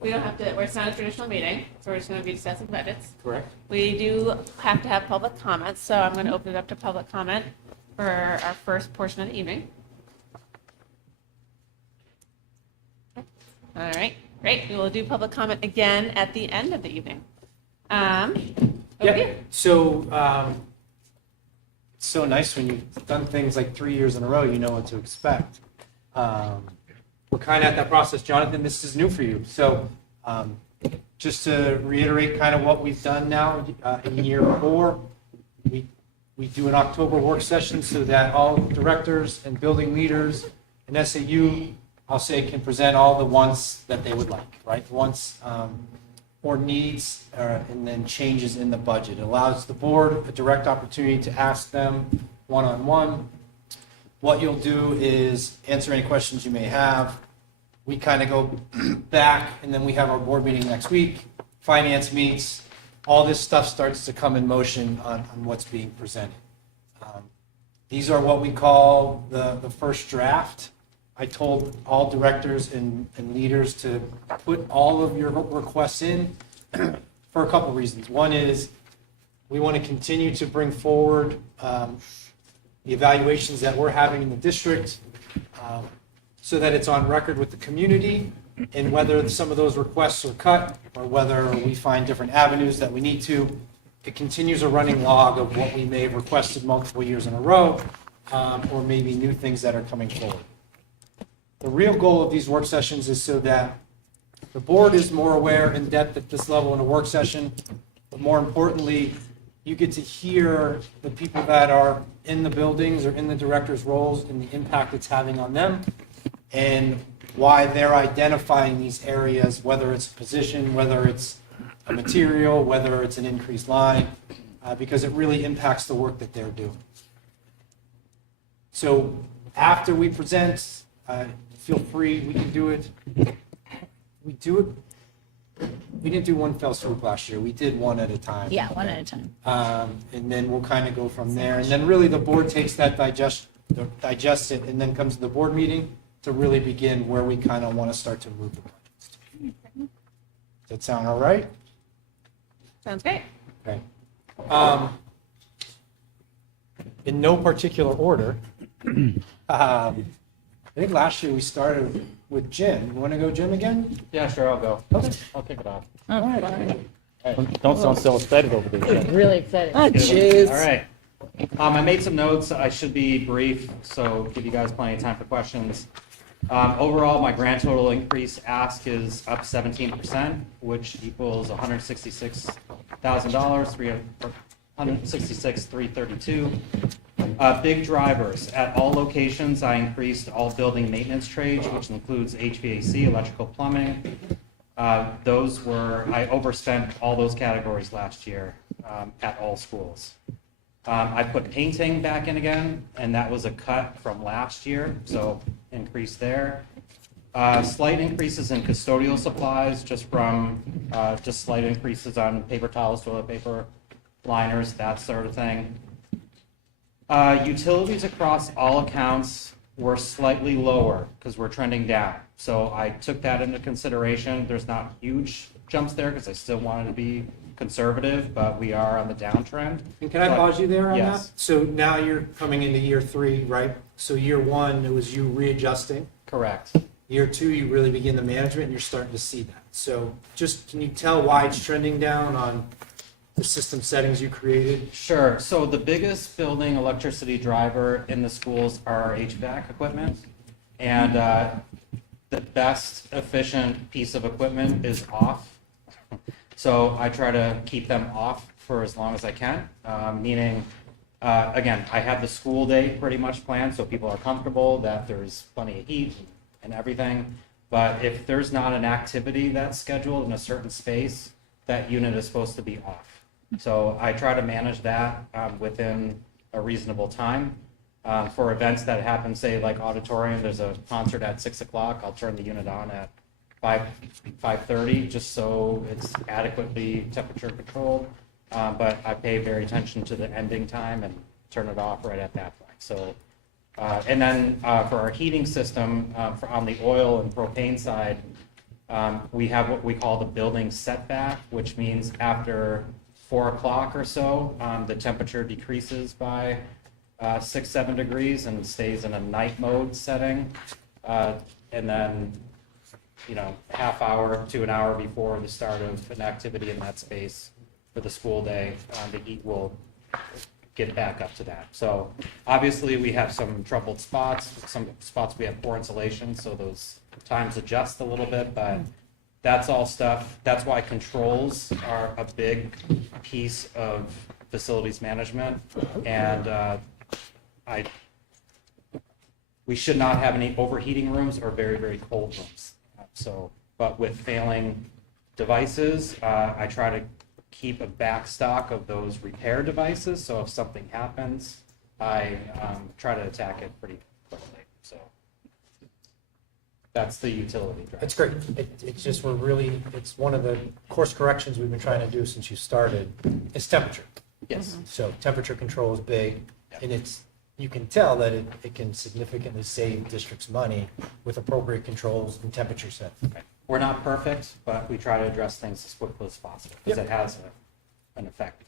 we don't have to, it's not a traditional meeting, so we're just going to be discussing budgets. Correct. We do have to have public comments, so I'm going to open it up to public comment for our first portion of the evening. All right, great. We will do public comment again at the end of the evening. Over here. So it's so nice when you've done things like 3 years in a row, you know what to expect. We're kind of at that process. Jonathan, this is new for you. So just to reiterate kind of what we've done now in year 4, we do an October work session so that all directors and building leaders and SAU, I'll say, can present all the wants that they would like, right? Wants or needs and then changes in the budget. It allows the board a direct opportunity to ask them one-on-one. What you'll do is answer any questions you may have. We kind of go back, and then we have our board meeting next week. Finance meets. All this stuff starts to come in motion on what's being presented. These are what we call the first draft. I told all directors and leaders to put all of your requests in for a couple reasons. One is we want to continue to bring forward the evaluations that we're having in the district so that it's on record with the community, and whether some of those requests are cut or whether we find different avenues that we need to, it continues a running log of what we may have requested multiple years in a row, or maybe new things that are coming forward. The real goal of these work sessions is so that the board is more aware in depth at this level in a work session, but more importantly, you get to hear the people that are in the buildings or in the director's roles and the impact it's having on them, and why they're identifying these areas, whether it's a position, whether it's a material, whether it's an increased line, because it really impacts the work that they're doing. So after we present, feel free, we can do it. We didn't do one fell swoop last year. We did one at a time. Yeah, one at a time. And then we'll kind of go from there. And then really the board takes that, digests it, and then comes to the board meeting to really begin where we kind of want to start to move the budgets. Does that sound all right? Sounds great. Okay. In no particular order, I think last year we started with Jim. You want to go Jim again? Yeah, sure, I'll go. Okay. I'll kick it off. All right. Don't sound so excited over there. Really excited. Ah, jeez. All right. I made some notes. I should be brief, so give you guys plenty of time for questions. Overall, my grand total increase ask is up 17%, which equals $166,000, $166,332. Big drivers. At all locations, I increased all building maintenance trades, which includes HVAC, electrical, plumbing. I overspent all those categories last year at all schools. I put painting back in again, and that was a cut from last year, so increase there. Slight increases in custodial supplies, just slight increases on paper towels, toilet paper, liners, that sort of thing. Utilities across all accounts were slightly lower because we're trending down. So I took that into consideration. There's not huge jumps there because I still wanted to be conservative, but we are on the downtrend. And can I pause you there on Yes. that? So now you're coming into year 3, right? So year 1, it was you readjusting. Correct. Year 2, you really begin the management, and you're starting to see that. So just, can you tell why it's trending down on the system settings you created? Sure. So the biggest building electricity driver in the schools are our HVAC equipment. And the best efficient piece of equipment is off. So I try to keep them off for as long as I can, meaning, again, I have the school day pretty much planned so people are comfortable that there's plenty of heat and everything. But if there's not an activity that's scheduled in a certain space, that unit is supposed to be off. So I try to manage that within a reasonable time. For events that happen, say like auditorium, there's a concert at 6 o'clock, I'll turn the unit on at 5:30, just so it's adequately temperature controlled. But I pay very attention to the ending time and turn it off right at that point. So, and then for our heating system, on the oil and propane side, We have what we call the building setback, which means after 4 o'clock or so, the temperature decreases by 6-7 degrees and stays in a night mode setting. And then, half hour to an hour before the start of an activity in that space for the school day, the heat will get back up to that. So obviously we have some troubled spots, some spots we have poor insulation, so those times adjust a little bit, but that's all stuff. That's why controls are a big piece of facilities management. And we should not have any overheating rooms or very, very cold rooms. But with failing devices, I try to keep a back stock of those repair devices. So if something happens, I try to attack it pretty quickly. So that's the utility drive. It's great. It's just, it's one of the course corrections we've been trying to do since you started, is temperature. Yes. So temperature control is big, and you can tell that it can significantly save districts money with appropriate controls and temperature set. Okay. We're not perfect, but we try to address things as quickly as possible because it has an effect.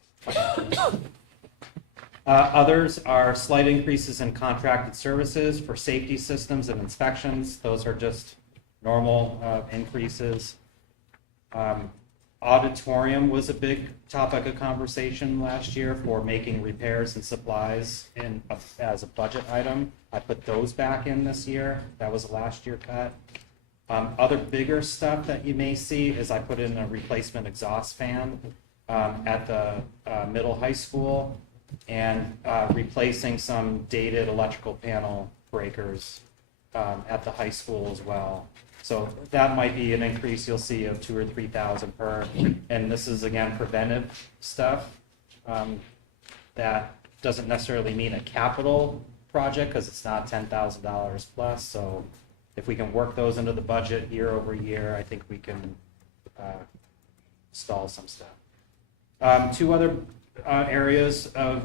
Others are slight increases in contracted services for safety systems and inspections. Those are just normal increases. Auditorium was a big topic of conversation last year for making repairs and supplies as a budget item. I put those back in this year. That was a last year cut. Other bigger stuff that you may see is I put in a replacement exhaust fan at the middle high school and replacing some dated electrical panel breakers at the high school as well. So that might be an increase you'll see of $2,000 or $3,000 per, and this is again preventive stuff. That doesn't necessarily mean a capital project because it's not $10,000 plus. So if we can work those into the budget year over year, I think we can stall some stuff. Two other areas of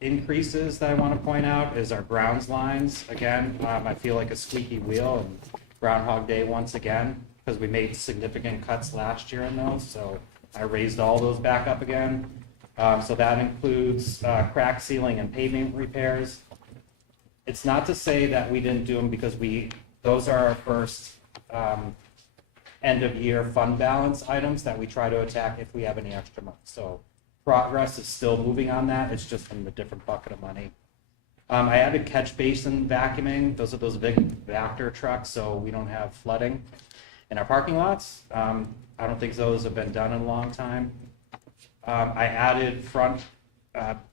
increases that I want to point out is our grounds lines. Again, I feel like a squeaky wheel and Groundhog Day once again because we made significant cuts last year in those. So I raised all those back up again. So that includes crack sealing and pavement repairs. It's not to say that we didn't do them because those are our first end of year fund balance items that we try to attack if we have any extra money. So progress is still moving on that. It's just in a different bucket of money. I added catch basin vacuuming. Those are those big Vector trucks, so we don't have flooding in our parking lots. I don't think those have been done in a long time. I added front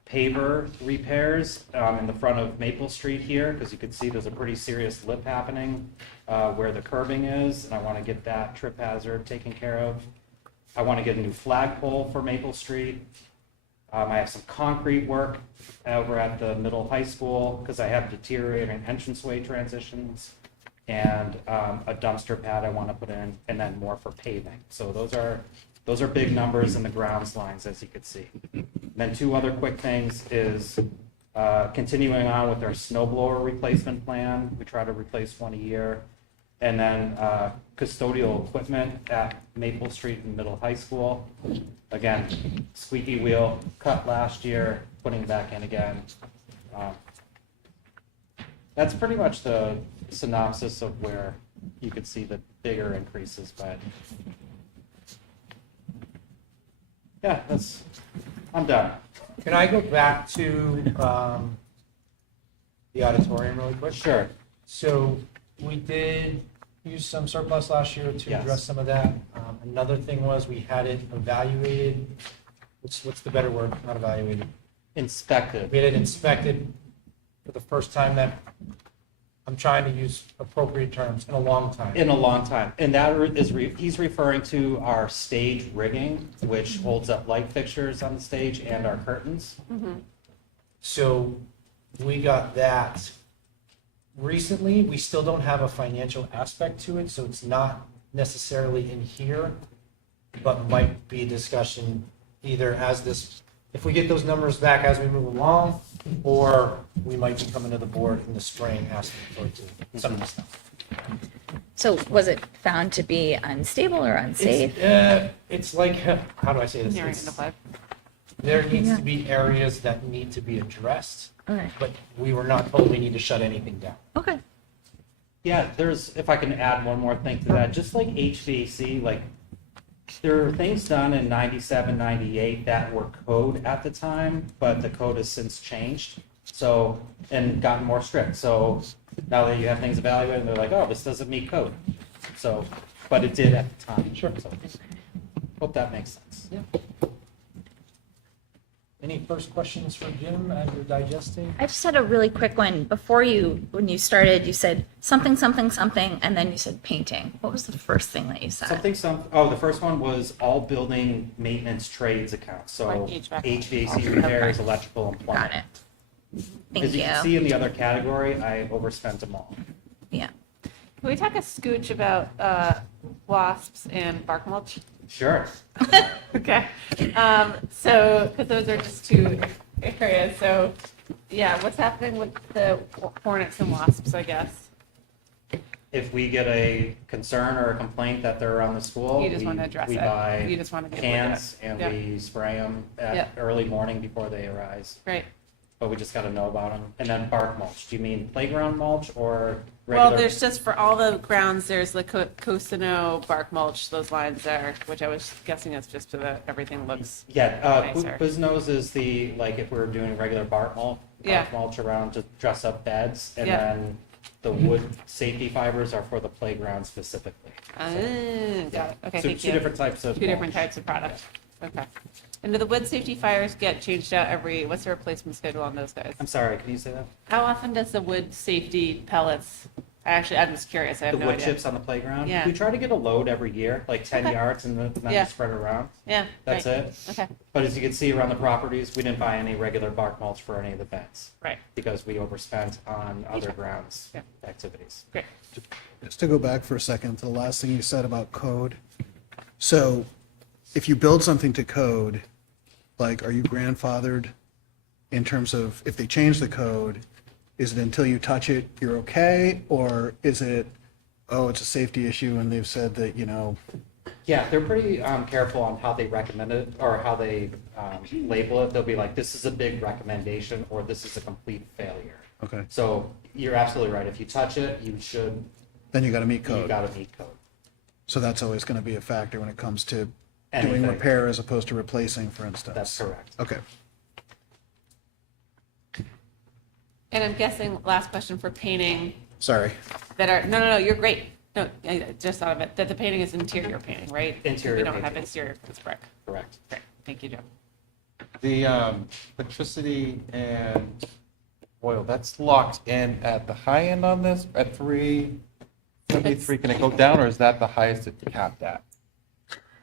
paver repairs in the front of Maple Street here because you can see there's a pretty serious lip happening where the curbing is, and I want to get that trip hazard taken care of. I want to get a new flagpole for Maple Street. I have some concrete work over at the middle high school because I have deteriorating entranceway transitions and a dumpster pad I want to put in, and then more for paving. So those are big numbers in the grounds lines, as you can see. And then two other quick things is continuing on with our snow blower replacement plan. We try to replace one a year. And then custodial equipment at Maple Street and Middle High School. Again, squeaky wheel, cut last year, putting it back in again. That's pretty much the synopsis of where you could see the bigger increases, but yeah, I'm done. Can I go back to the auditorium really quick? Sure. So we did use some surplus last year to Yes. address some of that. Another thing was we had it evaluated. What's the better word? Not evaluated. Inspected. We had it inspected for the first time that I'm trying to use appropriate terms in a long time. In a long time. And that is, he's referring to our stage rigging, which holds up light fixtures on the stage and our curtains. So we got that recently. We still don't have a financial aspect to it, so it's not necessarily in here, but might be a discussion either if we get those numbers back as we move along, or we might be coming to the board in the spring asking for some of the stuff. So was it found to be unstable or unsafe? It's like, how do I say this? Nearing It's- the flood. There needs Yeah. to be areas that need to be addressed, Okay. but we were not told we need to shut anything down. Okay. Yeah, if I can add one more thing to that, just like HVAC, like, there were things done in 97, 98 that were code at the time, but the code has since changed. So, and gotten more strict. So now that you have things evaluated, they're like, oh, this doesn't meet code. So, but it did at the time. Sure. So, hope that makes sense. Yeah. Any first questions for Jim as you're digesting? I just had a really quick one. Before when you started, you said something, something, something, and then you said painting. What was the first thing that you said? The first one was all building maintenance trades accounts. So Like HVAC. HVAC repairs, electrical, and plumbing. Got it. Thank As you can see in the other category, I overspent them all. Yeah. Can we talk a scooch about wasps and bark mulch? Sure. Okay. So, because those are just two areas. So, yeah, what's happening with the hornets and wasps, I guess? If we get a concern or a complaint that they're around the school, You just want to address we it. buy You just want to get cans and Yeah. we spray them at Yeah. early morning before they arise. Right. But we just got to know about them. And then bark mulch. Do you mean playground mulch or Well, regular? there's just for all the grounds, there's the Cosino bark mulch, those lines there, which I was guessing is just so that everything looks. Yeah, Nicer. Quiznos is the, like, if we were doing regular bark Yeah. mulch around to dress up beds. And Yeah. then the wood safety fibers are for the playground specifically. Got it. Okay, So thank two you. different types of Two different mulch. types of product. Okay. And do the wood safety fires get changed out what's the replacement schedule on those guys? I'm sorry, can you say that? How often does the wood safety pellets, I'm just curious, I have The no wood idea. chips on the playground? Yeah. We try to get a load every year, like 10 Okay. yards and then Yeah. just spread it around. Yeah. That's right. it. Okay, But as you can see around the properties, we didn't buy any regular bark mulch for any of the beds right, because we overspent on other grounds Yeah. activities. great. Just to go back for a second to the last thing you said about code. So if you build something to code, like, are you grandfathered in terms of if they change the code, is it until you touch it, you're okay? Or is it, oh, it's a safety issue and they've said that, Yeah, they're pretty careful on how they recommend it or how they label it. They'll be like, this is a big recommendation or this is a complete failure. okay, So you're absolutely right. If you touch it, you should, then you got to meet you code. got to meet code. So that's always going to be a factor when it comes to doing Anything. repair as opposed to replacing, for instance. That's correct. Okay. And I'm guessing, last question for painting, Sorry. no, you're great. No, I just thought of it, that the painting is interior painting, right? Interior We don't have painting. exterior, it's brick. Correct. Great, thank you, Joe. The electricity and oil, that's locked in at the high end on this, at 373. Can it go down, or is that the highest it's capped at?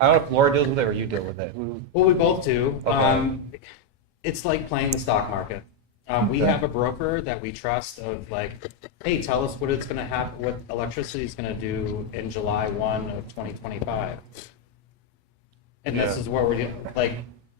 I don't know if Laura deals with it or you deal with it. Well, we both do. Okay. It's like playing the stock market. We Okay. have a broker that we trust of like, hey, tell us what it's going to happen, what electricity is going to do in July 1 of 2025. And this Yeah. is where we're doing, like,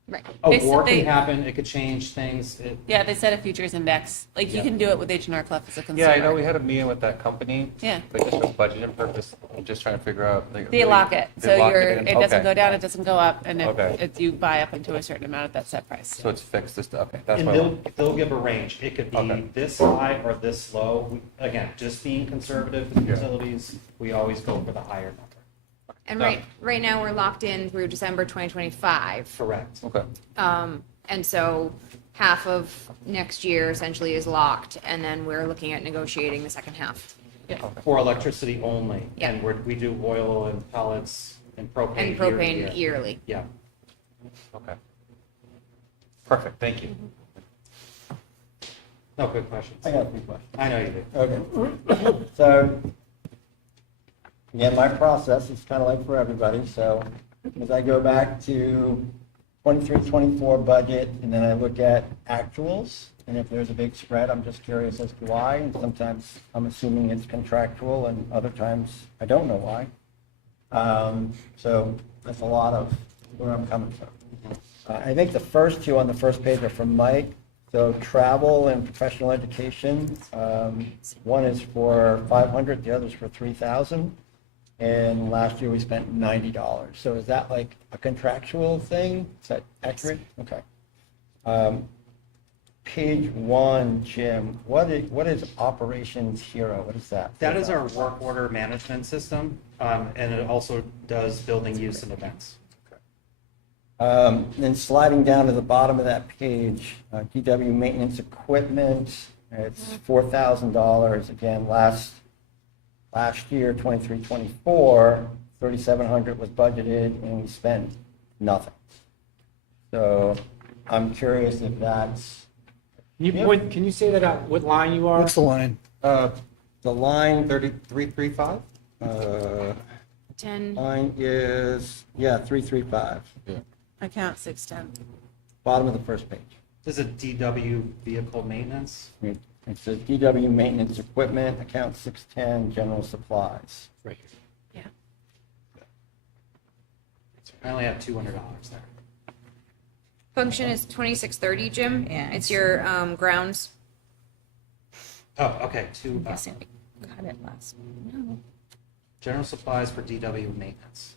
Right. a They said war they- can happen, it could change things. Yeah, they set a futures index, like you Yeah. can do it with H&R Clef as a consumer. Yeah, I know we had a meeting with that company. Yeah. Like just for budgeting purpose, I'm just trying to figure out. Like, They lock it, they so lock it in? doesn't Okay. go down, it doesn't go up, and Okay. if you buy up into a certain amount at that set price. So it's fixed, okay, that's And what I want. they'll give a range. It could be Okay. this high or this low. Again, just being conservative with Yeah. utilities, we always go for the higher number. And right now, we're locked in through December 2025. Correct. Okay. And so half of next year essentially is locked, and then we're looking at negotiating the second half. For electricity only. Yeah. And we do oil and pellets and propane. And year to propane year. yearly. Yeah. Okay. Perfect, thank you. No, good questions. I got a few questions. I know you do. Okay. So, again, my process is kind of like for everybody. So as I go back to 23, 24 budget, and then I look at actuals, and if there's a big spread, I'm just curious as to why. And sometimes I'm assuming it's contractual, and other times I don't know why. So that's a lot of where I'm coming from. I think the first two on the first page are from Mike. So travel and professional education, one is for 500, the other is for 3,000. and last year we spent $90. So is that like a contractual thing? Is that accurate? Okay. Page 1, Jim, what is Operations Hero? What is that? That is our work order management system, and it also does building use and events. Then sliding down to the bottom of that page, DW maintenance equipment, it's $4,000. Again, last year, 23-24, 3,700 was budgeted and we spent nothing. So I'm curious if that's, Can you say that out, what line you are? What's the line? the line, 3335? line is, yeah, 335, Yeah. Account 610. bottom of the first page. This is DW vehicle maintenance. It says DW maintenance equipment, account 610, general supplies. Right here. Yeah. I only have $200 there. Function is 2630, Jim. Yeah. It's your grounds. Oh, okay, I'm guessing we got it last. No. general supplies for DW maintenance.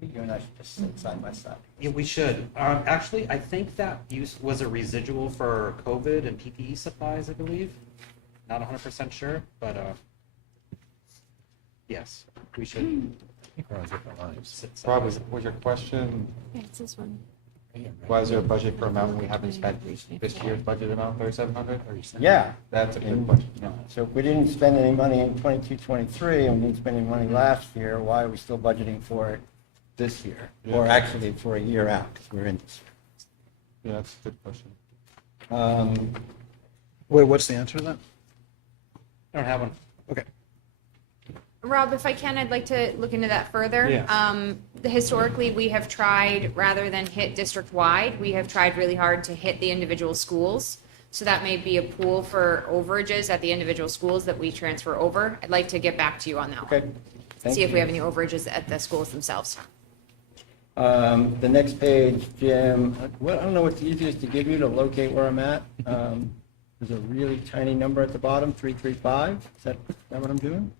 Maybe you and I should just sit side by side. Yeah, we should. Actually, I think that was a residual for COVID and PPE supplies, I believe. Not 100% sure, but yes, we should. I think we're on different lines. sit side Rob, by was side. your question, Yeah, it's this one. why is there a budget for amount we haven't spent this year's budget amount, 3,700? Yeah. That's a good question. Yeah. So if we didn't spend any money in 22-23 and we didn't spend any money last year, why are we still budgeting for it this year? Or actually for a year out, because we're in this Yeah, that's a good question. year. Wait, what's the answer to that? I don't have one. Okay. Rob, if I can, I'd like to look into that further. Yeah. Historically, we have tried, rather than hit district-wide, we have tried really hard to hit the individual schools. So that may be a pool for overages at the individual schools that we transfer over. I'd like to get back to you on that one. Okay. Thank See if you. we have any overages at the schools themselves. The next page, Jim, I don't know what's easiest to give you to locate where I'm at. There's a really tiny number at the bottom, 335. Is that what I'm doing?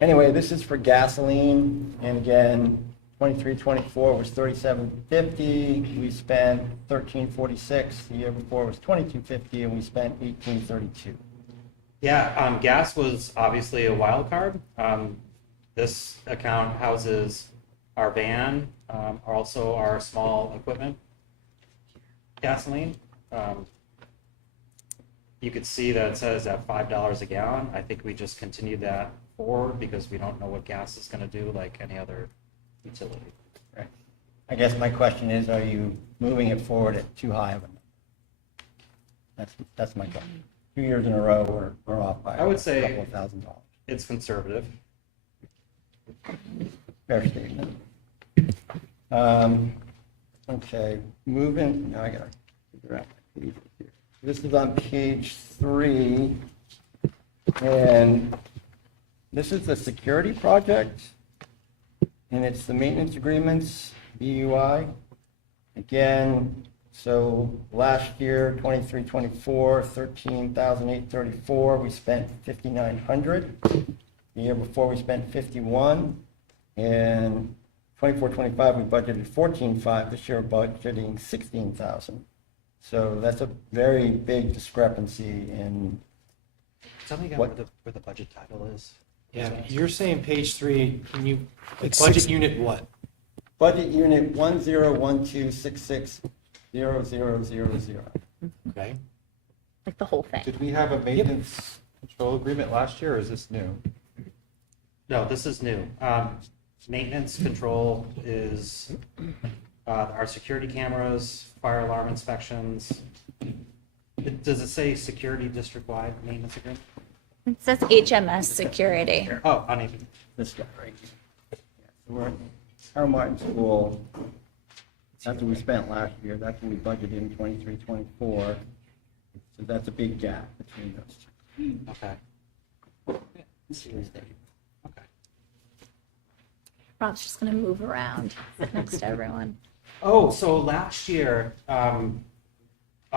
Anyway, this is for gasoline, and again, 23-24 was 37.50. We spent 13.46. The year before was 22.50, and we spent 18.32. Yeah, gas was obviously a wild card. This account houses our van, also our small equipment gasoline. You could see that it says at $5 a gallon. I think we just continue that forward because we don't know what gas is going to do like any other utility. Right. I guess my question is, are you moving it forward at too high of a number? That's my question. 2 years in a row, we're off by I would say- a couple of $1,000. It's conservative. Fair statement. Okay, moving, now I gotta figure out my page here. This is on page 3, and this is the security project, and it's the maintenance agreements, BUI. Again, so last year, 23-24, 13,834, we spent 5,900. The year before, we spent 51, and 24-25, we budgeted 14.5. This year, we're budgeting 16,000. So that's a very big discrepancy in, Tell me again What? where the budget title is. Yeah, you're saying page 3, can you, It's budget six- unit what? budget unit 1012660000. Okay. Like the whole thing. Did we have a maintenance control agreement last year, or is this new? No, this is new. Maintenance control is our security cameras, fire alarm inspections. Does it say security district-wide maintenance agreement? It says HMS security. Oh, uneven. This guy right here. Yeah, so we're at Carl Martin School. That's what we spent last year. That's what we budgeted in 23-24. So that's a big gap between those two. Okay. Okay. Rob's just gonna move around, sit next to everyone. Oh, so last year,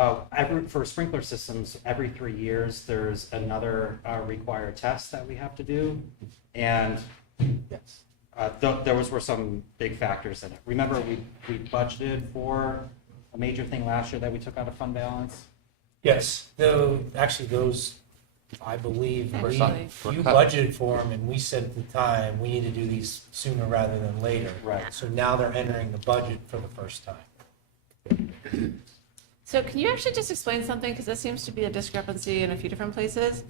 for sprinkler systems, every 3 years, there's another required test that we have to do. And Yes. were some big factors in it. Remember, we budgeted for a major thing last year that we took out of fund balance? Yes, though, actually, those, I believe, Actually. you budgeted for them, and we said at the time, we need to do these sooner rather than later. Right. So now they're entering the budget for the first time. So can you actually just explain something, because there seems to be a discrepancy in a few different places?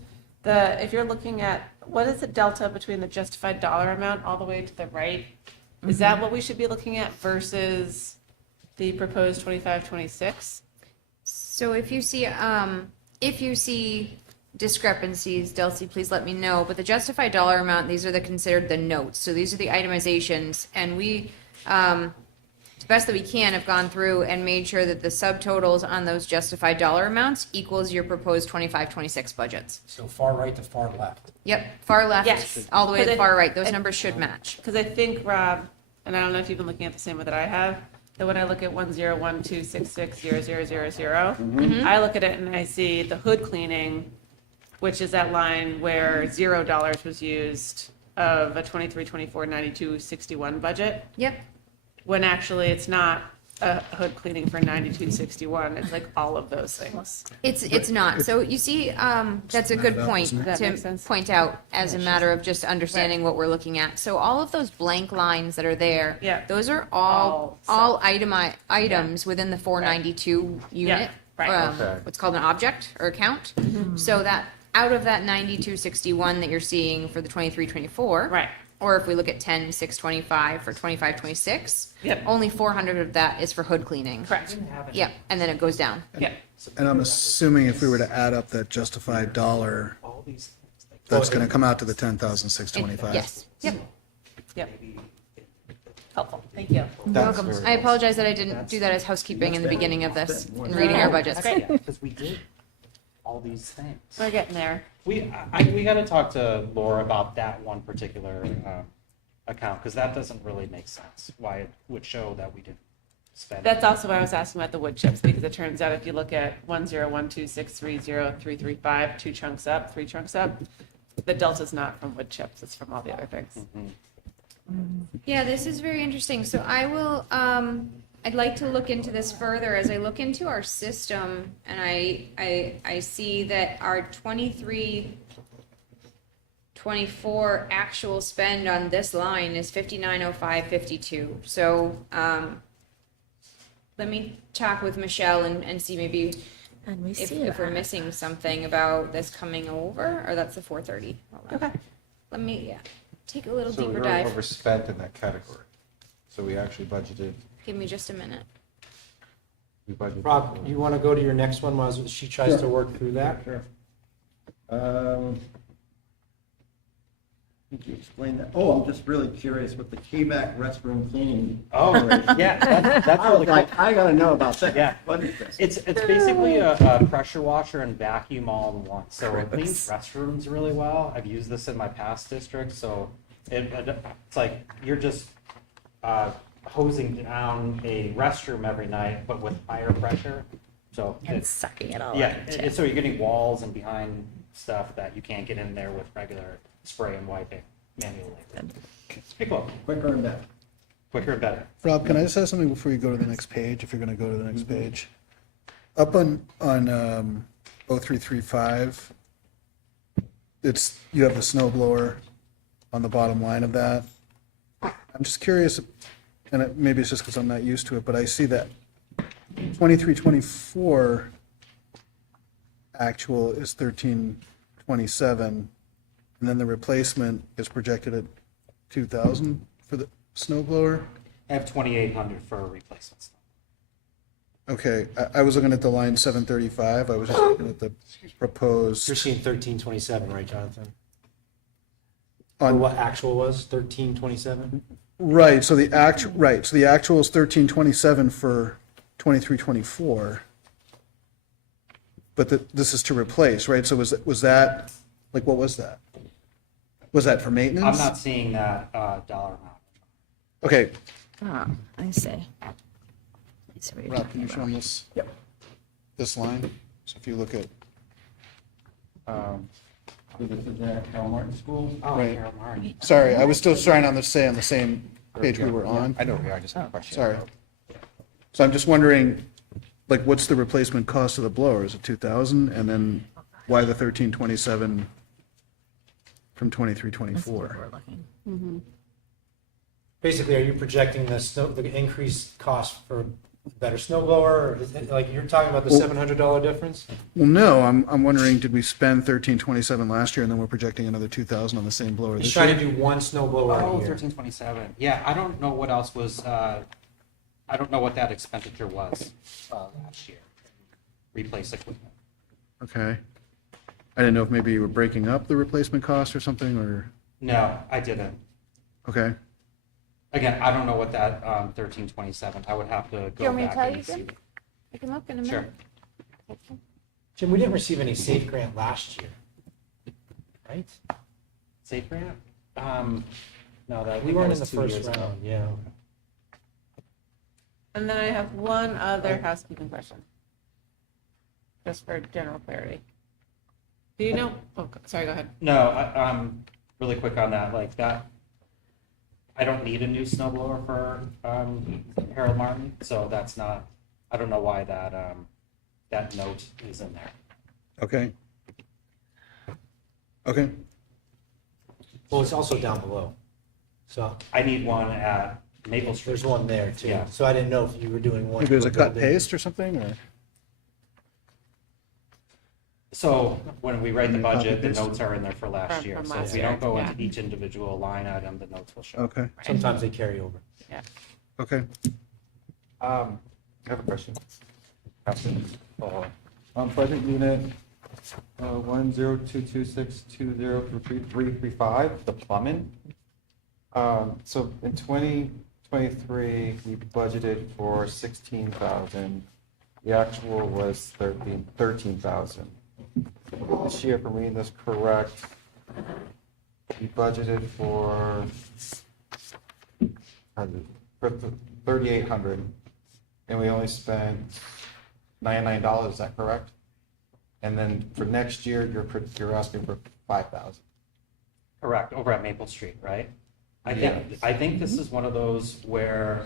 If you're looking at, what is the delta between the justified dollar amount all the way to the right? Is that what we should be looking at versus the proposed 25-26? So if you see discrepancies, Delcy, please let me know. But the justified dollar amount, these are considered the notes. So these are the itemizations, and we, as best that we can, have gone through and made sure that the subtotals on those justified dollar amounts equals your proposed 25-26 budgets. So far right to far left. Yep, far left, Yes. all the way to But the far right. I- Those numbers should match. Because I think, Rob, and I don't know if you've been looking at the same one that I have, that when I look at 101266000, I look at it and I see the hood cleaning, which is that line where $0 was used of a 9261 budget, Yep. when actually it's not a hood cleaning for 9261. It's like all of those things. It's not. So you see, that's a good point That makes to sense. point out as a matter of just understanding what we're looking at. So all of those blank lines that are there, Yeah. those are All all items within the 492 unit. right. Okay. What's called an object or account. So that out of that 9261 that you're seeing for the 23-24, Right. or if we look at 10,625 for 25-26, Yep. only 400 of that is for hood cleaning. Correct. Yep, and then it goes down. Yeah. And I'm assuming if we were to add up that justified dollar, All these things. Like, that's going to come out to the 10,625. Yes. Yep. Yep. Helpful. Thank you. You're That's welcome. very I apologize that I didn't do that as housekeeping in the beginning of this, in reading our budgets. That's great. Because we did all these things. We're getting there. We got to talk to Laura about that one particular account, because that doesn't really make sense, why it would show that we didn't spend. That's also why I was asking about the wood chips, because it turns out if you look at 10126303335, 2 chunks up, 3 chunks up, the delta's not from wood chips, it's from all the other things. Yeah, this is very interesting. So I will, I'd like to look into this further as I look into our system, and I see that our 23-24 actual spend on this line is 590552. So, let me talk with Michelle and see maybe And we if see we're that. missing something about this coming over, or that's the 430. Hold on. Okay. Let me, take a little So we deeper were dive. overspent in that category. So we actually budgeted, Give me just a minute. we budgeted. Rob, you want to go to your next one while she tries to work through that? Sure. Could you explain that? Oh, I'm just really curious with the KMAC restroom cleaning. Oh, yeah, that's I really was cool. like, I gotta know about that. Yeah. What is this? It's basically a pressure washer and vacuum all in one. So it cleans restrooms really well. I've used this in my past district, so it's like you're just hosing down a restroom every night, but with higher pressure. So And it's sucking it all yeah, up, too. so you're getting walls and behind stuff that you can't get in there with regular spray and wiping manually. It's pretty cool. Quicker and better. Quicker and better. Rob, can I just ask something before you go to the next page, if you're going to go to the next page? Up on 0335, you have the snow blower on the bottom line of that. I'm just curious, and maybe it's just because I'm not used to it, but I see that 2324 actual is 1327, and then the replacement is projected at 2,000 for the snow blower. I have 2,800 for replacements. Okay, I was looking at the line 735, I was just looking at the proposed, You're seeing 1327, right, Jonathan? Or on, what actual was, 1327? right, so the actual is 1327 for 2324. But this is to replace, right? So was that, like, what was that? Was that for maintenance? I'm not seeing that dollar amount. Okay, Oh, I see. I see what you're Rob, can talking you show about. them this? this line. So if you look at, This is the Cal Martin School. Oh, Right. Harold Martin. sorry, I was still trying on stay on the same page we were on. I know, yeah, I just have a question. Sorry. So I'm just wondering, like, what's the replacement cost of the blower? Is it 2,000? And then why the 1327 from 2324? We're looking. Basically, are you projecting the increased cost for better snow blower? Or is it, like, you're talking about the Well- $700 difference? Well, no, I'm wondering, did we spend 1327 last year and then we're projecting another 2,000 on the same blower He's this trying year? to do one snow blower Oh, a year. 1327. Yeah, I don't know what else was, I don't know what that expenditure was last year. Replace equipment. Okay. I didn't know if maybe you were breaking up the replacement cost or something, or, No, I didn't. okay. Again, I don't know what that 1327, I would have to Do you go want me to back tell and you, see. Jim? I can look in a Sure. minute. Jim, we didn't receive any SAFE grant last year, right? Safe grant? No, that, We that weren't in was the 2 first years ago. round, yeah. And then I have one other housekeeping question. Just for general clarity. Do you know, sorry, go ahead. No, really quick on that, like that, I don't need a new snow blower for Harold Martin, so that's not, I don't know why that, that note is in there. Okay. Okay. Well, it's also down below. So I need one at Maple Street. there's one there too. Yeah. So I didn't know if you were doing one. Maybe there's a per cut building. paste or something, or? So when we write the Copy budget, the paste? notes are in there for last year, From so last if we don't year, go yeah. into each individual line item, the notes will show. Okay, Sometimes they carry over. okay. I have a question. Captain, on budget unit 10226203335, the plumbing. So in 2023, we budgeted for 16,000. The actual was 13,000. This year, if I'm reading this correct, we budgeted for 3,800, and we only spent $99. Is that correct? And then for next year, you're asking for 5,000. Correct, over at Maple Street, right? Yeah. I think this is one of those where,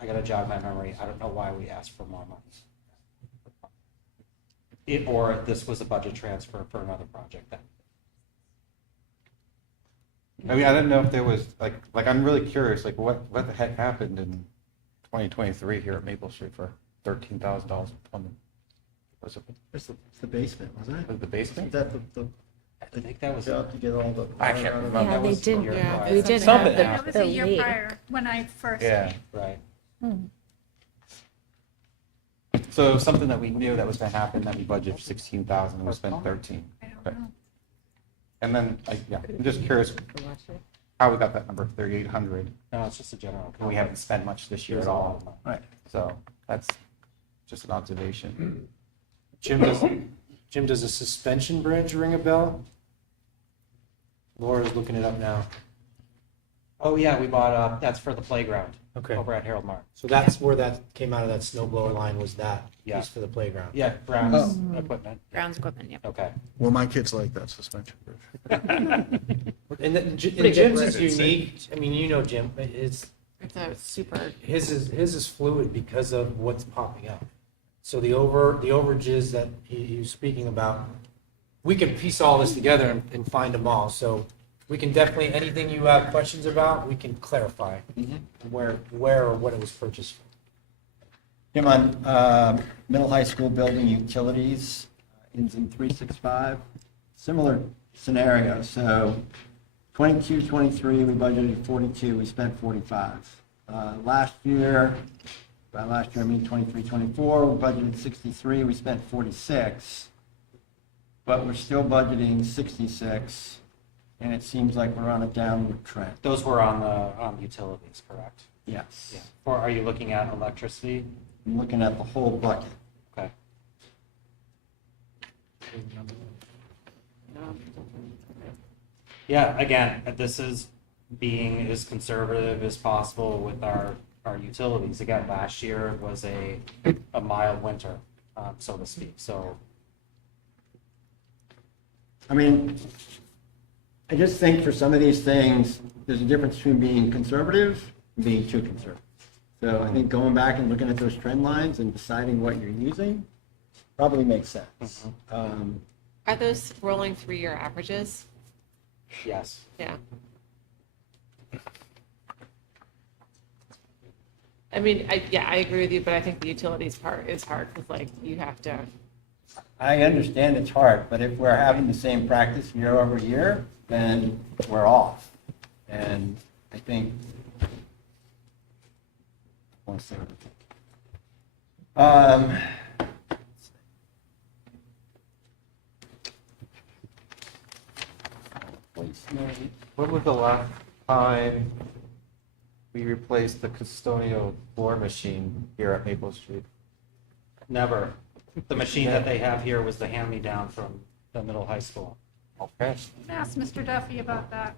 I gotta jog my memory, I don't know why we asked for more money. Or this was a budget transfer for another project then. I mean, I didn't know if there was, like I'm really curious, like what the heck happened in 2023 here at Maple Street for $13,000 plumbing? Was it It's the basement, wasn't it? was it the basement? Is that the I think that was, job to get all the? I can't water out of remember. it? Yeah, that they was the did, year yeah, prior. we did Something have happened. the, That was the a year lead. prior, when I first. Yeah. Right. So something that we knew that was going to happen, that we budgeted for 16,000, and we spent 13. I don't Okay. know. And then, I'm just curious how we got that number, 3,800, No, it's just a general. and we haven't spent much this year There's at a lot all. of money. Right. So that's just an observation. Jim, does a suspension bridge ring a bell? Laura's looking it up now. Oh, yeah, we bought, that's for the playground. Okay. Over at Harold Martin. So that's where that came out of that snow blower line, was that Yeah. piece for the playground. Yeah, Brown's equipment. Grounds equipment, yep. Okay. Well, my kids like that suspension bridge. And then good Jim's is bridge. unique. I mean, you know Jim, it's, It's a super, his is fluid because of what's popping up. So the overages that he was speaking about, we can piece all this together and find them all. So we can definitely, anything you have questions about, we can clarify where or what it was purchased for. Jim, on middle high school building utilities, ends in 365, similar scenario. So 22, 23, we budgeted 42, we spent 45. Last year, by last year I mean 23, 24, we budgeted 63, we spent 46. But we're still budgeting 66, and it seems like we're on a downward trend. Those were on the utilities, correct? Yes. Yeah. Or are you looking at electricity? I'm looking at the whole bucket. Okay. Yeah, again, this is being as conservative as possible with our utilities. Again, last year was a mild winter, so to speak. So I mean, I just think for some of these things, there's a difference between being conservative and being too conservative. So I think going back and looking at those trend lines and deciding what you're using probably makes sense. Are those rolling 3-year averages? yes. Yeah. I mean, I agree with you, but I think the utilities part is hard because like you have to. I understand it's hard, but if we're having the same practice year over year, then we're off. And I think. One second. When was the last time we replaced the custodial floor machine here at Maple Street? Never. The machine that they have here was the hand-me-down from the middle high school. Okay. Ask Mr. Duffy about that.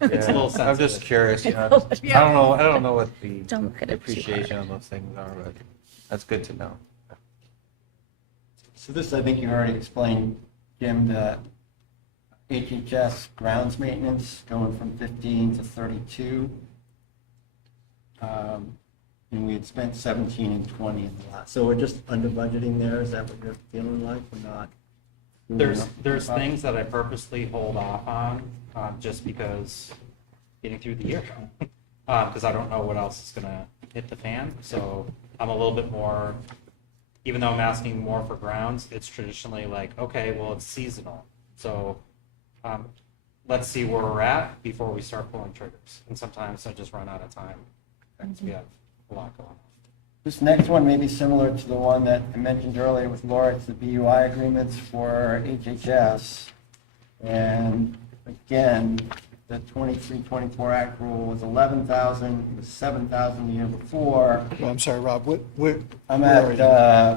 It's a little Yeah, I'm just sensitive. curious, you know, Yeah. I don't know what the Don't look at it too hard. depreciation on those things are, but that's good to know. So this, I think you already explained, Jim, the HHS grounds maintenance going from 15 to 32. And we had spent 17 and 20 in the last. So we're just under budgeting there. Is that what you're feeling like? We're not? There's things that I purposely hold off on, just because getting through the year, because I don't know what else is gonna hit the fan. So I'm a little bit more, even though I'm asking more for grounds, it's traditionally like, okay, well, it's seasonal. So let's see where we're at before we start pulling triggers. And sometimes I just run out of time because we have a lot going on. This next one may be similar to the one that I mentioned earlier with Laura. It's the BUI agreements for HHS. And again, the 23-24 Act rule was 11,000, it was 7,000 the year before. Oh, I'm sorry, Rob, I'm where are at you?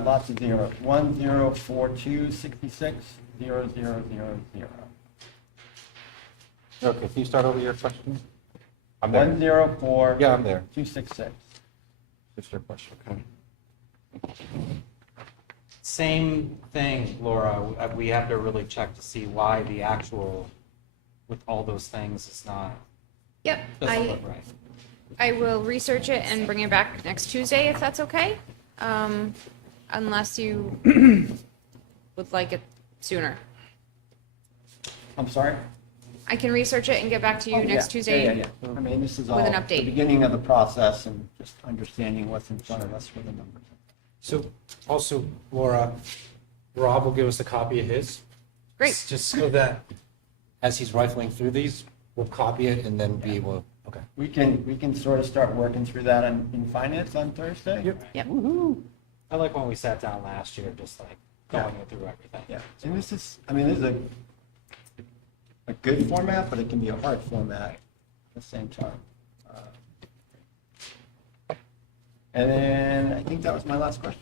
lots of zeros. 104266 0000. Okay, can you start over your question? I'm there. 104. Yeah, I'm there. 266. Just your question, okay. Same thing, Laura. We have to really check to see why the actual, with all those things, is not, Yep, doesn't look right. I will research it and bring it back next Tuesday if that's okay. Unless you would like it sooner. I'm sorry? I can research it and get back to you Oh, next yeah. Tuesday. Yeah. I mean, this is all with an the update. beginning of the process and just understanding what's in front of us for the numbers. So also, Laura, Rob will give us a copy of his. Great. Just so that as he's rifling through these, we'll copy it and then be able, okay. We can sort of start working through that in finance on Thursday? Yep. I like when we sat down last year, just like going through everything. Yeah, and this is a good format, but it can be a hard format at the same time. And then I think that was my last question.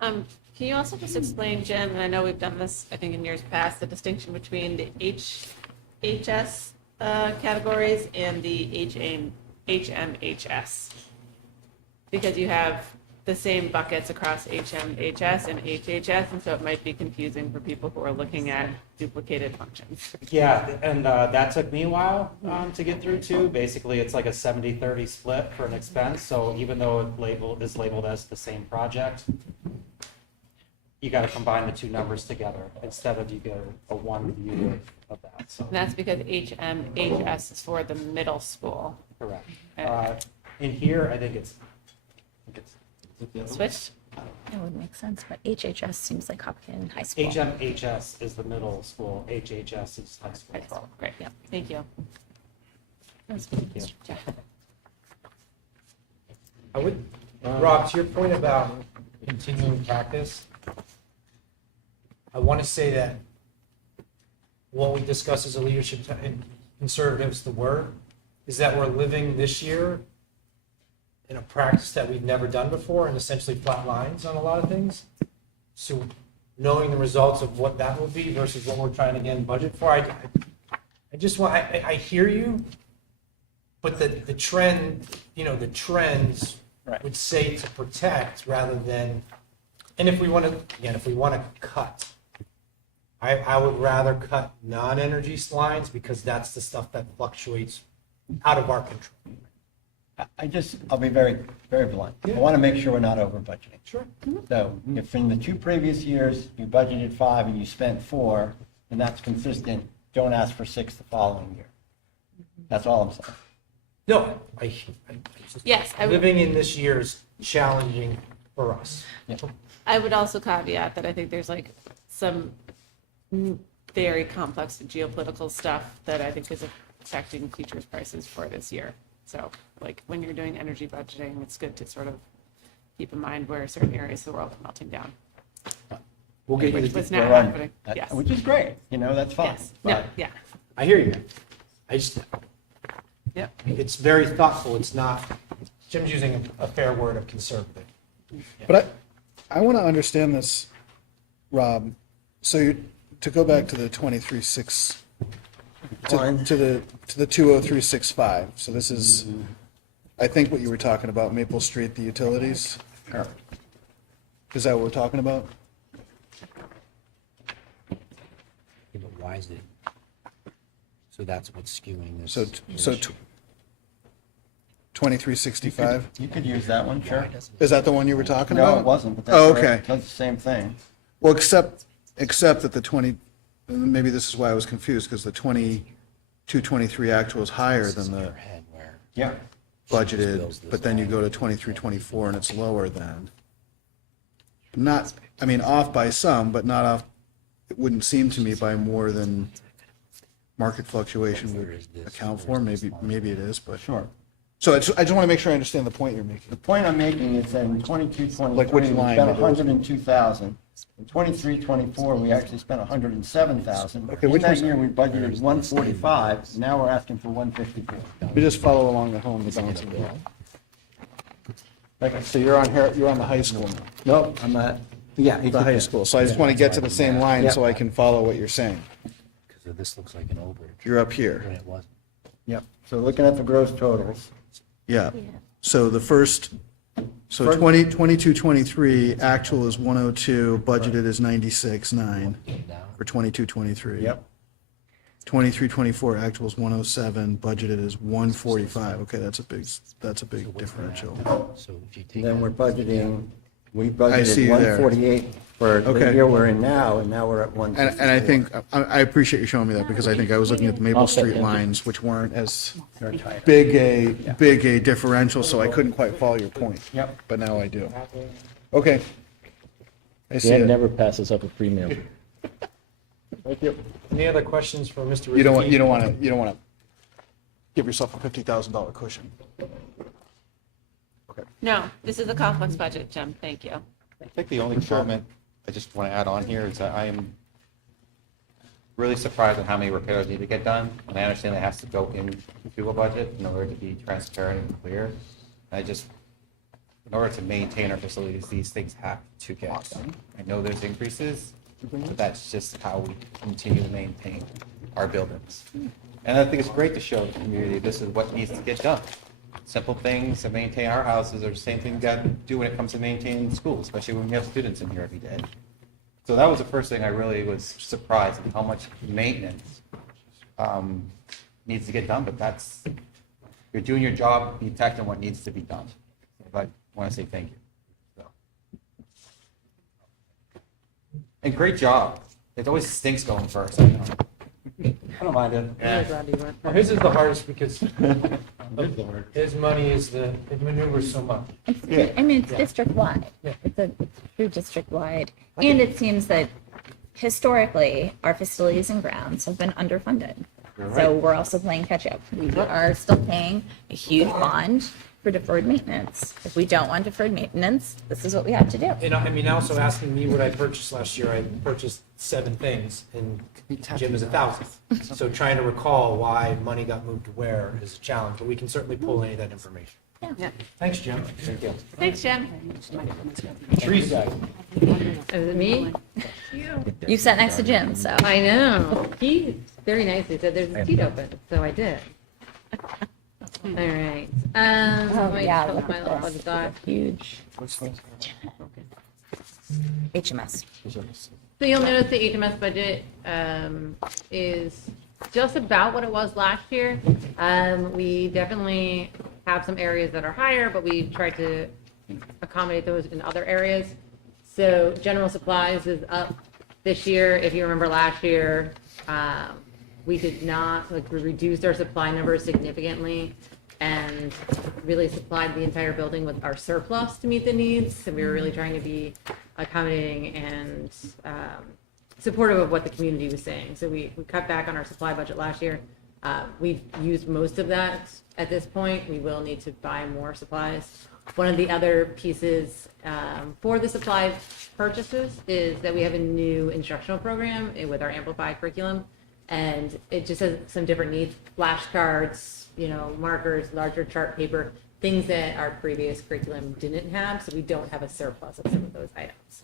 Can you also just explain, Jim, and I know we've done this, I think in years past, the distinction between the HS categories and the HMHS? Because you have the same buckets across HMHS and HHS, and so it might be confusing for people who are looking at duplicated functions. Yeah, and that took me a while to get through too. Basically, it's like a 70-30 split for an expense. So even though it is labeled as the same project, you got to combine the two numbers together instead of you get a one view of that. So And that's because HMHS is for the middle school. correct. In here, I think it's Switched? It would make sense, but HHS seems like Hopkinton High School. HMHS is the middle school. HHS is high school. High school. Great, Yep. thank you. Thank you. I would, Rob, to your point about continuing practice, I want to say that what we discuss as a leadership, and conservatives, the word, is that we're living this year in a practice that we've never done before and essentially flat lines on a lot of things. So knowing the results of what that will be versus what we're trying to, again, budget for, I I hear you, but the trend, the trends Right. would say to protect rather than, and if we want to cut, I would rather cut non-energy lines because that's the stuff that fluctuates out of our control. I'll be very, very blunt. I want to make sure we're not over budgeting. Sure. So if in the 2 previous years you budgeted 5 and you spent 4, and that's consistent, don't ask for 6 the following year. That's all I'm saying. No, Yes, I would, living in this year is challenging for us. I would also caveat that I think there's like some very complex geopolitical stuff that I think is affecting futures prices for this year. So like when you're doing energy budgeting, it's good to sort of keep in mind where certain areas of the world are melting down. We'll get you Which the was not We're on- happening. Yes. Which is great, that's fine. Yes. No, But yeah. I hear you. I just, it's very thoughtful. It's not, Jim's using a fair word of conservative. But I want to understand this, Rob. So to go back to the 23.6, to the 20365. So this is, I think what you were talking about, Maple Street, the utilities. Sure. Is that what we're talking about? Yeah, but why is it? So that's what's skewing this. So 2365? You could use that one, sure. Is that the one you were talking No, about? it wasn't, but that's Oh, all right. okay. It does the same thing. Well, except that the 20, maybe this is why I was confused, because the 22-23 actual is higher than the Head where Yeah. budgeted, but then you go to 23-24 and it's lower than. Not, I mean, off by some, but not off, it wouldn't seem to me by more than market fluctuation would account for. Maybe it is, but. Sure. So I just want to make sure I understand the point you're making. The point I'm making is that in 22, 23, Like which we line spent it is? 102,000. In 23, 24, we actually spent 107,000. Okay, In which that one's- year, we budgeted 145, now we're asking for 154. We just follow along the home, the bouncing ball. Okay, so you're on here, you're on the high school now. No, I'm not, yeah. The high school. So I just want to get to the same line so I can follow what you're saying. because this looks like an overage You're up when here. it wasn't. Yep, so looking at the gross totals, Yeah. So the first, so 22-23, actual is 102, budgeted is 96.9 for 22-23. yep. 23-24, actual is 107, budgeted is 145. Okay, that's a big differential. So if you take Then that- we're budgeting, we I see budgeted you there. 148 for the Okay. year we're in now, and now we're at 154. And I think, I appreciate you showing me that, because I think I was looking at the Maple Street lines, which weren't as They're tighter. big a differential, so I couldn't quite follow your point. Yep. But now I do. Okay. I see Dan it. never passes up a free meal. Thank you. Any other questions for Mr. Rizzuti? You don't want to give yourself a $50,000 cushion. No, this is a complex budget, Jim. Thank you. I think the only comment I just want to add on here is that I am really surprised at how many repairs need to get done. And I understand it has to go into a budget in order to be transparent and clear. In order to maintain our facilities, these things have to get done. I know there's increases, but that's just how we continue to maintain our buildings. And I think it's great to show the community this is what needs to get done. Simple things to maintain our houses are the same thing you got to do when it comes to maintaining schools, especially when we have students in here every day. So that was the first thing I really was surprised at how much maintenance needs to get done, but you're doing your job, detecting what needs to be done. So I want to say thank you. So. And great job. It always stinks going first. I know. I don't mind it. Well, his is the hardest because his money is it maneuvers so much. I mean, it's district-wide. It's true district-wide. And it seems that historically, our facilities and grounds have been underfunded. So we're also playing catch-up. We are still paying a huge bond for deferred maintenance. If we don't want deferred maintenance, this is what we have to do. And I mean, also asking me what I purchased last year, I purchased 7 things and Jim is 1,000. So trying to recall why money got moved to where is a challenge, but we can certainly pull any of that information. Thanks, Jim. Thank you. Thanks, Jen. Teresa, Is it me? You sat next to Jim, so. I know. He very nicely said there's a seat open, so I did. All right. Oh, Let me yeah, put look my at little this. budget doc. Huge. HMS. So you'll notice the HMS budget is just about what it was last year. We definitely have some areas that are higher, but we try to accommodate those in other areas. So general supplies is up this year. If you remember last year, we did not, like, we reduced our supply numbers significantly and really supplied the entire building with our surplus to meet the needs. So we were really trying to be accommodating and supportive of what the community was saying. So we cut back on our supply budget last year. We've used most of that at this point. We will need to buy more supplies. One of the other pieces for the supply purchases is that we have a new instructional program with our Amplify curriculum. And it just has some different needs, flashcards, markers, larger chart paper, things that our previous curriculum didn't have. So we don't have a surplus of some of those items.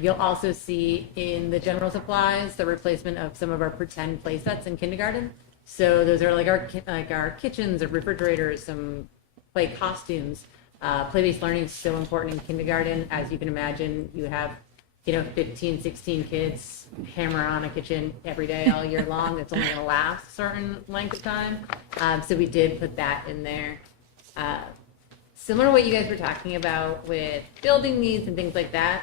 You'll also see in the general supplies the replacement of some of our pretend play sets in kindergarten. So those are like our kitchens or refrigerators, some play costumes. Play-based learning is so important in kindergarten. As you can imagine, you have 15, 16 kids hammer on a kitchen every day all year long. That's only going to last a certain length of time. So we did put that in there. Similar to what you guys were talking about with building needs and things like that,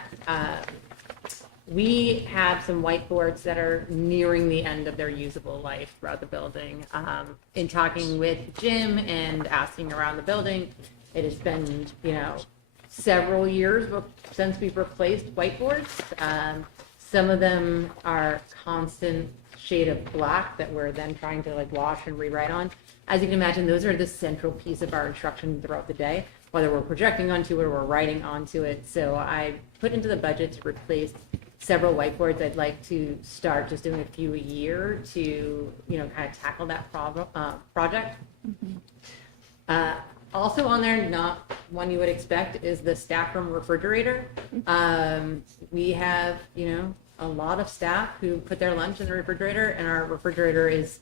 we have some whiteboards that are nearing the end of their usable life throughout the building. In talking with Jim and asking around the building, it has been, several years since we've replaced whiteboards. Some of them are constant shade of black that we're then trying to wash and rewrite on. As you can imagine, those are the central piece of our instruction throughout the day, whether we're projecting onto it or we're writing onto it. So I put into the budget to replace several whiteboards. I'd like to start just doing a few a year to, kind of tackle that project. Also on there, not one you would expect, is the staff room refrigerator. We have, a lot of staff who put their lunch in the refrigerator, and our refrigerator is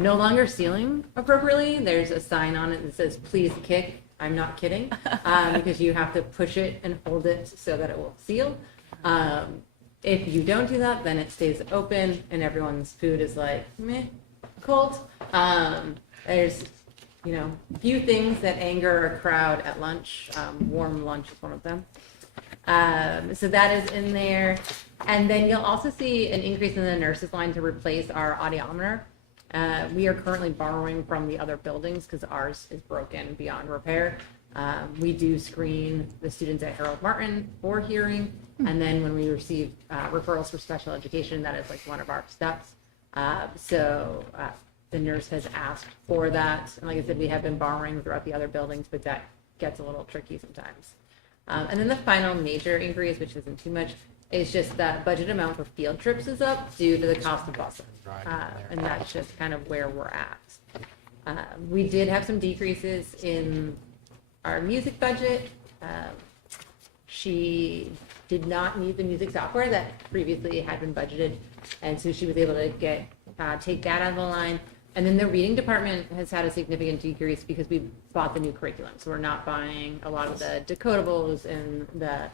no longer sealing appropriately. There's a sign on it that says, "Please kick." I'm not kidding, because you have to push it and hold it so that it will seal. If you don't do that, then it stays open and everyone's food is meh, cold. There's few things that anger a crowd at lunch. Warm lunch is one of them. So that is in there. And then you'll also see an increase in the nurses line to replace our audiometer. We are currently borrowing from the other buildings because ours is broken beyond repair. We do screen the students at Harold Martin for hearing. And then when we receive referrals for special education, that is one of our steps. So the nurse has asked for that. And like I said, we have been borrowing throughout the other buildings, but that gets a little tricky sometimes. And then the final major increase, which isn't too much, is just that budget amount for field trips is up due to the cost of busing. And that's just kind of where we're at. We did have some decreases in our music budget. She did not need the music software that previously had been budgeted. And so she was able to take that out of the line. And then the reading department has had a significant decrease because we bought the new curriculum. So we're not buying a lot of the decodables and the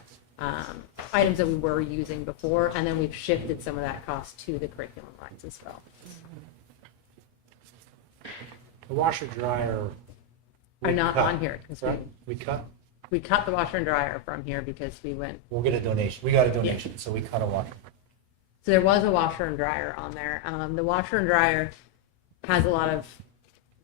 items that we were using before. And then we've shifted some of that cost to the curriculum lines as well. the washer dryer. Are we not cut, on here because Right, we cut, we cut the washer and dryer from here because we went, we'll get a donation, we got a donation, so we cut a washer. so there was a washer and dryer on there. The washer and dryer has a lot of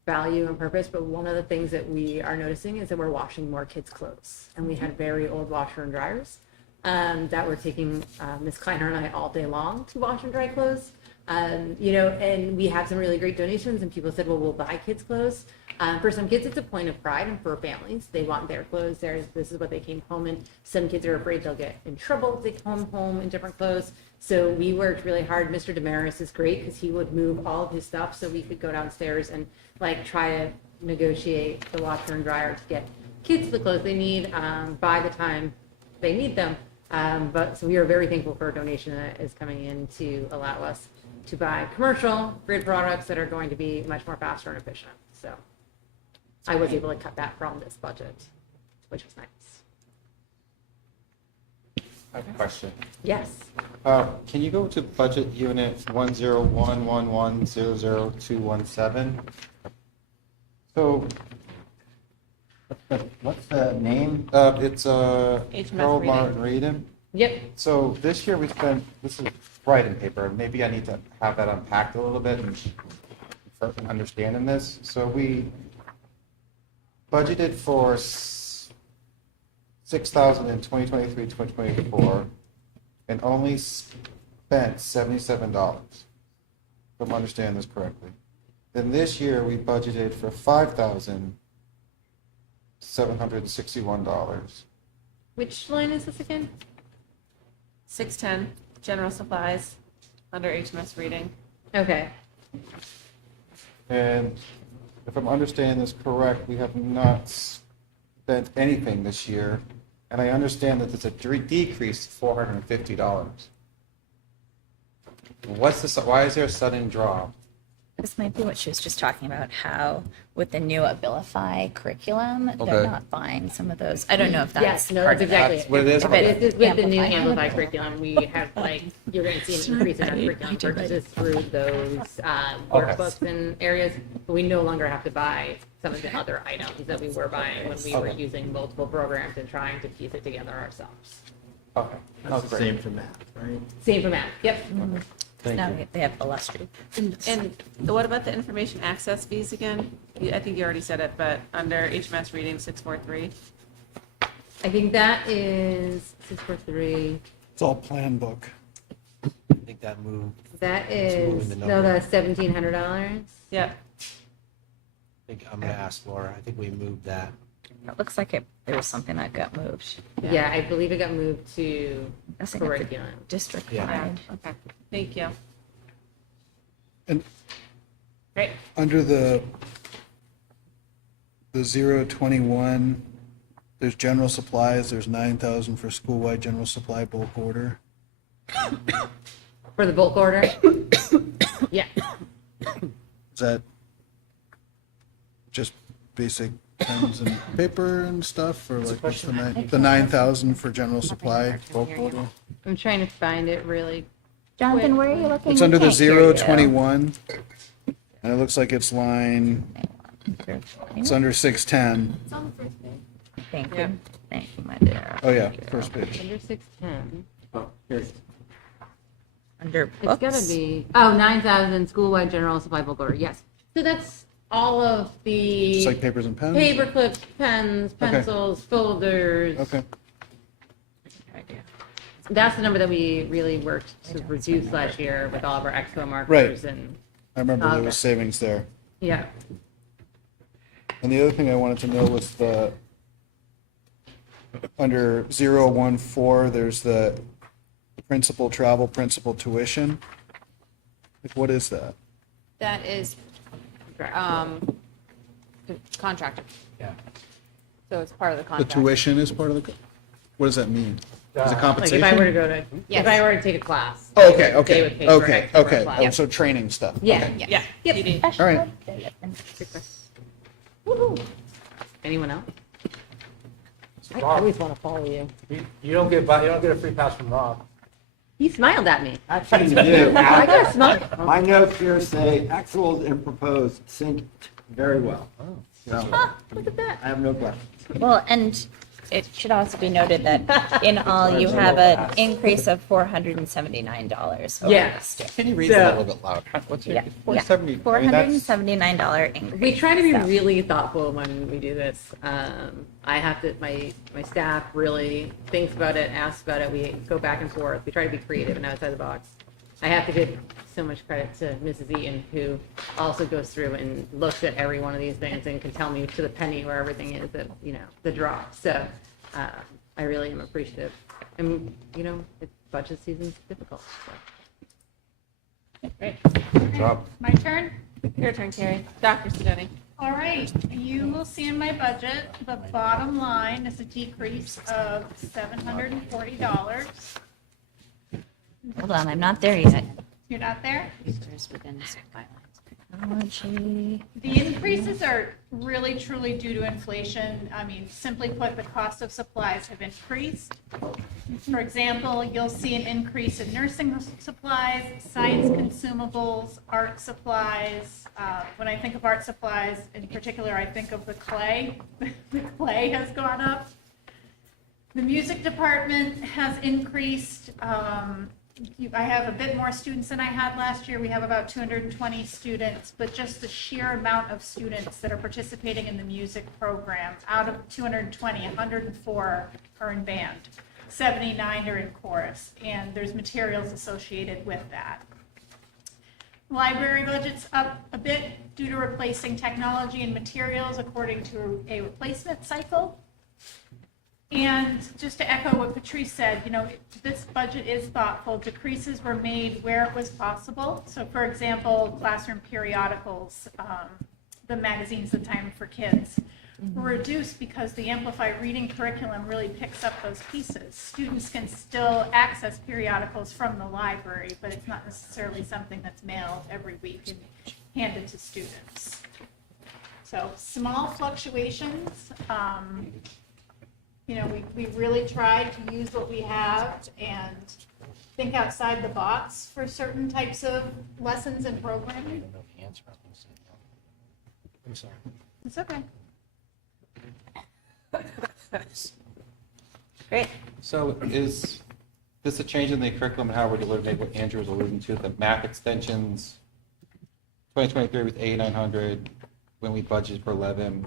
value and purpose, but one of the things that we are noticing is that we're washing more kids' clothes. And we had very old washer and dryers that were taking Miss Kleiner and I all day long to wash and dry clothes. And we had some really great donations and people said, well, we'll buy kids' clothes. For some kids, it's a point of pride, and for families, they want their clothes. This is what they came home in. Some kids are afraid they'll get in trouble if they come home in different clothes. So we worked really hard. Mr. Damaris is great because he would move all of his stuff so we could go downstairs and try to negotiate the washer and dryer to get kids the clothes they need by the time they need them. But so we are very thankful for a donation that is coming in to allow us to buy commercial grid products that are going to be much more faster and efficient. So I was able to cut that from this budget, which was nice. I have a question. Yes. Can you go to budget unit 10111000217? So, What's the name? it's HMS Harold reading. Martin Reading. Yep. So this year we spent, this is writing paper, maybe I need to have that unpacked a little bit and for understanding this. So we budgeted for 6,000 in 2023, 2024, and only spent $77, if I'm understanding this correctly. Then this year we budgeted for $5,761. Which line is this again? 610, general supplies, under HMS reading. Okay. And if I'm understanding this correct, we have not spent anything this year. And I understand that there's a decrease of $450. What's this, why is there a sudden drop? This might be what she was just talking about, how with the new Abilify curriculum, Okay. they're not buying some of those. I don't know if that's Yes, no, part that's of it. exactly That's what it is? If Okay. it- This is with the new Amplify. Amplify curriculum, we have like, you're going to see an increase in our curriculum purchases through those workbooks and areas. But we no longer have to buy some of the other items that we were buying when we were Okay. using multiple programs and trying to piece it together ourselves. Okay. That's the same for math, right? Same for math, yep. Thank Now you. they have illustrative. And what about the information access fees again? I think you already said it, but under HMS reading 643. I think that is 643. It's all plan book. I think that moved. That moving is, the no, number. that's $1,700. Yep. I think I'm gonna ask Laura. I think we moved that. It looks like there was something that got moved. Yeah, I believe it got moved to Guessing it's a curriculum. district Yeah. wide. Okay, thank you. And Great. under the 021, there's general supplies, there's 9,000 for school-wide general supply bulk order. For the bulk order? Yeah. Is that just basic pens and paper and stuff, or like what's the 9,000 for general supply bulk order? I'm trying to find it really. Jonathan, where are you looking? It's We under the can't hear you. 021, and it looks like it's line, it's under 610. Thank Yeah. you. Thank you, my dear. Oh, yeah, first page. Under 610. Under It's books. gotta be, oh, 9,000 school-wide general supply bulk order, yes. So that's all of Just the like papers and pens? paper clips, pens, pencils, folders. Okay. That's the number that we really worked to reduce last year with all of our expo markers and, I remember there Okay. was savings there. yeah. And the other thing I wanted to know was the, under 014, there's the principal travel, principal tuition. Like, what is that? That is, contractor. Yeah. So it's part of the The contract. tuition is part of the, what does that mean? Is it Like compensation? if I were to go to, if Yes. I were to take a class. Oh, okay, they would okay, pay for an okay, extra okay. class. Oh, so training stuff. Yeah, Okay. yeah. Yeah. Yep. PD. All right. Woohoo. Anyone else? I always want to follow you. You don't get, a free pass from Rob. He smiled at me. Actually, you do. I got a smile. My notes here say actuals and proposed synced very well. So, Look at that. I have no questions. Well, and it should also be noted that in all, you have an increase of $479 over Yeah. last year. Can you read So- that a little bit louder? What's your, Yeah, yeah. 470? I mean, that's- $479 increase. We try to be so. really thoughtful when we do this. I have to, my staff really thinks about it, asks about it. We go back and forth. We try to be creative and outside the box. I have to give so much credit to Mrs. Eaton, who also goes through and looks at every one of these things and can tell me to the penny where everything is at, the drop. So I really am appreciative. And, budget season's difficult. So. Great. Good job. My turn? Your turn, Carrie. Dr. Sidoti. All right, you will see in my budget, the bottom line is a decrease of $740. Hold on, I'm not there yet. You're not there? There's within supply lines. Technology. The increases are really truly due to inflation. I mean, simply put, the cost of supplies have increased. For example, you'll see an increase in nursing supplies, science consumables, art supplies. When I think of art supplies in particular, I think of the clay. The clay has gone up. The music department has increased. I have a bit more students than I had last year. We have about 220 students, but just the sheer amount of students that are participating in the music program, out of 220, 104 are in band, 79 are in chorus, and there's materials associated with that. Library budget's up a bit due to replacing technology and materials according to a replacement cycle. And just to echo what Patrice said, you know, this budget is thoughtful. Decreases were made where it was possible. So for example, classroom periodicals, the magazines, The Time for Kids, were reduced because the Amplify Reading curriculum really picks up those pieces. Students can still access periodicals from the library, but it's not necessarily something that's mailed every week and handed to students. So small fluctuations. You know, we really tried to use what we have and think outside the box for certain types of lessons and programming. I'm sorry. It's okay. Great. So is this a change in the curriculum and how we're delivering what Andrew was alluding to, the math extensions? 2023 was 8,900, when we budgeted for 11,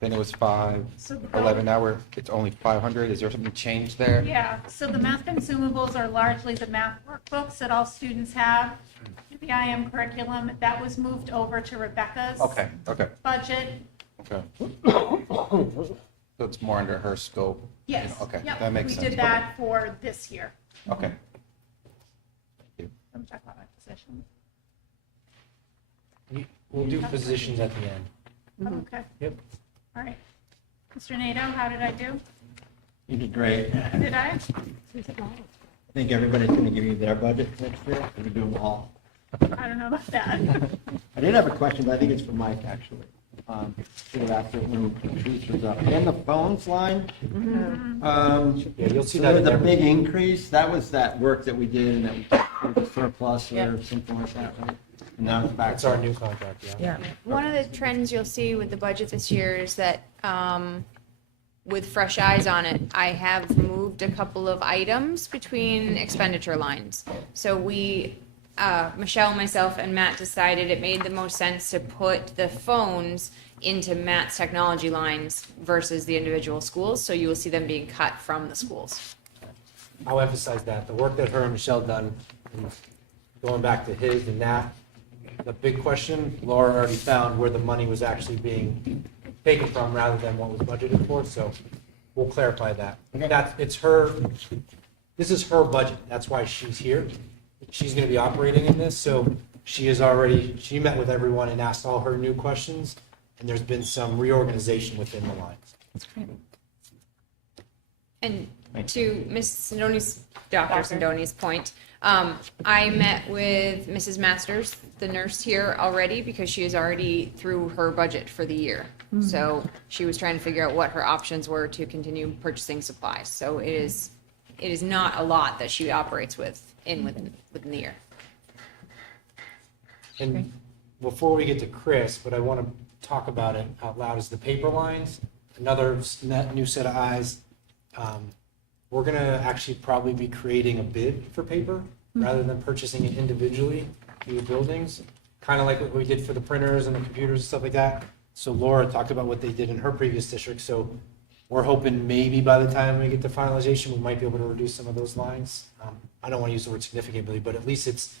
then it was 5, So the 11, now it's only 500, is there something changed there? Yeah, so the math consumables are largely the math workbooks that all students have. The IM curriculum, that was moved over to Rebecca's Okay, budget. okay. So it's more under her scope? Yes. Okay, Yep, that makes sense. We did that for this year. Okay. Let me talk about my position. We'll do positions at the end. Okay, Yep. all right. Mr. Nato, how did I do? You did great. Did I? I think everybody's going to give you their budget next year. We do them all. I don't know about that. I did have a question, but I think it's for Mike, actually. Should have asked it when Patrice was up. And the phones line, Yeah, you'll see so that there in was a every. big increase. That was that work that we did and that we took through the surplus or Yep. something like that, right? And now it's back. That's our new contract, yeah. One of the trends you'll see with the budget this year is that, with fresh eyes on it, I have moved a couple of items between expenditure lines. So we, Michelle, myself, and Matt decided it made the most sense to put the phones into Matt's technology lines versus the individual schools. So you will see them being cut from the schools. I'll emphasize that, the work that her and Michelle done, and going back to his and that, the big question, Laura already found where the money was actually being taken from rather than what was budgeted for, so we'll clarify that. It's her, this is her budget, that's why she's here. She's gonna be operating in this, so she met with everyone and asked all her new questions, and there's been some reorganization within the lines. And to Ms. Sindoni's, Dr. Sindoni's point, I met with Mrs. Masters, the nurse here already, because she is already through her budget for the year. So she was trying to figure out what her options were to continue purchasing supplies. So it is not a lot that she operates within the year. And before we get to Chris, but I want to talk about it out loud, is the paper lines, another new set of eyes. We're going to actually probably be creating a bid for paper rather than purchasing it individually through the buildings, kind of like what we did for the printers and the computers and stuff like that. So Laura talked about what they did in her previous district, so we're hoping maybe by the time we get to finalization, we might be able to reduce some of those lines. I don't want to use the word significantly, but at least it's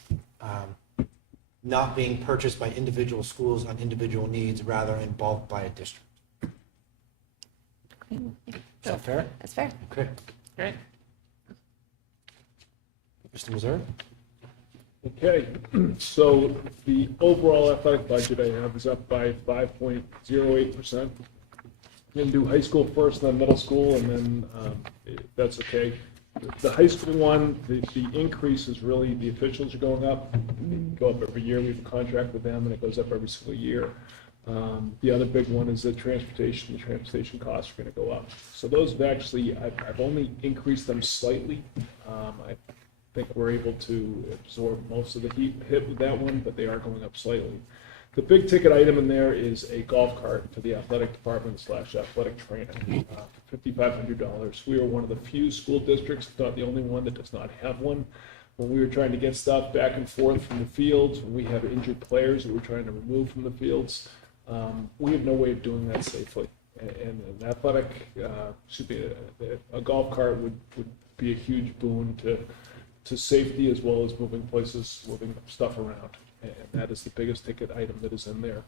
not being purchased by individual schools on individual needs, rather in bulk by a district. Is that fair? That's fair. Okay. Great. Mr. Missouri? Okay, so the overall athletic budget I have is up by 5.08%. I'm going to do high school first, then middle school, and then if that's okay. The high school one, the increase is really, the officials are going up. They go up every year. We have a contract with them, and it goes up every single year. The other big one is the transportation costs are going to go up. So those have actually, I've only increased them slightly. I think we're able to absorb most of the hit with that one, but they are going up slightly. The big ticket item in there is a golf cart for the athletic department / athletic trainer, for $5,500. We are one of the few school districts, if not the only one, that does not have one. When we were trying to get stuff back and forth from the fields, when we have injured players that we're trying to remove from the fields, we have no way of doing that safely. And an athletic, a golf cart would be a huge boon to safety as well as moving stuff around. And that is the biggest ticket item that is in there.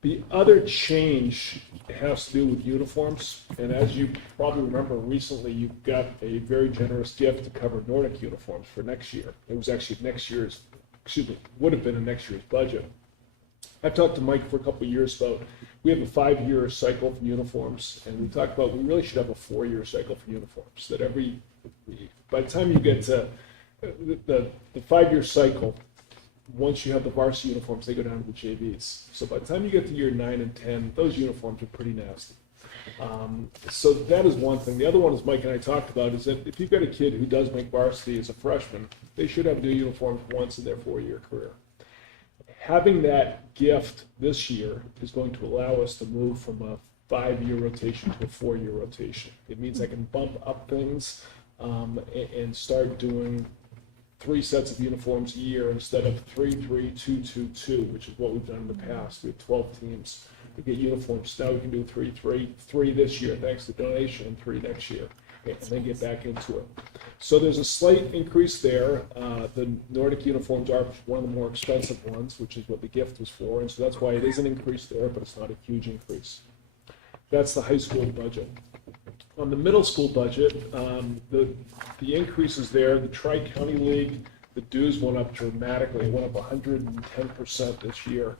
The other change has to do with uniforms. And as you probably remember, recently you got a very generous gift to cover Nordic uniforms for next year. It was actually would have been in next year's budget. I've talked to Mike for a couple of years about, we have a 5-year cycle for uniforms, and we talked about we really should have a 4-year cycle for uniforms. That by the time you get to the 5-year cycle, once you have the varsity uniforms, they go down to the JVs. So by the time you get to year 9 and 10, those uniforms are pretty nasty. So that is one thing. The other one, as Mike and I talked about, is that if you've got a kid who does make varsity as a freshman, they should have new uniforms once in their 4-year career. Having that gift this year is going to allow us to move from a 5-year rotation to a 4-year rotation. It means I can bump up things and start doing 3 sets of uniforms a year instead of 3, 3, 2, 2, 2, which is what we've done in the past. We have 12 teams to get uniforms. Now we can do 3, 3, 3 this year, thanks to donation, and 3 next year, and then get back into it. So there's a slight increase there. The Nordic uniforms are one of the more expensive ones, which is what the gift was for, and so that's why it is an increase there, but it's not a huge increase. That's the high school budget. On the middle school budget, the increases there, the Tri-County League, the dues went up dramatically. It went up 110% this year,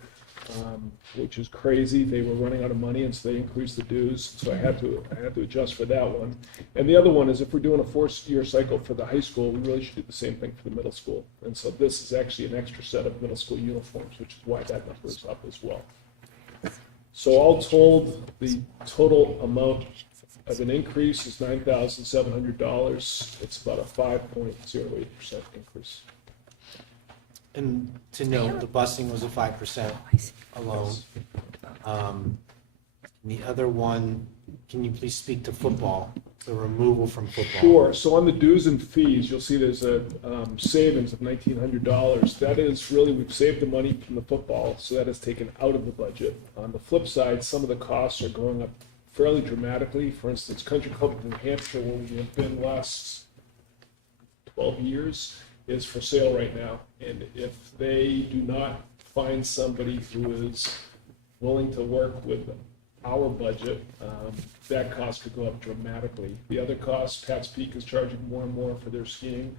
which is crazy. They were running out of money, and so they increased the dues. So I had to adjust for that one. And the other one is if we're doing a 4-year cycle for the high school, we really should do the same thing for the middle school. And so this is actually an extra set of middle school uniforms, which is why that number is up as well. So all told, the total amount of an increase is $9,700. It's about a 5.08% increase. And to note, the busing was a 5% alone. The other one, can you please speak to football, the removal from football? Sure. So on the dues and fees, you'll see there's a savings of $1,900. That is really, we've saved the money from the football, so that is taken out of the budget. On the flip side, some of the costs are going up fairly dramatically. For instance, Country Club of New Hampshire, where we have been last 12 years, is for sale right now. And if they do not find somebody who is willing to work with our budget, that cost could go up dramatically. The other costs, Pat's Peak is charging more and more for their skiing.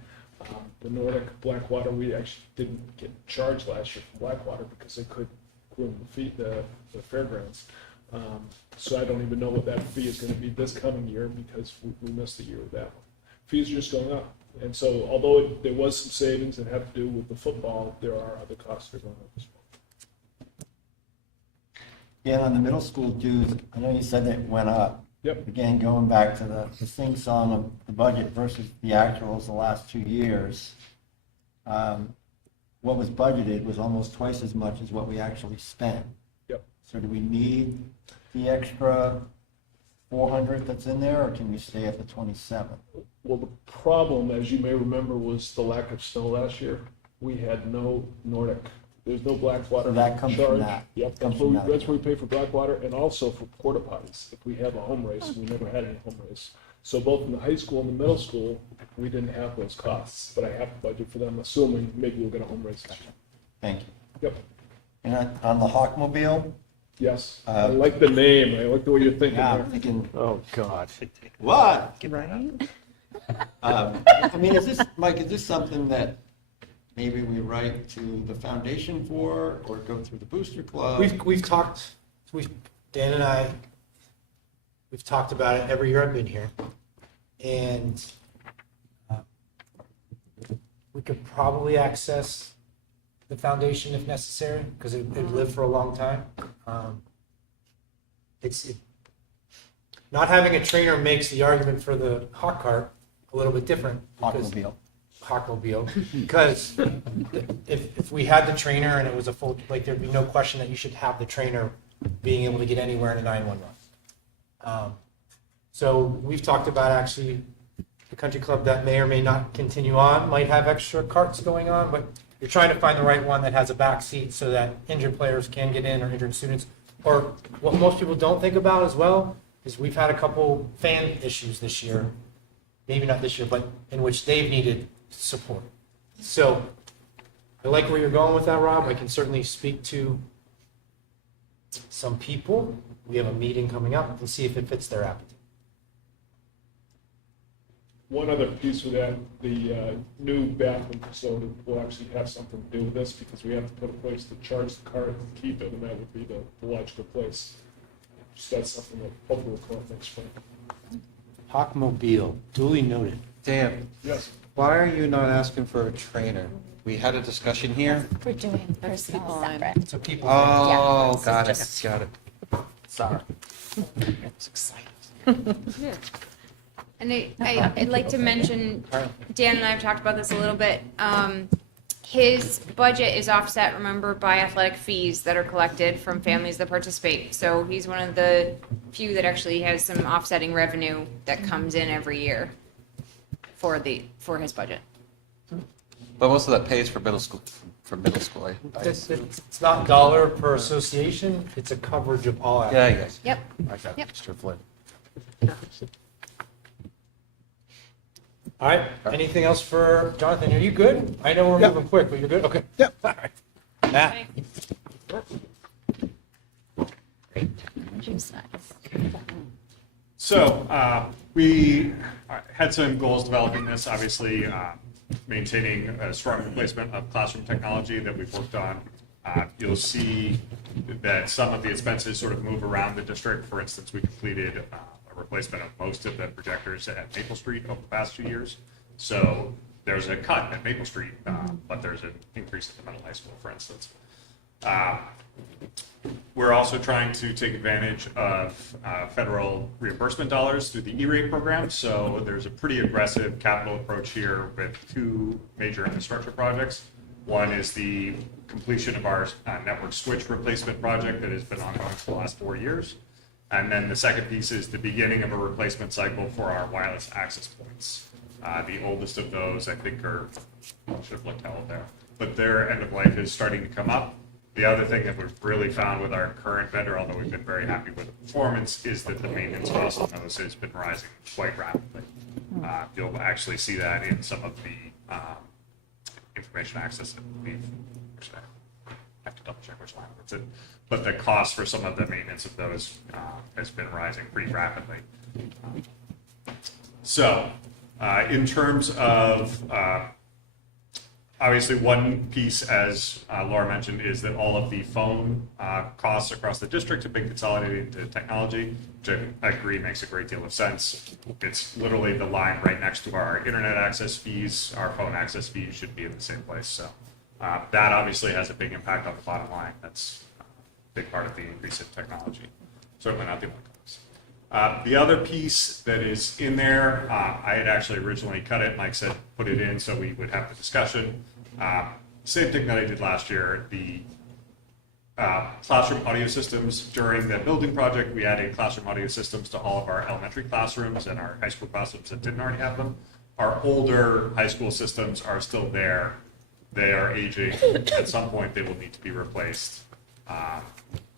The Nordic Blackwater, we actually didn't get charged last year from Blackwater because they could groom the fairgrounds. So I don't even know what that fee is going to be this coming year because we missed a year with that one. Fees are just going up. And so although there was some savings that had to do with the football, there are other costs that are going up as well. Yeah, on the middle school dues, I know you said that it went up. Yep. Again, going back to the sing-song of the budget versus the actuals the last 2 years, what was budgeted was almost twice as much as what we actually spent. Yep. So do we need the extra 400 that's in there, or can we stay at the 27? Well, the problem, as you may remember, was the lack of snow last year. We had no Nordic. There's no Blackwater. So that comes charge. from that. Yep, Comes that's from where that. that's where we pay for Blackwater and also for porta potties. If we have a home race, we never had any home race. So both in the high school and the middle school, we didn't have those costs, but I have to budget for them, assuming maybe we'll get a home race this year. Thank you. Yep. And on the Hawkmobile, Yes. I like the name. I like the way you're thinking yeah, there. I'm thinking, Oh, God. what? Right? I mean, is this, Mike, is this something that maybe we write to the foundation for, or go through the booster club? We've talked, Dan and I, we've talked about it every year I've been here. And we could probably access the foundation if necessary, because it lived for a long time. Not having a trainer makes the argument for the hawk cart a little bit different. Hawkmobile. Because if we had the trainer and it was a full, like, there'd be no question that you should have the trainer being able to get anywhere in a 911. So we've talked about actually the country club that may or may not continue on might have extra carts going on, but you're trying to find the right one that has a back seat so that injured players can get in, or injured students. Or what most people don't think about as well is we've had a couple fan issues this year, maybe not this year, but in which they've needed support. So I like where you're going with that, Rob. I can certainly speak to some people. We have a meeting coming up and see if it fits their appetite. One other piece with that, the new bathroom facility will actually have something to do with this, because we have to put a place to charge the car and keep it, and that would be the logical place. So that's something that hopefully will come up next spring. Hawkmobile, duly noted. Dan, Yes. why are you not asking for a trainer? We had a discussion here. We're doing personnel separate. So people. Oh, Yeah, got this is it, got it. Sorry. It's exciting. And I'd like to mention, Dan and I have talked about this a little bit. His budget is offset, remember, by athletic fees that are collected from families that participate. So he's one of the few that actually has some offsetting revenue that comes in every year for his budget. But most of that pays for middle school, I It's not dollar per association, it's a coverage of all Yeah, athletes. yes. Yep. I got Yep. it, Mr. Flynn. All right, anything else for Jonathan? Are you good? I know we're Yep. moving quick, but you're good? Okay. Yep. All right. Matt? Juice nice. So we had some goals developing this, obviously maintaining a strong replacement of classroom technology that we've worked on. You'll see that some of the expenses sort of move around the district. For instance, we completed a replacement of most of the projectors at Maple Street over the past 2 years. So there's a cut at Maple Street, but there's an increase at the middle high school, for instance. We're also trying to take advantage of federal reimbursement dollars through the E-rate program. So there's a pretty aggressive capital approach here with two major infrastructure projects. One is the completion of our network switch replacement project that has been ongoing for the last 4 years. And then the second piece is the beginning of a replacement cycle for our wireless access points. The oldest of those, I think, I should have looked how old they are, but their end of life is starting to come up. The other thing that we've really found with our current vendor, although we've been very happy with the performance, is that the maintenance cost on those has been rising quite rapidly. You'll actually see that in some of the information access that we've, actually, I have to double check which line it's in, but the cost for some of the maintenance of those has been rising pretty rapidly. So in terms of obviously, one piece, as Laura mentioned, is that all of the phone costs across the district have been consolidated into technology, which I agree makes a great deal of sense. It's literally the line right next to our internet access fees. Our phone access fees should be in the same place. So that obviously has a big impact on the bottom line. That's a big part of the increase in technology. Certainly not the only cost. The other piece that is in there, I had actually originally cut it. Mike said put it in so we would have the discussion. Same thing that I did last year. The classroom audio systems during the building project, we added classroom audio systems to all of our elementary classrooms and our high school classrooms that didn't already have them. Our older high school systems are still there. They are aging. At some point, they will need to be replaced.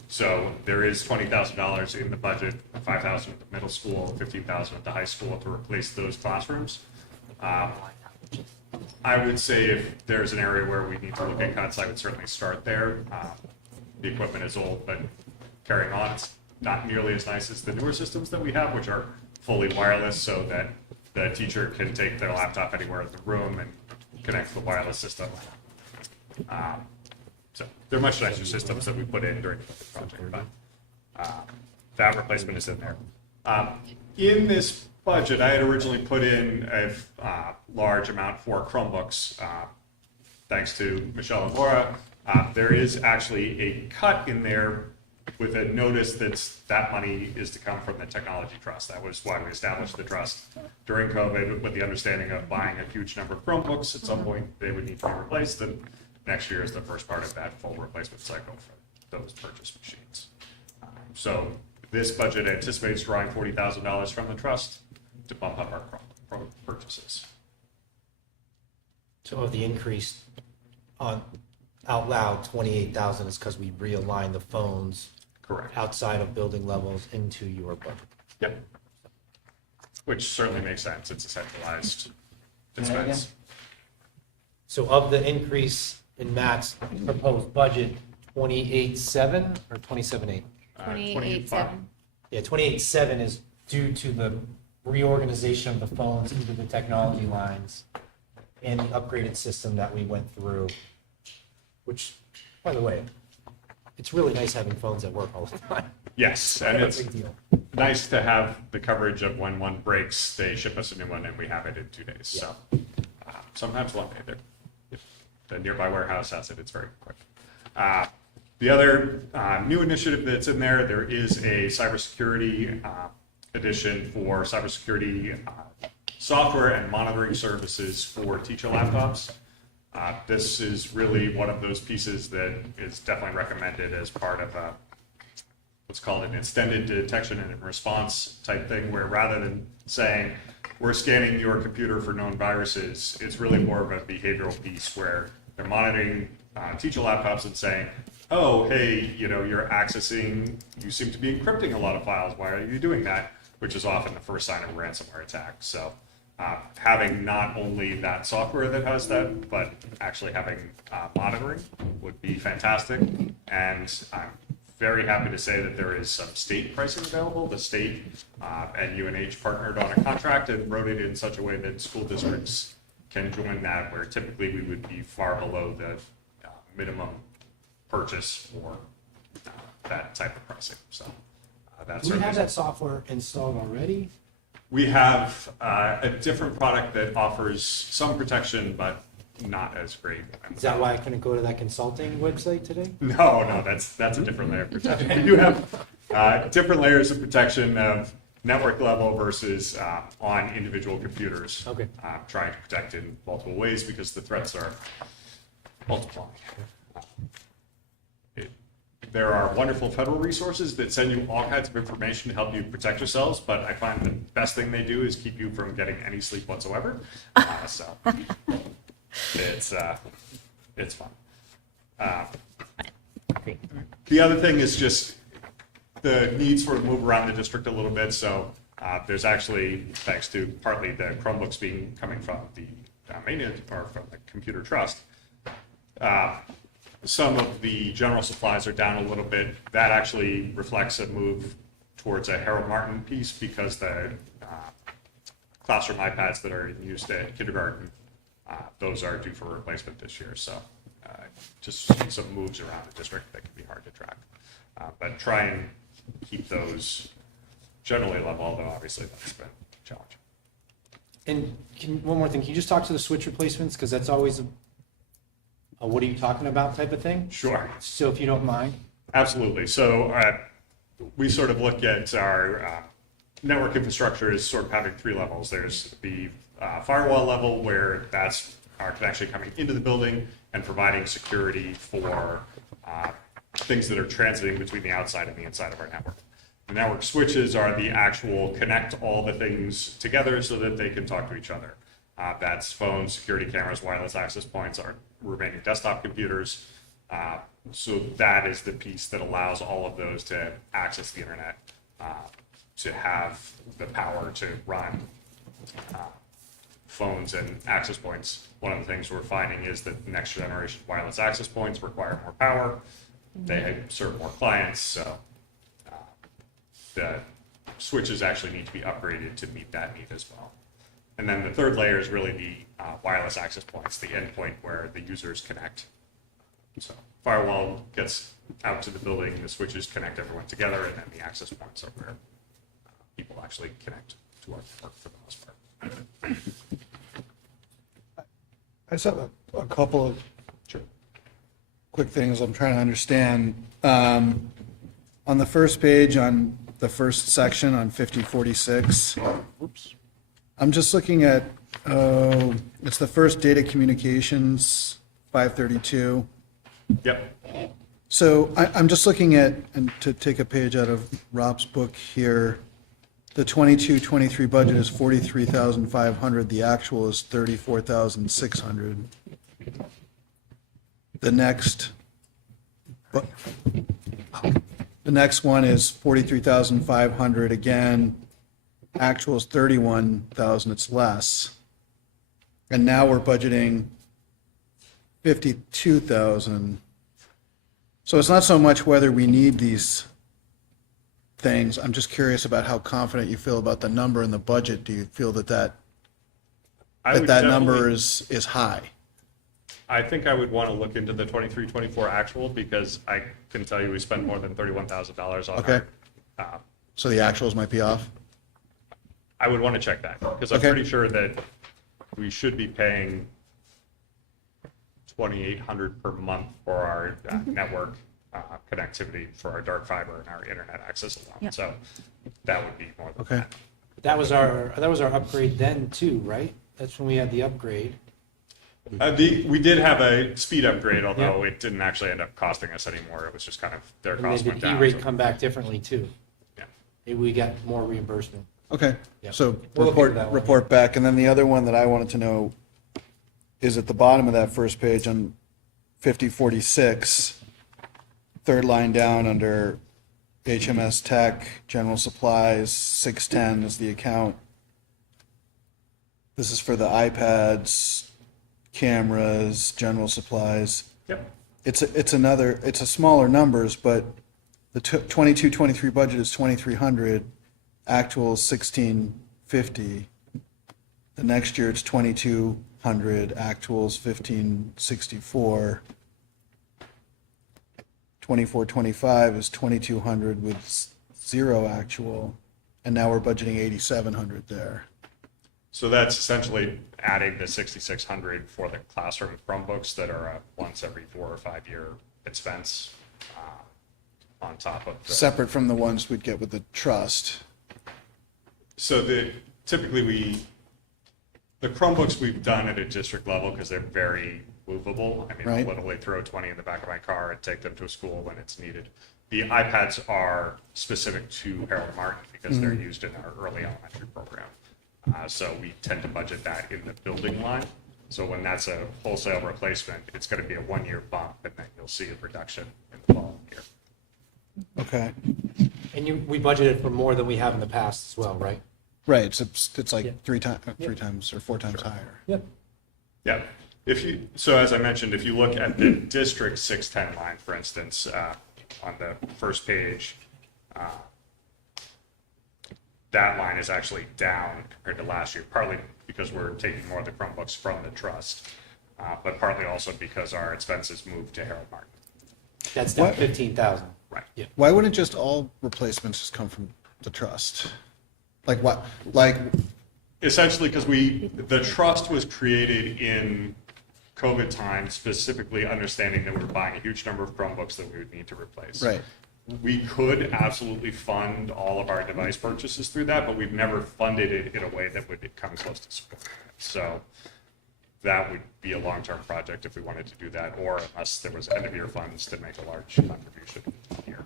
So there is $20,000 in the budget, $5,000 at the middle school, $15,000 at the high school to replace those classrooms. I would say if there's an area where we need to look at cuts, I would certainly start there. The equipment is old, but carrying on, it's not nearly as nice as the newer systems that we have, which are fully wireless so that the teacher can take their laptop anywhere in the room and connect to the wireless system. So they're much nicer systems that we put in during the project, but that replacement is in there. In this budget, I had originally put in a large amount for Chromebooks. Thanks to Michelle and Laura, there is actually a cut in there with a notice that money is to come from the technology trust. That was why we established the trust during COVID, with the understanding of buying a huge number of Chromebooks. At some point, they would need to be replaced, and next year is the first part of that full replacement cycle for those purchase machines. So this budget anticipates drawing $40,000 from the trust to bump up our Chromebook purchases. So of the increase on out loud, 28,000 is because we realigned the phones Correct. outside of building levels into your budget. Yep. Which certainly makes sense. It's a centralized expense. So of the increase in Matt's proposed budget, 28.7 or 27.8? 28.7. Yeah, 28.7 is due to the reorganization of the phones into the technology lines and the upgraded system that we went through, which, by the way, it's really nice having phones that work all the time. Yes, and it's Big deal. nice to have the coverage of when one breaks, they ship us a new one and we have it in 2 days. So sometimes longer. If the nearby warehouse has it, it's very quick. The other new initiative that's in there, there is a cybersecurity edition for cybersecurity software and monitoring services for teacher laptops. This is really one of those pieces that is definitely recommended as part of what's called an extended detection and response type thing, where rather than saying, we're scanning your computer for known viruses, it's really more of a behavioral piece where they're monitoring teacher laptops and saying, oh, hey, you're accessing, you seem to be encrypting a lot of files. Why are you doing that? Which is often the first sign of a ransomware attack. So having not only that software that has that, but actually having monitoring would be fantastic. And I'm very happy to say that there is some state pricing available. The state and UNH partnered on a contract and wrote it in such a way that school districts can join that, where typically we would be far below the minimum purchase for that type of pricing. So that's. Do we have that software installed already? We have a different product that offers some protection, but not as great. Is that why I couldn't go to that consulting website today? No, that's a different layer of protection. We do have different layers of protection of network level versus on individual computers. Okay. Trying to protect in multiple ways because the threats are multiplying. There are wonderful federal resources that send you all kinds of information to help you protect yourselves, but I find the best thing they do is keep you from getting any sleep whatsoever. So it's fun. The other thing is just the need sort of move around the district a little bit. So there's actually, thanks to partly the Chromebooks coming from the maintenance or from the computer trust, some of the general supplies are down a little bit. That actually reflects a move towards a Harold Martin piece because the classroom iPads that are in use at kindergarten, those are due for replacement this year. So just some moves around the district that can be hard to track. But try and keep those generally level, although obviously that's been challenging. And one more thing, can you just talk to the switch replacements? Because that's always a what are you talking about type of thing? Sure. So if you don't mind. Absolutely. So we sort of look at our network infrastructure as sort of having three levels. There's the firewall level, where that's our connection coming into the building and providing security for things that are transiting between the outside and the inside of our network. The network switches are the actual connect all the things together so that they can talk to each other. That's phones, security cameras, wireless access points, our remaining desktop computers. So that is the piece that allows all of those to access the internet, to have the power to run phones and access points. One of the things we're finding is that next generation wireless access points require more power. They serve more clients, so the switches actually need to be upgraded to meet that need as well. And then the third layer is really the wireless access points, the endpoint where the users connect So firewall gets out to the building, the switches connect everyone together, and then the access points are where people actually connect to our network for the most part. I just have a couple of quick things I'm trying to understand. On the first page, on the first section on 5046, I'm just looking at, it's the first data communications, 532. Yep. So I'm just looking at, and to take a page out of Rob's book here, the 22-23 budget is 43,500. The actual is 34,600. The next one is 43,500. Again, actual is 31,000. It's less. And now we're budgeting 52,000. So it's not so much whether we need these things. I'm just curious about how confident you feel about the number in the budget. Do you feel that I would number definitely- is high? I think I would want to look into the 23-24 actual, because I can tell you we spend more than $31,000 on Okay. our, So the actuals might be off? I would want to check that, because I'm Okay. pretty sure that we should be paying $2,800 per month for our network connectivity for our dark fiber and our internet access alone. Yep. So that would be more than Okay. that. That was our upgrade then too, right? That's when we had the upgrade. We did have a speed upgrade, although it didn't actually end up costing us anymore. It was just kind of their And cost then went the down. E-rate so- come back differently too. Yeah. Maybe we got more reimbursement. Okay, Yeah. so We'll look into that one. report back. And then the other one that I wanted to know is at the bottom of that first page on 5046, third line down under HMS Tech, General Supplies, 610 is the account. This is for the iPads, cameras, general supplies. Yep. It's a smaller numbers, but the 22-23 budget is 2,300, actual is 1,650. The next year it's 2,200, actuals 1,564. 24-25 is 2,200 with zero actual, and now we're budgeting 8,700 there. So that's essentially adding the 6,600 for the classroom Chromebooks that are a once every 4 or 5 year expense on top of the. Separate from the ones we'd get with the trust. So typically the Chromebooks we've done at a district level because they're very movable. I mean, Right. I'll literally throw 20 in the back of my car and take them to a school when it's needed. The iPads are specific to Harold Martin because they're used in our early elementary program. So we tend to budget that in the building line. So when that's a wholesale replacement, it's going to be a 1 year bump, and then you'll see a reduction in the following year. Okay. And we budgeted for more than we have in the past as well, right? Right, it's like Yeah. three times or 4 times higher. Yep. Yeah. So as I mentioned, if you look at the District 610 line, for instance, on the first page, that line is actually down compared to last year, partly because we're taking more of the Chromebooks from the trust, but partly also because our expenses moved to Harold Martin. That's down What? 15,000. Right. Why wouldn't just all replacements just come from the trust? Like what, like, Essentially, because the trust was created in COVID time, specifically understanding that we were buying a huge number of Chromebooks that we would need to replace. right, We could absolutely fund all of our device purchases through that, but we've never funded it in a way that would come close to supporting it. So that would be a long-term project if we wanted to do that, or unless there was end-of-year funds to make a large contribution here.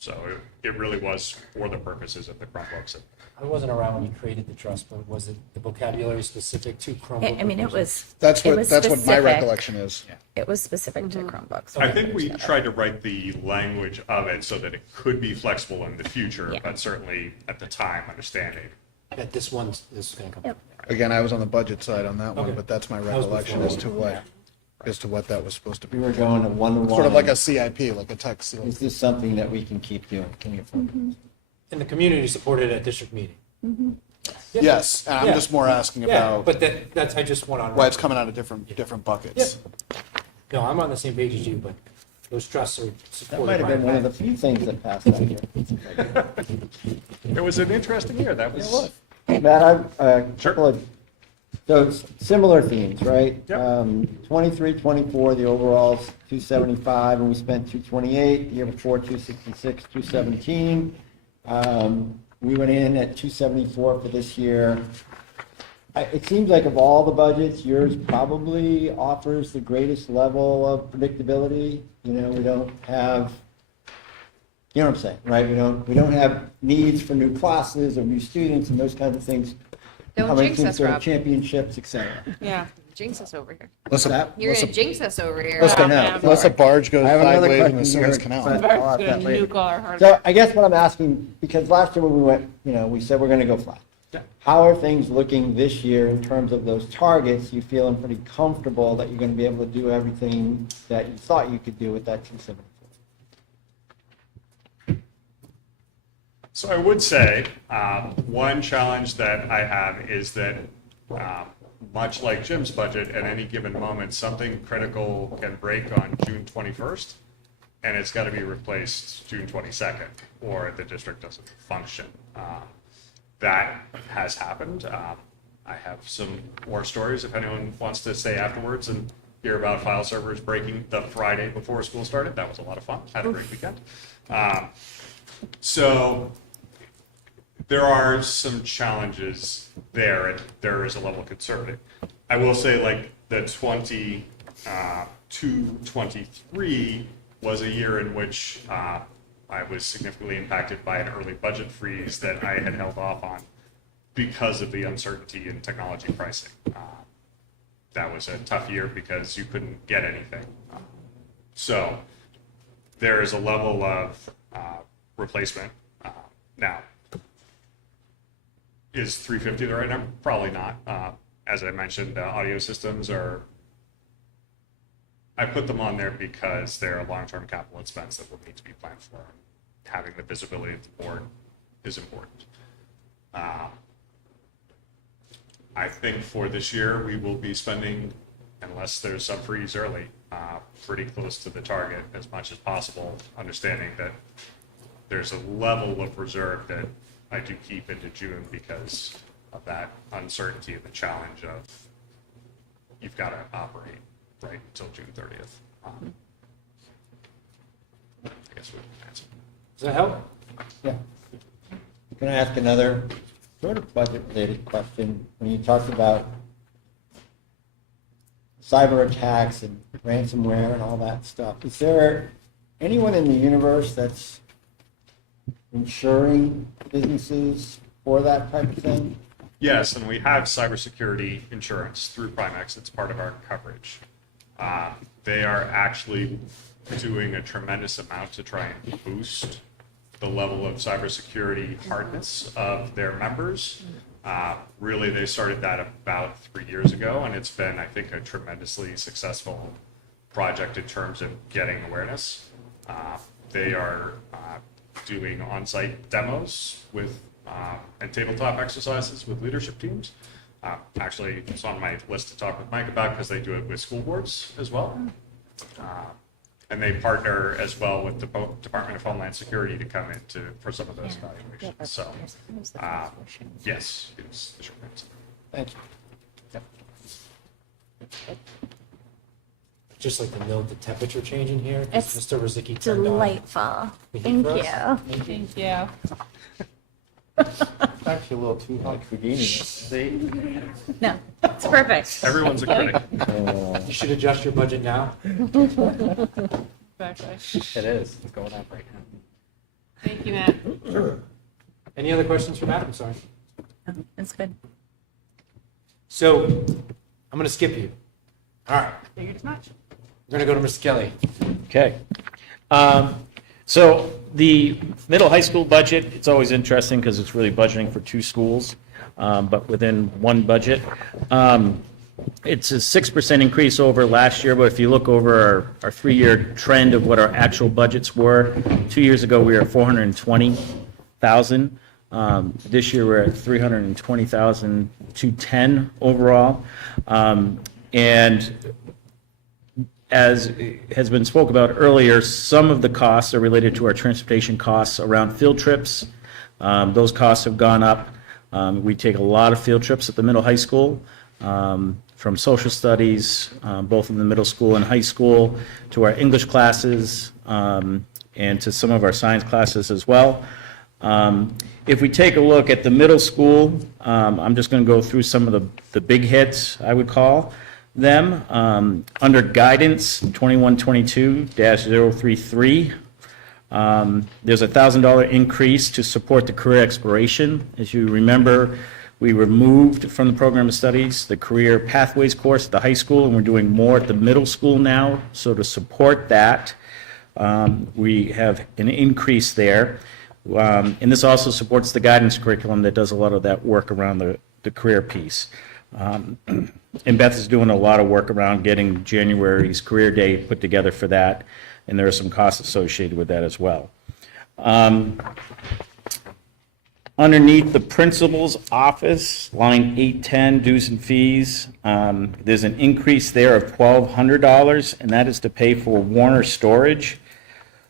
So it really was for the purposes of the Chromebooks. I wasn't around when you created the trust, but was it the vocabulary specific to Chromebook? I mean, it was. that's it what, was that's what my specific. recollection is. It was specific to Chromebooks. I think we tried to write the language of it so that it could be flexible in the future, Yeah. but certainly at the time, understanding. That this one is going to come. Yep. Again, I was on the budget side on that one, Okay. but that's my That was recollection before. as to what that was supposed to We be. were going to one-to-one. Sort of like a CIP, like a text. Is this something that we can keep doing? Can we afford it? And the community supported it at district meeting. Yep. Yes, and I'm Yeah. just more asking Yeah, about but that's, I just want on. why it's coming out of different buckets. No, I'm on the same page as you, but those trusts are That supported might have by been one of the bank. few things that passed that year. It was an interesting year. That was. Matt, I've a couple of, so it's similar themes, right? Yep. 23, 24, the overall's 275, and we spent 228. The year before, 266, 217. We went in at 274 for this year. It seems like of all the budgets, yours probably offers the greatest level of predictability. You know, we don't have, you know what I'm saying, right? We don't have needs for new classes or new students and those kinds of things. Don't coming jinx to us, sort of Rob. Championships, et cetera. Yeah. Jinx us over here. Unless a, That- You're unless gonna a, jinx us over here. Yes, I know. unless a barge goes I have another sideways in the question Suez here, Canal. but I'll Bart's ask gonna that later. nuke all our hard. So I guess what I'm asking, because last year when we went, you know, we said we're gonna go flat. Yeah. How are things looking this year in terms of those targets? You feeling pretty comfortable that you're gonna be able to do everything that you thought you could do with that 274? So I would say, one challenge that I have is that, much like Jim's budget, at any given moment, something critical can break on June 21st, and it's got to be replaced June 22nd, or the district doesn't function. That has happened. I have some more stories if anyone wants to stay afterwards and hear about file servers breaking the Friday before school started. That was a lot of fun. Had a great weekend. So there are some challenges there, and there is a level of conservative. I will say, like, the 22-23 was a year in which I was significantly impacted by an early budget freeze that I had held off on because of the uncertainty in technology pricing. That was a tough year because you couldn't get anything. So there is a level of replacement. Now, is 350 the right number? Probably not. As I mentioned, audio systems are, I put them on there because they're a long-term capital expense that will need to be planned for. Having the visibility of the board is important. I think for this year, we will be spending, unless there's some freeze early, pretty close to the target as much as possible, understanding that there's a level of reserve that I do keep into June because of that uncertainty and the challenge of you've got to operate right until June 30th. I guess we can answer. Does that help? Yeah. Can I ask another sort of budget-related question? When you talked about cyber attacks and ransomware and all that stuff, is there anyone in the universe that's insuring businesses for that type of thing? Yes, and we have cybersecurity insurance through Primex. It's part of our coverage. They are actually doing a tremendous amount to try and boost the level of cybersecurity hardness of their members. Really, they started that about 3 years ago, and it's been, I think, a tremendously successful project in terms of getting awareness. They are doing on-site demos with and tabletop exercises with leadership teams. Actually, it's on my list to talk with Mike about because they do it with school boards as well. And they partner as well with the Department of Homeland Security to come in for some of those evaluations. So, yes, it's the short answer. Thank you. Just like to note the temperature change in here. 'Cause It's Mr. Rozicki turned on Delightful. the heat Thank for you. us. Thank you. It's actually a little too hot. No, it's perfect. Everyone's a critic. You should adjust your budget now. Exactly. It is, it's going up right now. Thank you, Matt. Any other questions for Matt? I'm sorry. It's good. So I'm going to skip you. All right. Figured as much. We're going to go to Mr. Kelly. Okay. So the middle high school budget, it's always interesting because it's really budgeting for two schools, but within one budget. It's a 6% increase over last year, but if you look over our 3-year trend of what our actual budgets were, 2 years ago, we were at $420,000. This year, we're at $320,210 overall. And as has been spoke about earlier, some of the costs are related to our transportation costs around field trips. Those costs have gone up. We take a lot of field trips at the middle high school, from social studies, both in the middle school and high school, to our English classes, and to some of our science classes as well. If we take a look at the middle school, I'm just going to go through some of the big hits, I would call them. Under guidance 2122-033, there's a $1,000 increase to support the career exploration. As you remember, we removed from the program of studies the career pathways course at the high school, and we're doing more at the middle school now. So to support that, we have an increase there. And this also supports the guidance curriculum that does a lot of that work around the career piece. And Beth is doing a lot of work around getting January's career day put together for that, and there are some costs associated with that as well. Underneath the principal's office, line 810, dues and fees, there's an increase there of $1,200, and that is to pay for Warner Storage.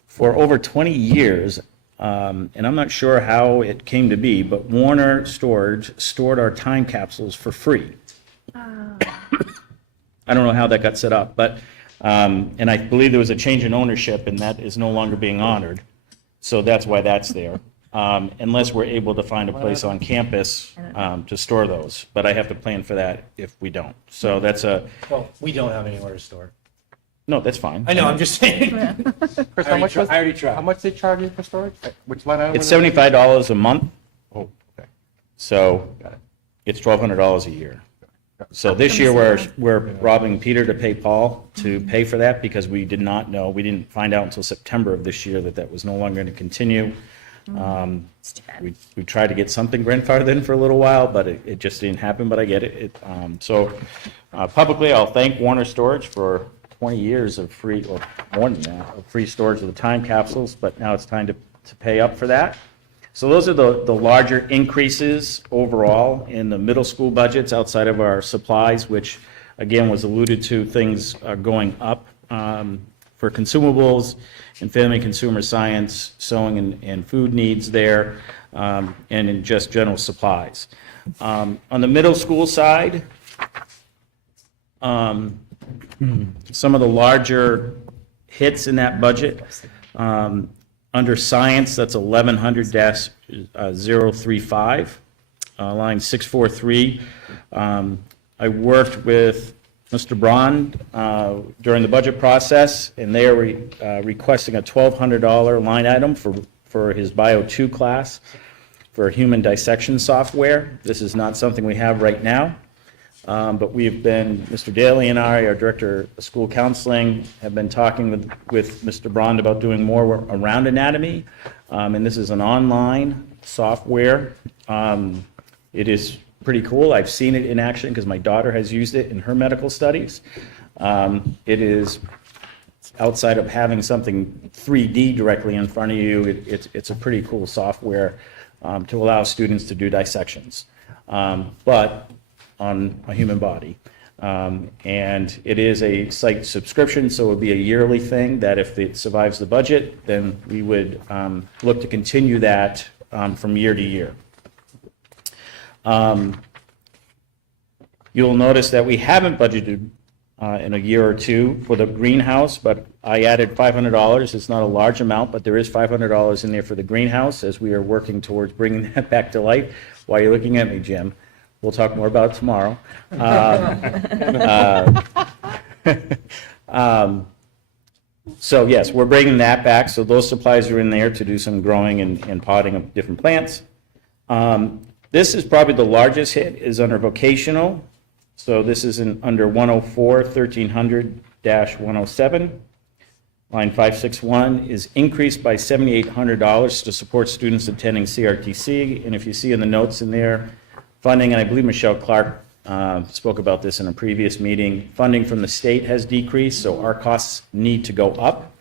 For over 20 years, and I'm not sure how it came to be, but Warner Storage stored our time capsules for free. I don't know how that got set up, but, and I believe there was a change in ownership, and that is no longer being honored. So that's why that's there. Unless we're able to find a place on campus to store those. But I have to plan for that if we don't. So that's Well, we don't have anywhere to store. no, that's fine. I know, I'm just saying. Chris, I already tried. how much they charge you for storage? Which line item? It's was it? $75 a month, Oh, okay. so Got it. it's $1,200 a year. So this year, we're robbing Peter to pay Paul to pay for that because we did not know, we didn't find out until September of this year that that was no longer going to continue. We tried to get something grandfathered in for a little while, but it just didn't happen, but I get it. So publicly, I'll thank Warner Storage for 20 years of free, or more than that, of free storage of the time capsules, but now it's time to pay up for that. So those are the larger increases overall in the middle school budgets outside of our supplies, which again was alluded to, things are going up for consumables and family consumer science, sewing and food needs there, and in just general supplies. On the middle school side, some of the larger hits in that budget, under science, that's 1100-035, line 643. I worked with Mr. Braun during the budget process, and they are requesting a $1,200 line item for his Bio 2 class for human dissection software. This is not something we have right now, but we've been, Mr. Daly and I, our Director of School Counseling, have been talking with Mr. Braun about doing more around anatomy, and this is an online software. It is pretty cool. I've seen it in action because my daughter has used it in her medical studies. It is, outside of having something 3D directly in front of you, it's a pretty cool software to allow students to do dissections, but on a human body. And it is a site subscription, so it would be a yearly thing that if it survives the budget, then we would look to continue that from year to year. You'll notice that we haven't budgeted in a year or two for the greenhouse, but I added $500. It's not a large amount, but there is $500 in there for the greenhouse as we are working towards bringing that back to life. Why are you looking at me, Jim? We'll talk more about it tomorrow. So yes, we're bringing that back. So those supplies are in there to do some growing and potting of different plants. This is probably the largest hit, is under vocational. So this is under 104, 1300-107. Line 561 is increased by $7,800 to support students attending CRTC. And if you see in the notes in there, funding, and I believe Michelle Clark spoke about this in a previous meeting, funding from the state has decreased, so our costs need to go up.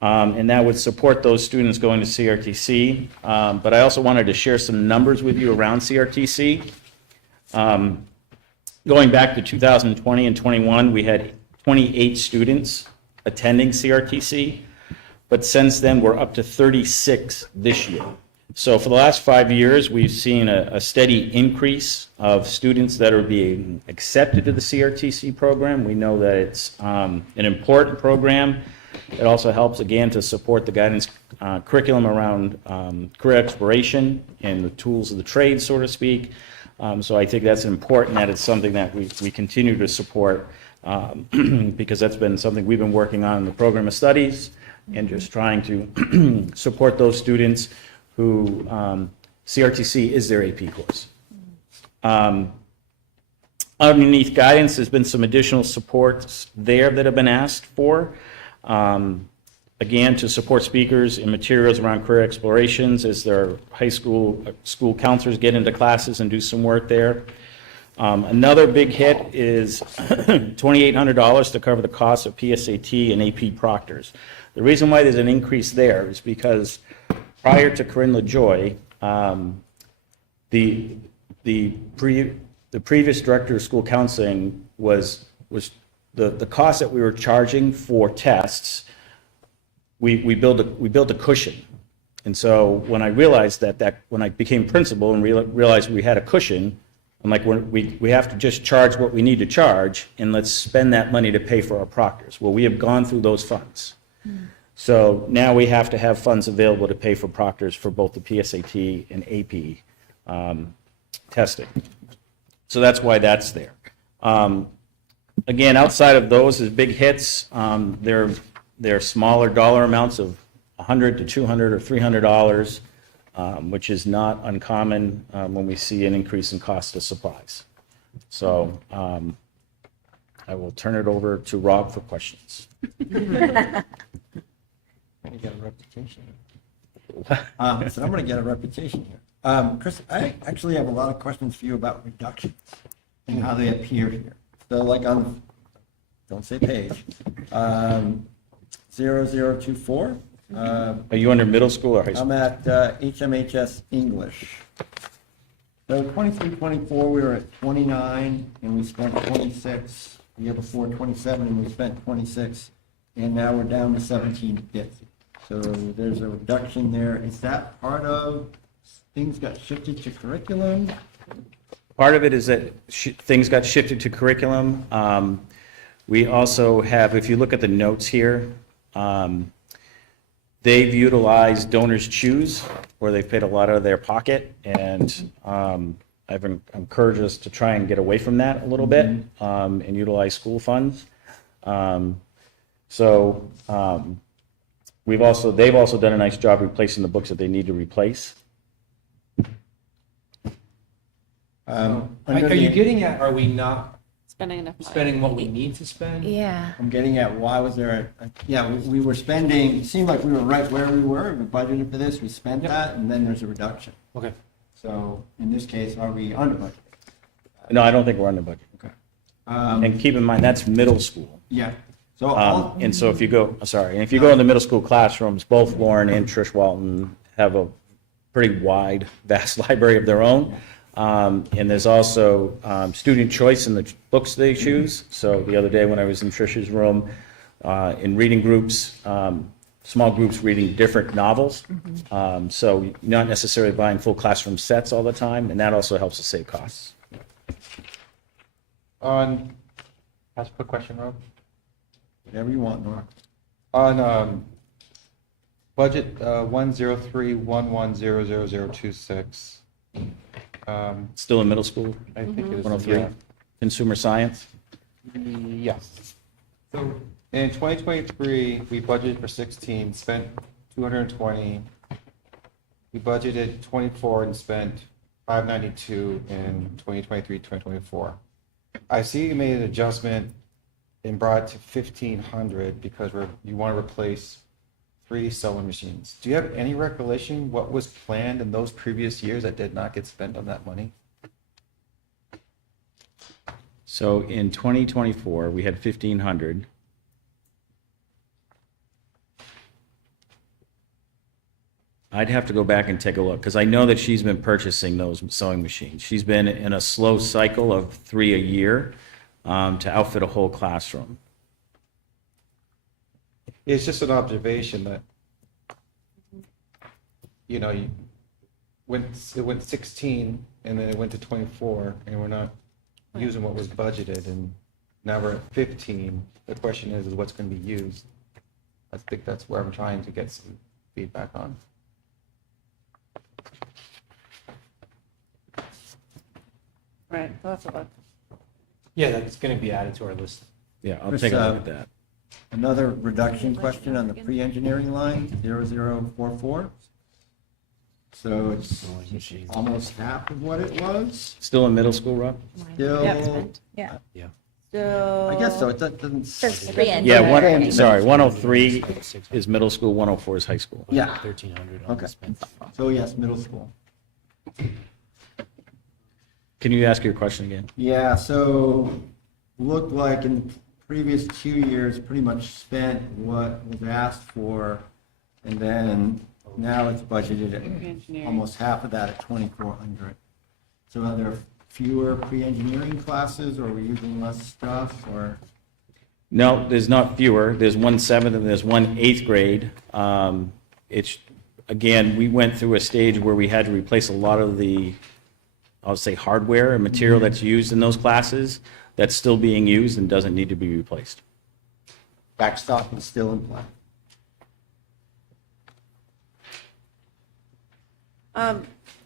And that would support those students going to CRTC. But I also wanted to share some numbers with you around CRTC. Going back to 2020 and 21, we had 28 students attending CRTC, but since then, we're up to 36 this year. So for the last 5 years, we've seen a steady increase of students that are being accepted to the CRTC program. We know that it's an important program. It also helps, again, to support the guidance curriculum around career exploration and the tools of the trade, so to speak. So I think that's important, that it's something that we continue to support because that's been something we've been working on in the program of studies and just trying to support those students who CRTC is their AP course. Underneath guidance, there's been some additional supports there that have been asked for. Again, to support speakers and materials around career explorations as their high school counselors get into classes and do some work there. Another big hit is $2,800 to cover the cost of PSAT and AP proctors. The reason why there's an increase there is because prior to Corinne LaJoy, the previous director of school counseling was the cost that we were charging for tests. We built a cushion, and so when I realized that when I became principal and realized we had a cushion, I'm like, we have to just charge what we need to charge, and let's spend that money to pay for our proctors. Well, we have gone through those funds. So now we have to have funds available to pay for proctors for both the PSAT and AP testing. So that's why that's there. Again, outside of those as big hits, they're smaller dollar amounts of $100 to $200 or $300, which is not uncommon when we see an increase in cost of supplies. So I will turn it over to Rob for questions. You get a reputation. So I'm going to get a reputation here. Chris, I actually have a lot of questions for you about reductions and how they appear here. So like on, don't say page, 0024. Are you under middle school or high school? I'm at HMHS English. So 23-24, we were at 29, and we spent 26. The year before, 27, and we spent 26. And now we're down to 1750. So there's a reduction there. Is that part of things got shifted to curriculum? Part of it is that things got shifted to curriculum. We also have, if you look at the notes here, they've utilized Donors Choose, where they've paid a lot out of their pocket, and I've encouraged us to try and get away from that a little bit and utilize school funds. They've also done a nice job replacing the books that they need to replace. Are you getting at, are we not Spending enough money. spending what we need to spend? Yeah. I'm getting at why was there, we were spending, it seemed like we were right where we were. We budgeted for this, we spent that, and then there's a reduction. Okay. So in this case, are we under budget? No, I don't think we're under budget. Okay. And keep in mind, that's middle school. Yeah. So And so if you go, if you go in the middle school classrooms, both Lauren and Trish Walton have a pretty wide, vast library of their own. And there's also student choice in the books they choose. So the other day when I was in Trish's room, in reading groups, small groups reading different novels. So you're not necessarily buying full classroom sets all the time, and that also helps us save costs. Ask a quick question, Rob. whatever you want, Nora. On budget 10311000026. Still in middle school, I think it is. 103, Yeah. consumer science. Yes. So in 2023, we budgeted for 16, spent 220. We budgeted 24 and spent 592 in 2023, 2024. I see you made an adjustment and brought it to 1,500 because you want to replace 3 sewing machines. Do you have any recollection what was planned in those previous years that did not get spent on that money? So in 2024, we had 1,500. I'd have to go back and take a look, because I know that she's been purchasing those sewing machines. She's been in a slow cycle of 3 a year to outfit a whole classroom. It's just an observation that, you know, it went 16 and then it went to 24 and we're not using what was budgeted and now we're at 15. The question is what's going to be used? I think that's where I'm trying to get some feedback on. Right, well, that's a look. Yeah, that's going to be added to our list. Yeah, I'll Chris, take a look at that. Another reduction question on the pre-engineering line, 0044. So it's almost half of what it was. Still in middle school, Rob? Still, Yeah. So. I guess so. It doesn't. Says free Yeah, engineering. sorry, 103 is middle school, 104 is high school. Yeah. 1,300 Okay. So yes, middle school. Can you ask your question again? Yeah, so looked like in the previous 2 years, pretty much spent what was asked for. And then now it's budgeted at Engineering. almost half of that at 2,400. So are there fewer pre-engineering classes or are we using less stuff or? No, there's not fewer. There's 1 7th and there's 1 8th grade. It's, again, we went through a stage where we had to replace a lot of the, I'll say, hardware and material that's used in those classes that's still being used and doesn't need to be replaced. Backstop is still in play.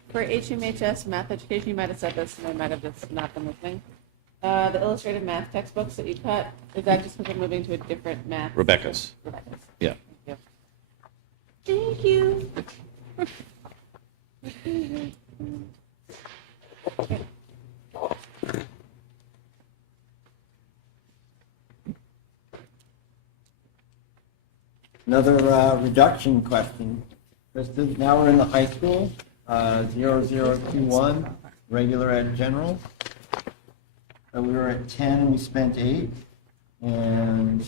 For HMHS math education, you might have said this and I might have just not been listening. The illustrated math textbooks that you cut, is that just because we're moving to a different math? Rebecca's. Rebecca's. Yeah. Thank you. Another reduction question. Kristen, now we're in the high school, 0021, regular ed general. We were at 10 and we spent 8. And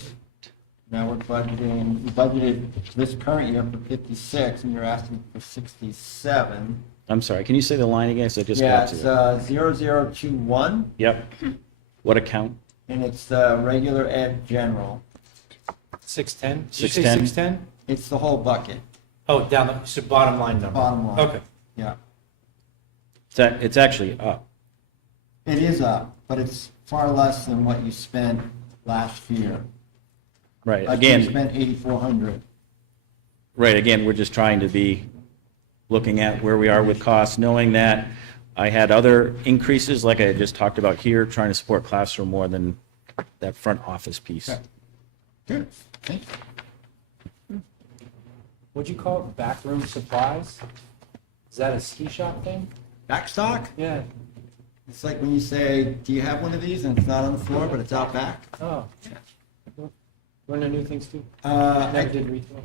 now we're budgeting, we budgeted this current year for 56 and you're asking for 67. I'm sorry, can you say the line again? So I just Yeah, got it's to it. 0021 Yep. What account? and it's regular ed general. 610? Did you say 610? 610? It's the whole bucket, Oh, down the, so bottom line number. bottom line. Okay. Yeah. It's actually up. It is up, but it's far less than what you spent last year. Right, Last year you again, spent 8,400. right, again, we're just trying to be looking at where we are with costs, knowing that I had other increases, like I just talked about here, trying to support classroom more than that front office piece. Okay. Good, thank you. What'd you call it? Backroom supplies? Is that a ski shop thing? Backstock? Yeah. It's like when you say, do you have one of these? And it's not on the floor, but it's out back. Oh. Learning new things too. I Never did retail.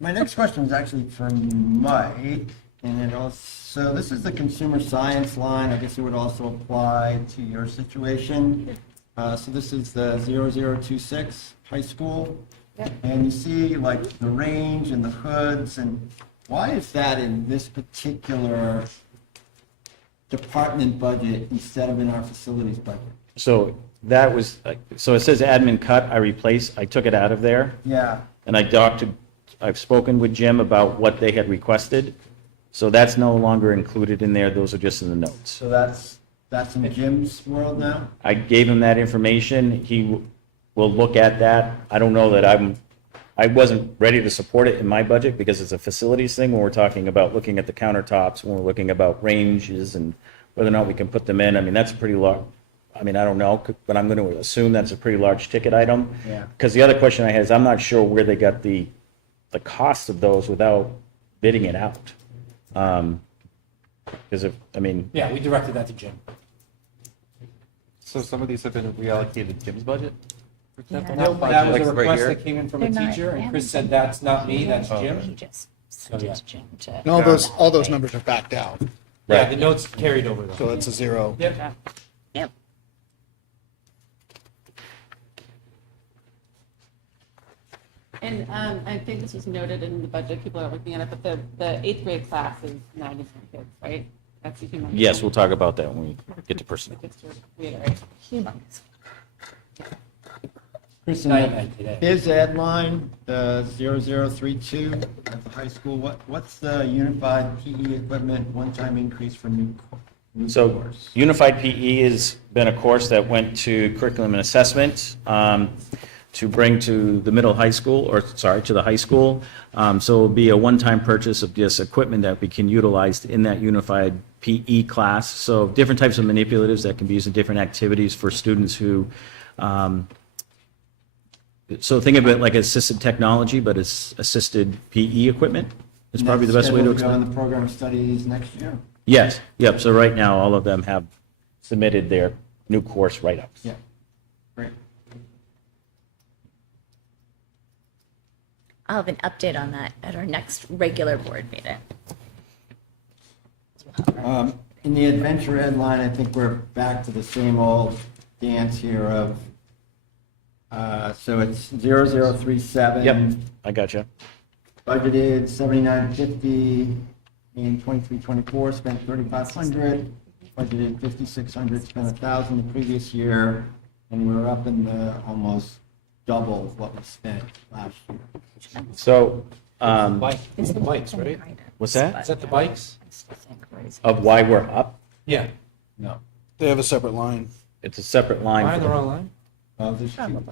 My next question was actually for Mike, and it also, so this is the consumer science line. I guess it would also apply to your situation. So this is the 0026 high school. And you see like the range and the hoods, and why is that in this particular department budget instead of in our facilities budget? So that was, so it says admin cut, I took it out of there, Yeah, and I've spoken with Jim about what they had requested, so that's no longer included in there, those are just in the notes. so that's in Jim's world now? I gave him that information, he will look at that. I don't know that I wasn't ready to support it in my budget because it's a facilities thing when we're talking about looking at the countertops, when we're looking about ranges and whether or not we can put them in. I mean, that's a pretty large, I mean, I don't know, but I'm going to assume that's a pretty large ticket item. Yeah. Because the other question I had is I'm not sure where they got the cost of those without bidding it out. Because Yeah, we directed that to Jim. So some of these have been reallocated to Jim's budget, for example? Yeah. No, that was Like a right request here? that came in from a They're not teacher, and admin. Chris said, that's not me, that's He Jim. just sent it to Jim to. And all those numbers are backed out, Yeah, the notes carried over though. so it's a zero. Yep. Yep. And I think this was noted in the budget, people are looking at it, but the 8th grade class is 99 kids, right? That's a human. yes, we'll talk about that when we get to personnel. Just to reiterate. Humongous. Chris, in Nightmare today. the phys ed line, the 0032 at the high school, what's the unified PE equipment one-time increase for new So course? Unified PE has been a course that went to curriculum and assessment to bring to the middle high school, or sorry, to the high school. So it'll be a one-time purchase of this equipment that we can utilize in that unified PE class. So different types of manipulatives that can be used in different activities for students who, so think of it like assisted technology, but it's assisted PE equipment. It's probably the best way to Go in explain. the program of studies next year? Yes, yep, so right now, all of them have submitted their new course write-ups. Yeah, great. I'll have an update on that at our next regular board meeting. In the adventure ed line, I think we're back to the same old dance here of, so it's 0037. Yep, I got you. Budgeted 7950 in 23-24, spent 3,500. Budgeted 5,600, spent 1,000 the previous year, and we're up in the almost double what we spent last year. So, It's the bikes, right? what's that? Is that the bikes? Of why we're up? Yeah. No. They have a separate line. It's a separate line. Am I for on the the- wrong line?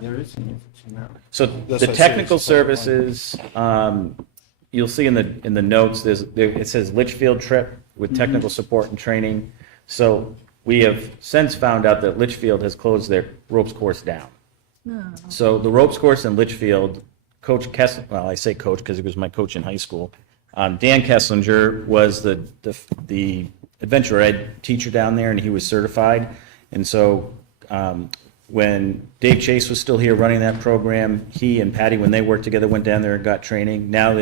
There is some amount. So That's the what I said, technical it's a separate line. services, you'll see in the notes, it says Litchfield trip with technical support and training. So we have since found out that Litchfield has closed their ropes course down. So the ropes course in Litchfield, Coach Kessler, well, I say coach because he was my coach in high school. Dan Kesslinger was the adventure ed teacher down there, and he was certified. And so when Dave Chase was still here running that program, he and Patty, when they worked together, went down there and got training. Now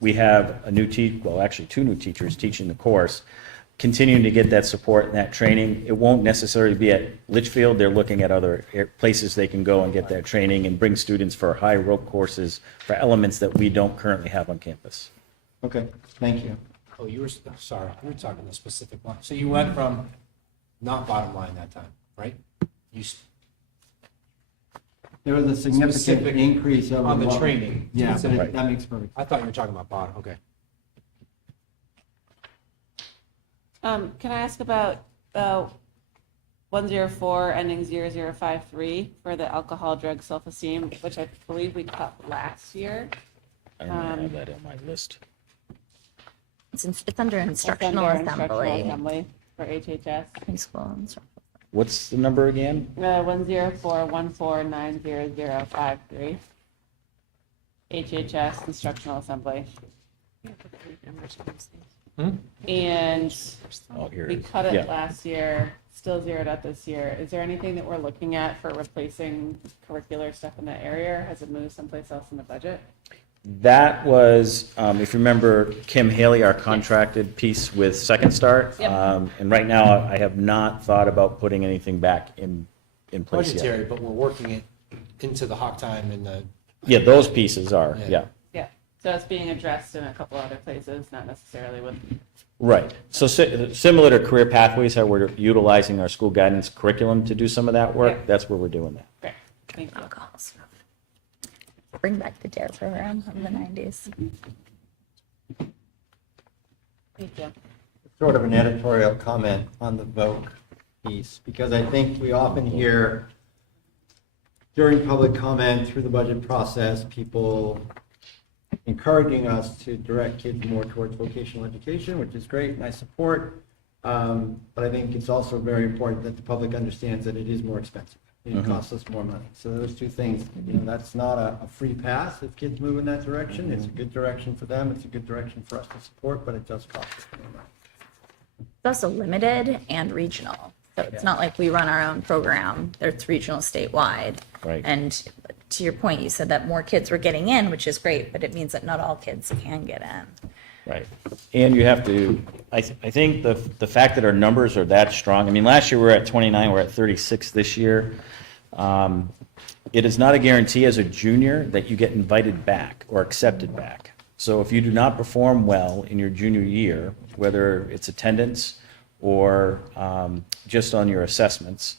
we have a new well, actually two new teachers teaching the course, continuing to get that support and that training. It won't necessarily be at Litchfield. They're looking at other places they can go and get that training and bring students for high rope courses for elements that we don't currently have on campus. Okay, thank you. Oh, you were, sorry, you were talking the specific line. So you went from not bottom line that time, right? You, There was a significant Specific increase over on the what- training. Yeah, Specific. that makes perfect. I thought you were talking about bottom, okay. Can I ask about 104 ending 0053 for the alcohol, drug, self-esteem, which I believe we cut last year? I don't have that on my list. It's under It's instructional under instructional assembly. assembly for HHS. High school instructional. What's the number again? 10414900053. HHS instructional assembly. And Oh, here it we is. cut it Yeah. last year, still zeroed out this year. Is there anything that we're looking at for replacing curricular stuff in that area? Has it moved someplace else in the budget? That was, if you remember, Kim Haley, our contracted piece with Second Start. Yep. And right now, I have not thought about putting anything back in place yet. Budgetary, but we're working it into the hawk time and the. Yeah, those pieces are, Yeah. yeah. Yeah, so it's being addressed in a couple other places, not necessarily with, Right. So similar to career pathways, how we're utilizing our school guidance curriculum to do some of that work, Yeah. that's where we're doing that. okay, thank you. Alcohol stuff. Bring back the DARE program from the 90s. Thank you. Sort of an editorial comment on the vote piece, because I think we often hear during public comment through the budget process, people encouraging us to direct kids more towards vocational education, which is great and I support. But I think it's also very important that the public understands that it is more expensive. It costs us more money. So those two things, that's not a free pass if kids move in that direction. It's a good direction for them. It's a good direction for us to support, but it does cost us more money. It's also limited and regional. So it's not like we run our own program. It's regional statewide. Right. And to your point, you said that more kids were getting in, which is great, but it means that not all kids can get in. Right. And you have to, I think the fact that our numbers are that strong, I mean, last year we were at 29, we're at 36 this year. It is not a guarantee as a junior that you get invited back or accepted back. So if you do not perform well in your junior year, whether it's attendance or just on your assessments,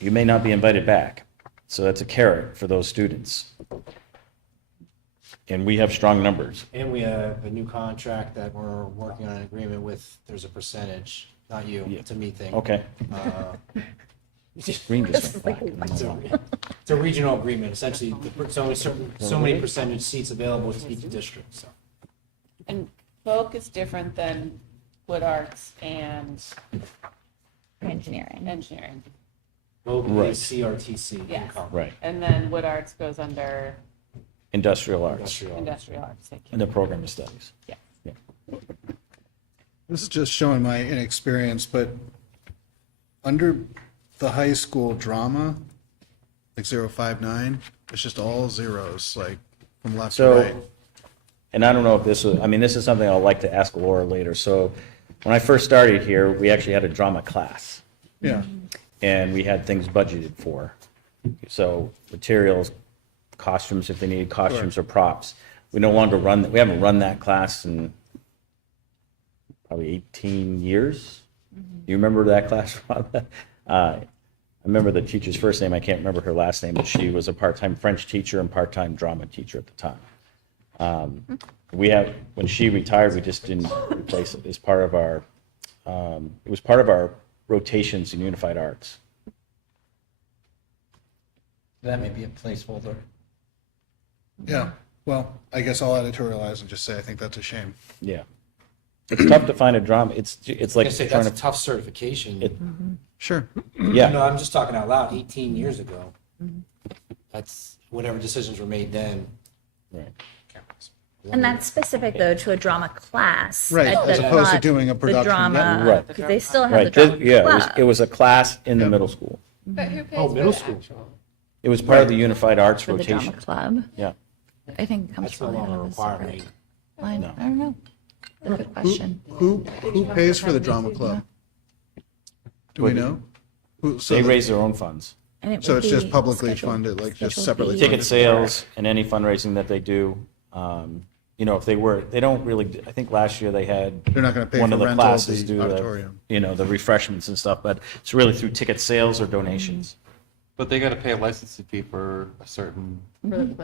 you may not be invited back. So that's a carrot for those students. And we have strong numbers. And we have a new contract that we're working on an agreement with, there's a percentage, not you, it's a me thing. Okay. Green just went black. It's a regional agreement, essentially, there's only so many percentage seats available to each district, so. And folk is different than wood arts and Engineering. engineering. Both Right. CRTC. Yes. Right. And then wood arts goes under Industrial arts industrial arts. Thank you. and the program of studies. Yeah. This is just showing my inexperience, but under the high school drama, like 059, it's just all zeros, like from left to So, right. and I don't know if this is, I mean, this is something I'll like to ask Laura later. So when I first started here, we actually had a drama class. Yeah. And we had things budgeted for. So materials, costumes, if they needed costumes or props. We no longer run, we haven't run that class in probably 18 years. Do you remember that class, Rob? I remember the teacher's first name. I can't remember her last name, but she was a part-time French teacher and part-time drama teacher at the time. When she retired, we just didn't replace it as part of our, it was part of our rotations in unified arts. That may be a placeholder. Yeah. Well, I guess I'll editorialize and just say I think that's a shame. Yeah. It's tough to find a drama. It's like I say, trying that's a to, tough certification. it, Sure. yeah. No, I'm just talking out loud, 18 years ago. That's, whatever decisions were made then. Right. And that's specific though to a drama class. Right, That's as opposed to not doing a production. The drama, Yeah, right. because they still have the Right. drama Yeah, club. it was a class in the Yeah. middle school. But who pays Oh, for middle the school. actual- It was part of the unified arts For the drama rotation. club. Yeah. I think it comes That's no from longer a requirement. line. No. I don't know. That's a good question. Who pays for the drama club? Do we know? Who, so They the- raise their own funds. And it So would it's just be publicly scheduled- funded, like just scheduled separately fee. funded? Ticket sales and any fundraising that they do. You know, if they don't really, I think last year they had They're not gonna pay one for of the rental of classes the do auditorium. the, the refreshments and stuff, but it's really through ticket sales or donations. But they gotta pay a licensing fee for a certain,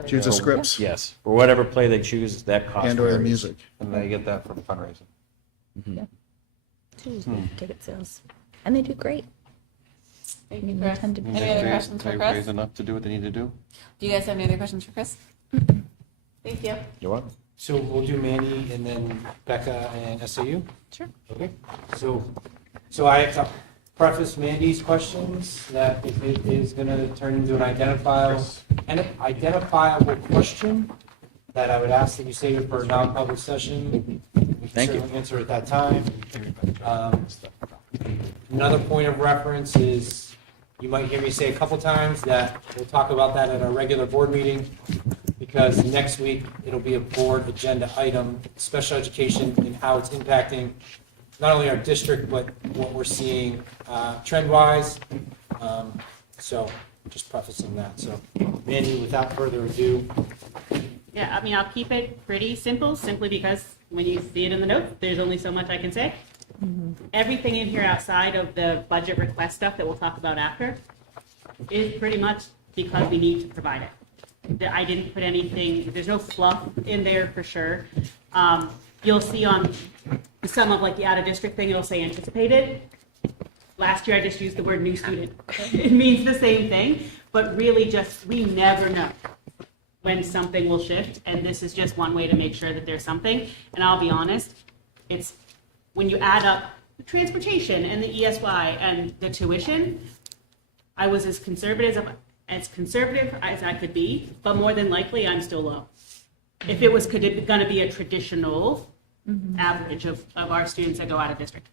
Choose the scripts Yes, for whatever play they choose, that cost and or the varies. music. and they get that from fundraising. Tuesday ticket sales. And they do great. Thank you, They Chris. tend to be- Any other questions for They Chris? raise enough to do what they need to do? Do you guys have any other questions for Chris? Thank you. You're welcome. So we'll do Mandy and then Becca and SAU? Sure. Okay, so I have to preface Mandy's questions that it is gonna turn into an identifiable question that I would ask that you save it for a non-public session. We can Thank you. certainly answer at that time. Another point of reference is, you might hear me say a couple times that we'll talk about that at our regular board meeting, because next week it'll be a board agenda item, special education and how it's impacting not only our district, but what we're seeing trend-wise. So just prefacing that. So Mandy, without further ado, Yeah, I mean, I'll keep it pretty simple, simply because when you see it in the notes, there's only so much I can say. Everything in here outside of the budget request stuff that we'll talk about after is pretty much because we need to provide it. I didn't put anything, there's no fluff in there for sure. You'll see on some of like the out-of-district thing, it'll say anticipated. Last year, I just used the word new student. It means the same thing, but really just, we never know when something will shift, and this is just one way to make sure that there's something. And I'll be honest, it's, when you add up the transportation and the ESY and the tuition, I was as conservative as I could be, but more than likely, I'm still low. If it was gonna be a traditional average of our students that go out of district.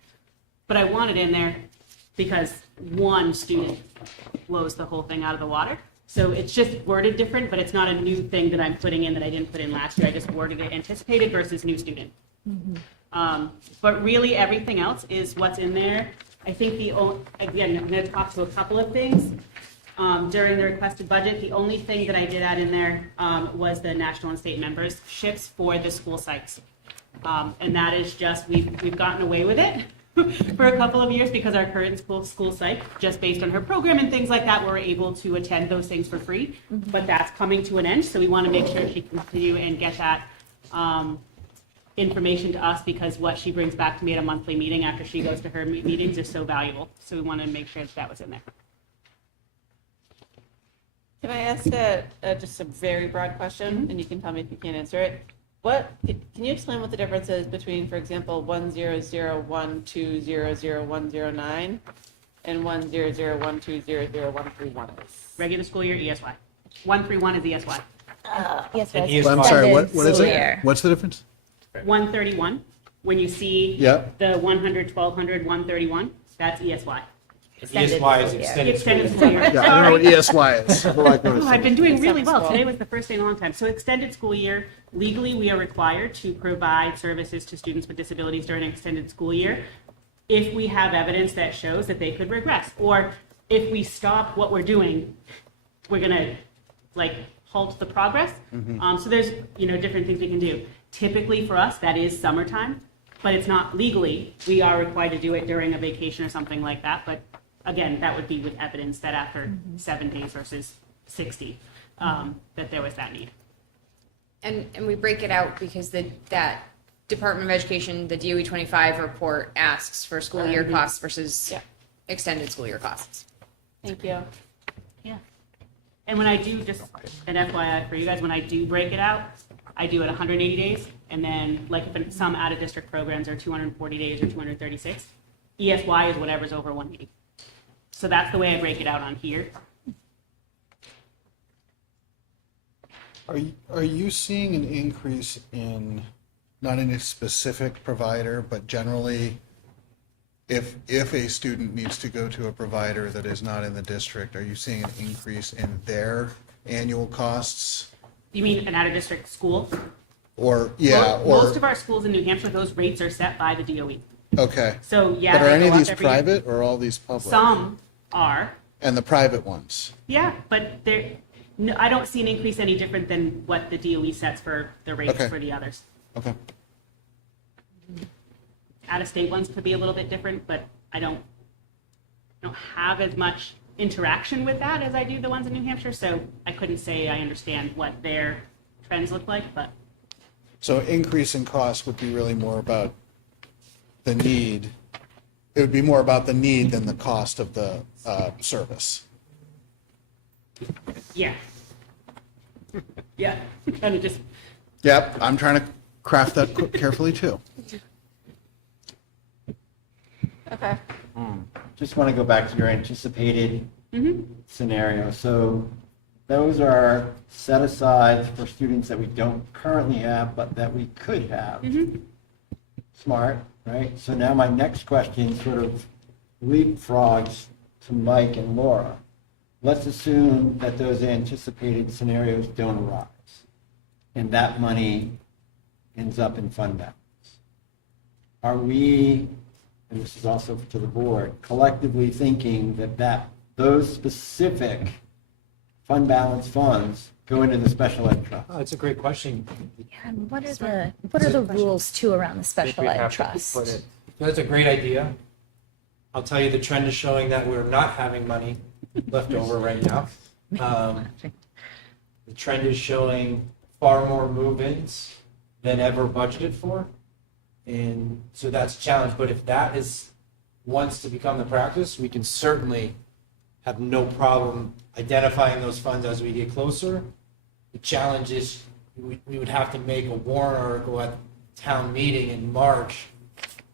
But I want it in there because one student blows the whole thing out of the water. So it's just worded different, but it's not a new thing that I'm putting in that I didn't put in last year. I just worded it anticipated versus new student. But really, everything else is what's in there. I think again, I'm gonna talk to a couple of things. During the requested budget, the only thing that I did add in there was the national and state memberships for the school sites. And that is just, we've gotten away with it for a couple of years because our current school psych, just based on her program and things like that, we're able to attend those things for free. But that's coming to an end, so we want to make sure she can continue and get that information to us, because what she brings back to me at a monthly meeting after she goes to her meetings is so valuable. So we want to make sure that that was in there. Can I ask just a very broad question, and you can tell me if you can't answer it? Can you explain what the difference is between, for example, 10012001009 and 10012003131 is? Regular school year, ESY. 131 is ESY. Yes, And right. he is I'm sorry, what is School it? year. What's the difference? 131, when you see Yep. the 100, 1200, 131, that's ESY. Extended ESY is school year. extended school Extended year. school year. Yeah, I don't know what Sorry. ESY is. Oh, I've been doing really well. School. Today was the first day in a long time. So extended school year, legally, we are required to provide services to students with disabilities during an extended school year if we have evidence that shows that they could regress. Or if we stop what we're doing, we're gonna halt the progress. So there's, different things we can do. Typically for us, that is summertime, but it's not legally. We are required to do it during a vacation or something like that. But again, that would be with evidence that after 7 days versus 60, that there was that need. And we break it out because that Department of Education, the DOE 25 report asks for school year costs versus Yeah. extended school year costs. Thank you. Yeah. And when I do, just an FYI for you guys, when I do break it out, I do it 180 days. And then if some out of district programs are 240 days or 236, ESY is whatever's over 180. So that's the way I break it out on here. Are you seeing an increase in, not in a specific provider, but generally, if a student needs to go to a provider that is not in the district, are you seeing an increase in their annual costs? You mean an out of district school? Or, yeah, Most or, of our schools in New Hampshire, those rates are set by the DOE. okay. So yeah. But are they any go of up these every year. private or all these public? Some are. And the private ones? Yeah, but no, I don't see an increase any different than what the DOE sets for the rates Okay. for the others. Okay. Out-of-state ones could be a little bit different, but I don't have as much interaction with that as I do the ones in New Hampshire, so I couldn't say I understand what their trends look like, but So increase in cost would be really more about the need. It would be more about the need than the cost of the service. yeah. Yeah, kind of just, Yep, I'm trying to craft that carefully too. Okay. Just want to go back to your anticipated scenario. So those are set asides for students that we don't currently have, but that we could have. Smart, right? So now my next question sort of leapfrogs to Mike and Laura. Let's assume that those anticipated scenarios don't arise, and that money ends up in fund balance. Are we, and this is also to the board, collectively thinking that those specific fund balance funds go into the special ed trust? Oh, it's a great question. And what are the rules too around the special ed trust? That's a great idea. I'll tell you, the trend is showing that we're not having money left over right now. The trend is showing far more move-ins than ever budgeted for. And so that's a challenge, but if that wants to become the practice, we can certainly have no problem identifying those funds as we get closer. The challenge is we would have to make a warrant article at town meeting in March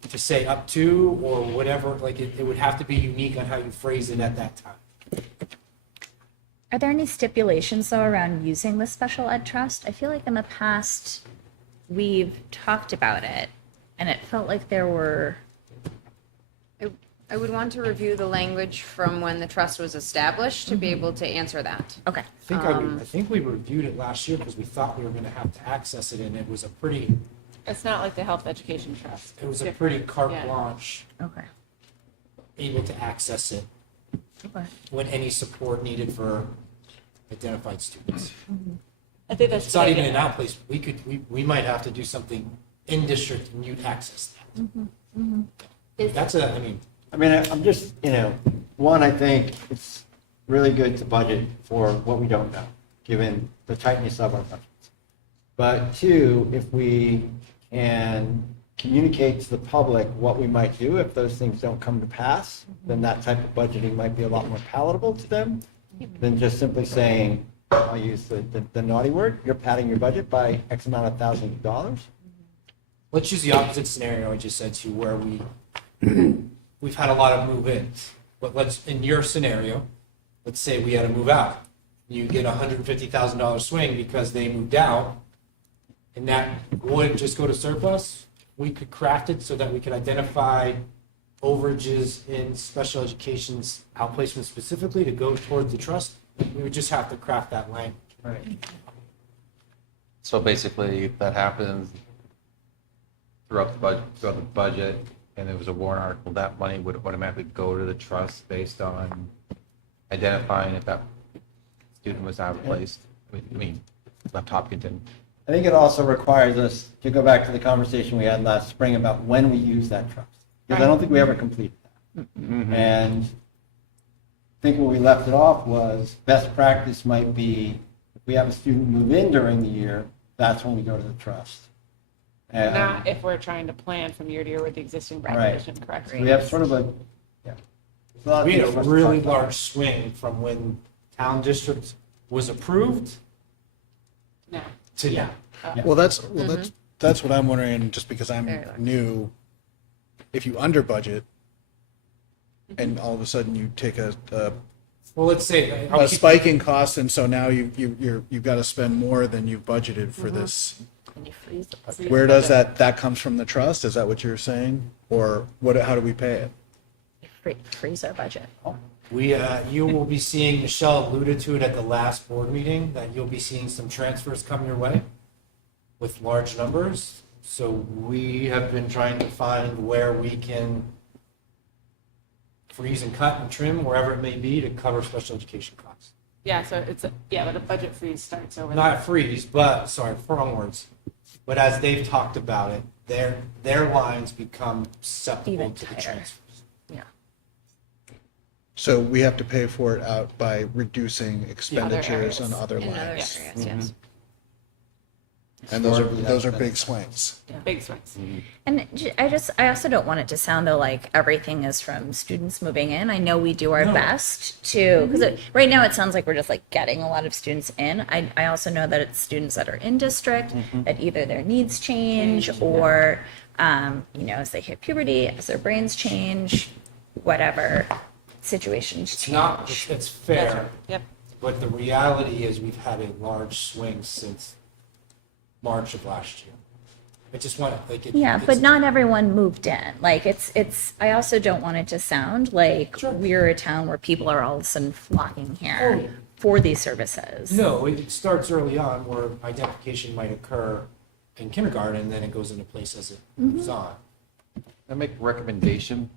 to say up to or whatever, it would have to be unique on how you phrase it at that time. Are there any stipulations though around using the special ed trust? I feel like in the past we've talked about it and it felt like there were. I would want to review the language from when the trust was established to be able to answer that. Okay. I think we reviewed it last year because we thought we were going to have to access it, and it was a pretty It's not like the Health Education Trust. carte Yeah. blanche, Okay. able to access it Okay. when any support needed for identified students. I think that's. It's not even in our place. We might have to do something in district and you'd access that. That's a, I mean, I mean, I'm just, one, I think it's really good to budget for what we don't know, given the tightness of our budgets. But two, if we can communicate to the public what we might do if those things don't come to pass, then that type of budgeting might be a lot more palatable to them than just simply saying, I'll use the naughty word, you're padding your budget by X amount of thousands of dollars. let's use the opposite scenario I just said to you, where we've had a lot of move-ins. But let's, in your scenario, let's say we had to move out. You get a $150,000 swing because they moved out, and that would just go to surplus. We could craft it so that we could identify overages in special education's outplacement specifically to go toward the trust. We would just have to craft that language. Right. So basically, if that happens throughout the budget, and it was a warrant article, that money would automatically go to the trust based on identifying if that student was not replaced. I mean, left Hopkinton. I think it also requires us to go back to the conversation we had last spring about when we use that trust. Because I don't think we ever completed that. And I think where we left it off was best practice might be if we have a student move in during the year, that's when we go to the trust. And Not if we're trying to plan from year to year with the existing Right. population, correct? so we have sort of a, yeah. There's a lot of We had things for a us to really talk about. large swing from when town district was approved No. to now. Well, that's what I'm wondering, just because I'm Very large. new. If you under budget, and all of a sudden you take a Well, let's say. a spike in cost, and so now you've got to spend more than you've budgeted for this. Can you freeze the budget? Where does that comes from the trust? Is that what you're saying, or what? How do we pay it? Freeze our budget. You will be seeing, Michelle alluded to it at the last board meeting, that you'll be seeing some transfers come your way with large numbers. So we have been trying to find where we can freeze and cut and trim wherever it may be to cover special education costs. Yeah, so but a budget freeze starts over there. Not freeze, but, sorry, wrong words. But as they've talked about it, their lines become susceptible Even to the tighter. transfers. Yeah. So we have to pay for it out by reducing expenditures on other In other lines, areas, yes. and those are big swings. Big swings. And I also don't want it to sound though like everything is from students moving in. I know we do our best to, because right now it sounds like we're just like getting a lot of students in. I also know that it's students that are in district, that either their needs change or, as they hit puberty, as their brains change, whatever situations change. It's fair. Yep. But the reality is we've had a large swing since March of last year. I just want to, like, Yeah, but not everyone moved in. Like I also don't want it to sound like we're a town where people are all of a sudden flocking here for these services. No, it starts early on where identification might occur in kindergarten and then it goes into place as it moves on. I make a recommendation.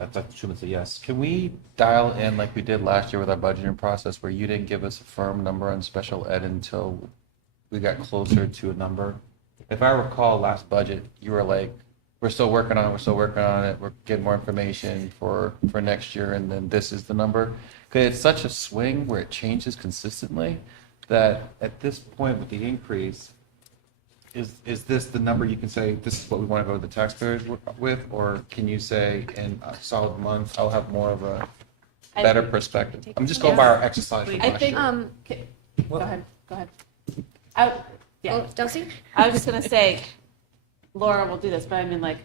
I shouldn't say yes. Can we dial in like we did last year with our budgeting process where you didn't give us a firm number on special ed until we got closer to a number? If I recall last budget, you were like, we're still working on it, we're getting more information for next year, and then this is the number. Because it's such a swing where it changes consistently that at this point with the increase, is this the number you can say, this is what we want to go to the taxpayers with? Or can you say in a solid month, I'll have more of a better perspective? I'm just going by our exercise from I last think, year. go ahead. Yeah. Oh, Delcy? I was just gonna say, Laura will do this, but I mean, like,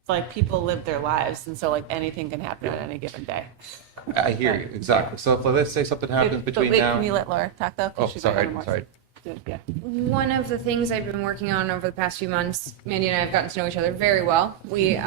it's like people live their lives, and so like anything can happen on any given day. I hear you, exactly. So if, let's say something happens between But now. can you let Laura talk though? 'Cause Oh, she's got sorry, one more. sorry. Yeah. One of the things I've been working on over the past few months, Mandy and I have gotten to know each other very well. We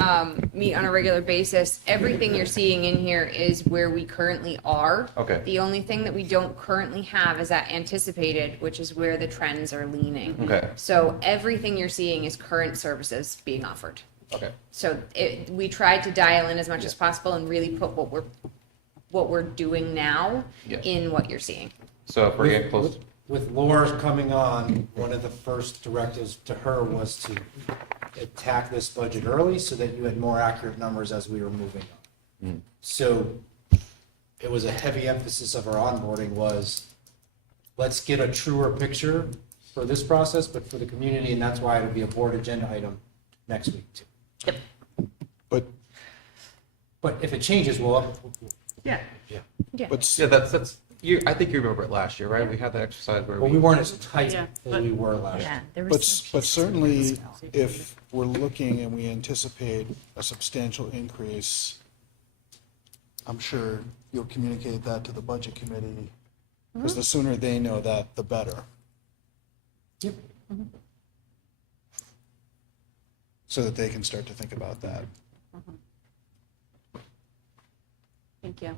meet on a regular basis. Everything you're seeing in here is where we currently are. Okay. The only thing that we don't currently have is that anticipated, which is where the trends are leaning. Okay. So everything you're seeing is current services being offered. Okay. So we tried to dial in as much as possible and really put what we're doing now Yes. in what you're seeing. So if we're getting close. With Laura coming on, one of the first directives to her was to attack this budget early so that you had more accurate numbers as we were moving on. So it was a heavy emphasis of our onboarding was, let's get a truer picture for this process, but for the community, and that's why it'll be a board agenda item next week too. But, But if it changes, we'll, Yeah. but Yeah, that's, I think you remember it last year, right? We had that exercise where well, we weren't as tight Yeah, as but- we were last year. Yeah, there But, was. but certainly, if we're looking and we anticipate a substantial increase, I'm sure you'll communicate that to the budget committee, because the sooner they know that, the better. Yep. So that they can start to think about that. Thank you.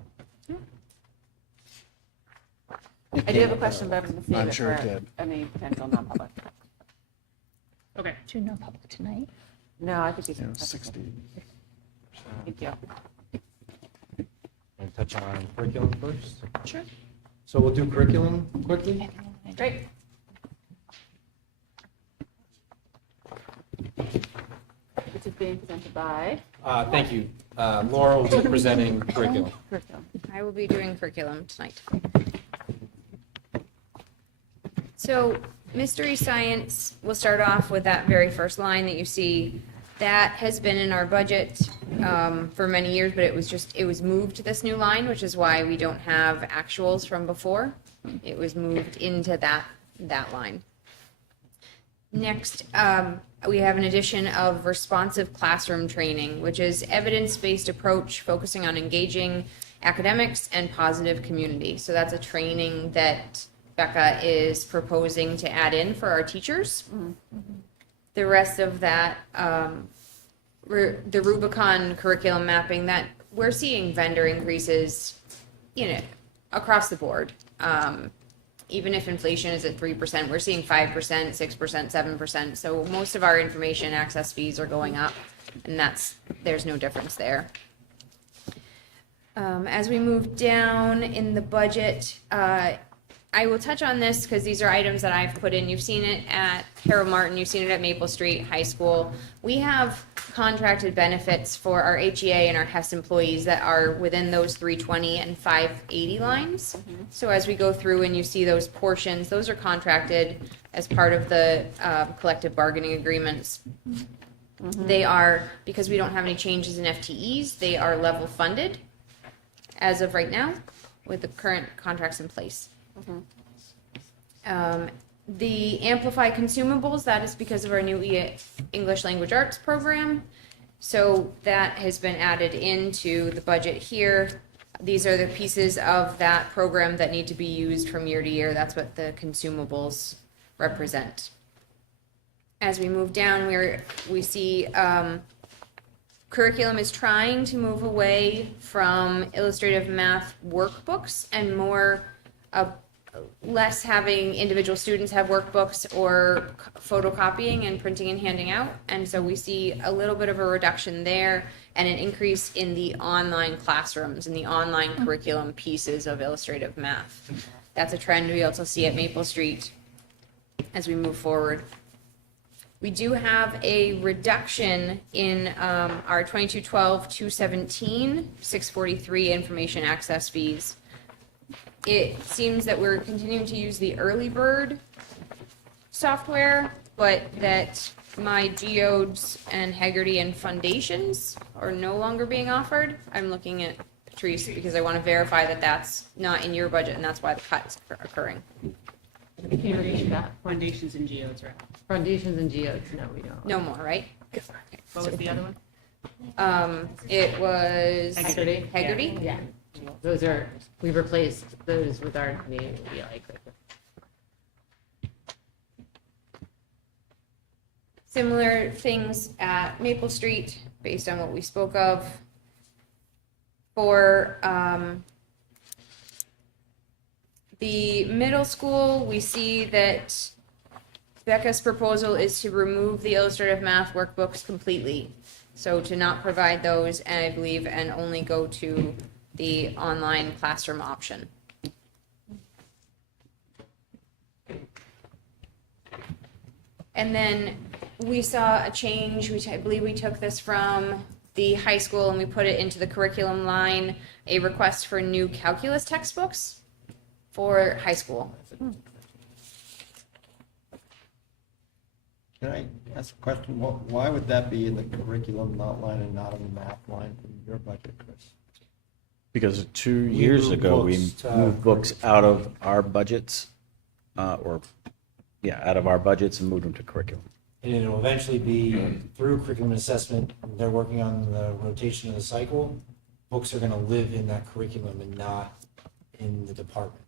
I do have a question, but I'm going to save I'm it sure it for did. any potential non-public. Okay. Do no public tonight. No, I think you You know, can. 60. Thank you. Want to touch on curriculum first? Sure. So we'll do curriculum quickly. Great. Which is being presented by Thank you. Laura will be presenting curriculum. curriculum. I will be doing curriculum tonight. So mystery science, we'll start off with that very first line that you see. That has been in our budget for many years, but it was moved to this new line, which is why we don't have actuals from before. It was moved into that line. Next, we have an addition of responsive classroom training, which is evidence-based approach focusing on engaging academics and positive community. So that's a training that Becca is proposing to add in for our teachers. The rest of that, the Rubicon curriculum mapping, that we're seeing vendor increases, across the board. Even if inflation is at 3%, we're seeing 5%, 6%, 7%. So most of our information access fees are going up, and there's no difference there. As we move down in the budget, I will touch on this because these are items that I've put in. You've seen it at Harold Martin, you've seen it at Maple Street High School. We have contracted benefits for our HEA and our HES employees that are within those 320 and 580 lines. So as we go through and you see those portions, those are contracted as part of the collective bargaining agreements. They are, because we don't have any changes in FTEs, they are level funded as of right now with the current contracts in place. The Amplify consumables, that is because of our new English Language Arts program. So that has been added into the budget here. These are the pieces of that program that need to be used from year to year. That's what the consumables represent. As we move down, we see curriculum is trying to move away from illustrative math workbooks and more less having individual students have workbooks or photocopying and printing and handing out. And so we see a little bit of a reduction there and an increase in the online classrooms and the online curriculum pieces of illustrative math. That's a trend we also see at Maple Street as we move forward. We do have a reduction in our 2212-217, 643 information access fees. It seems that we're continuing to use the early bird software, but that my geodes and Haggerty and foundations are no longer being offered. I'm looking at Patrice because I want to verify that that's not in your budget and that's why the cut's occurring. Can you repeat that? Foundations and geodes, right? Foundations and geodes, no, we don't. No more, right? What was the other one? It was Haggerty? Haggerty? Yeah. Those are, we replaced those with our new ELA curriculum. Similar things at Maple Street, based on what we spoke of. For the middle school, we see that Becca's proposal is to remove the illustrative math workbooks completely. So to not provide those, and I believe, and only go to the online classroom option. And then we saw a change, I believe we took this from the high school and we put it into the curriculum line, a request for new calculus textbooks for high school. Can I ask a question? Why would that be in the curriculum line and not in the math line in your budget, Chris? Because 2 years moved ago, we books to- moved books out of our budgets, out of our budgets and moved them to curriculum. And it'll eventually be through curriculum assessment, they're working on the rotation of the cycle. Books are gonna live in that curriculum and not in the department.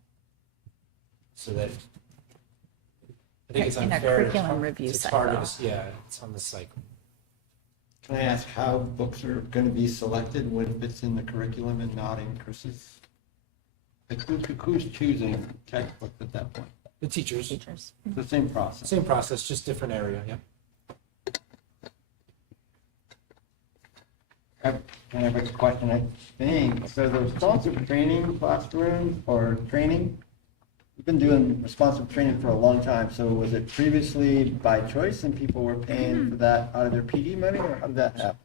So that, I think it's In a unfair. curriculum review It's part of cycle. Yeah, it's on the cycle. Can I ask how books are going to be selected when it's in the curriculum and not in Chris's? Like who's choosing textbooks at that point? The teachers, Teachers. The same process. same process, just different area, yeah. Can I have a question? I think, so the responsive training classrooms or training, you've been doing responsive training for a long time. So was it previously by choice and people were paying for that out of their PD money, or how did that happen?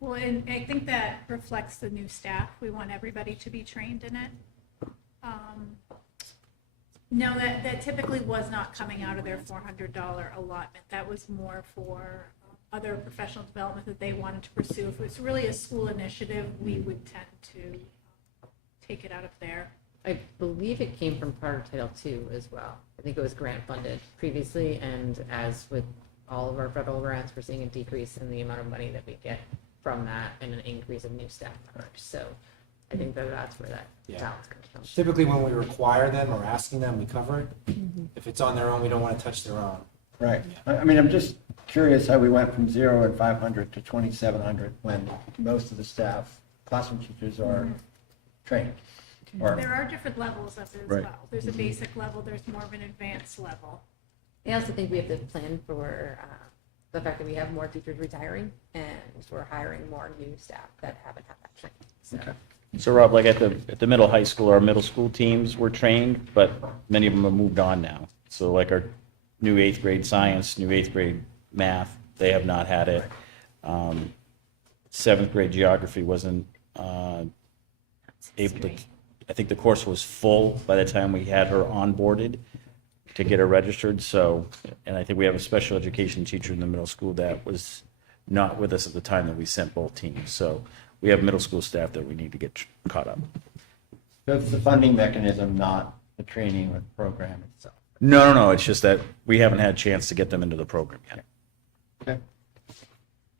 Well, and I think that reflects the new staff. We want everybody to be trained in it. No, that typically was not coming out of their $400 allotment. That was more for other professional development that they wanted to pursue. If it was really a school initiative, we would tend to take it out of there. I believe it came from part of Title II as well. I think it was grant funded previously, and as with all of our federal grants, we're seeing a decrease in the amount of money that we get from that and an increase of new staff members. So I think that that's where that balance comes from. Typically, when we require them or asking them, we cover it. If it's on their own, we don't want to touch their own. Right. I mean, I'm just curious how we went from 0 and 500 to 2,700 when most of the staff, classroom teachers are trained. Or, There are different levels of it as Right. well. There's a basic level, there's more of an advanced level. I also think we have to plan for the fact that we have more teachers retiring and we're hiring more new staff that haven't had that training. So. Okay. So Rob, like at the middle high school, our middle school teams were trained, but many of them have moved on now. So like our new 8th grade science, new 8th grade math, they have not had it. 7th grade geography wasn't able to, I think the course was full by the time we had her onboarded to get her registered. So, and I think we have a special education teacher in the middle school that was not with us at the time that we sent both teams. So we have middle school staff that we need to get caught up. so it's the funding mechanism, not the training or the program itself. No. It's just that we haven't had a chance to get them into the program yet. Okay.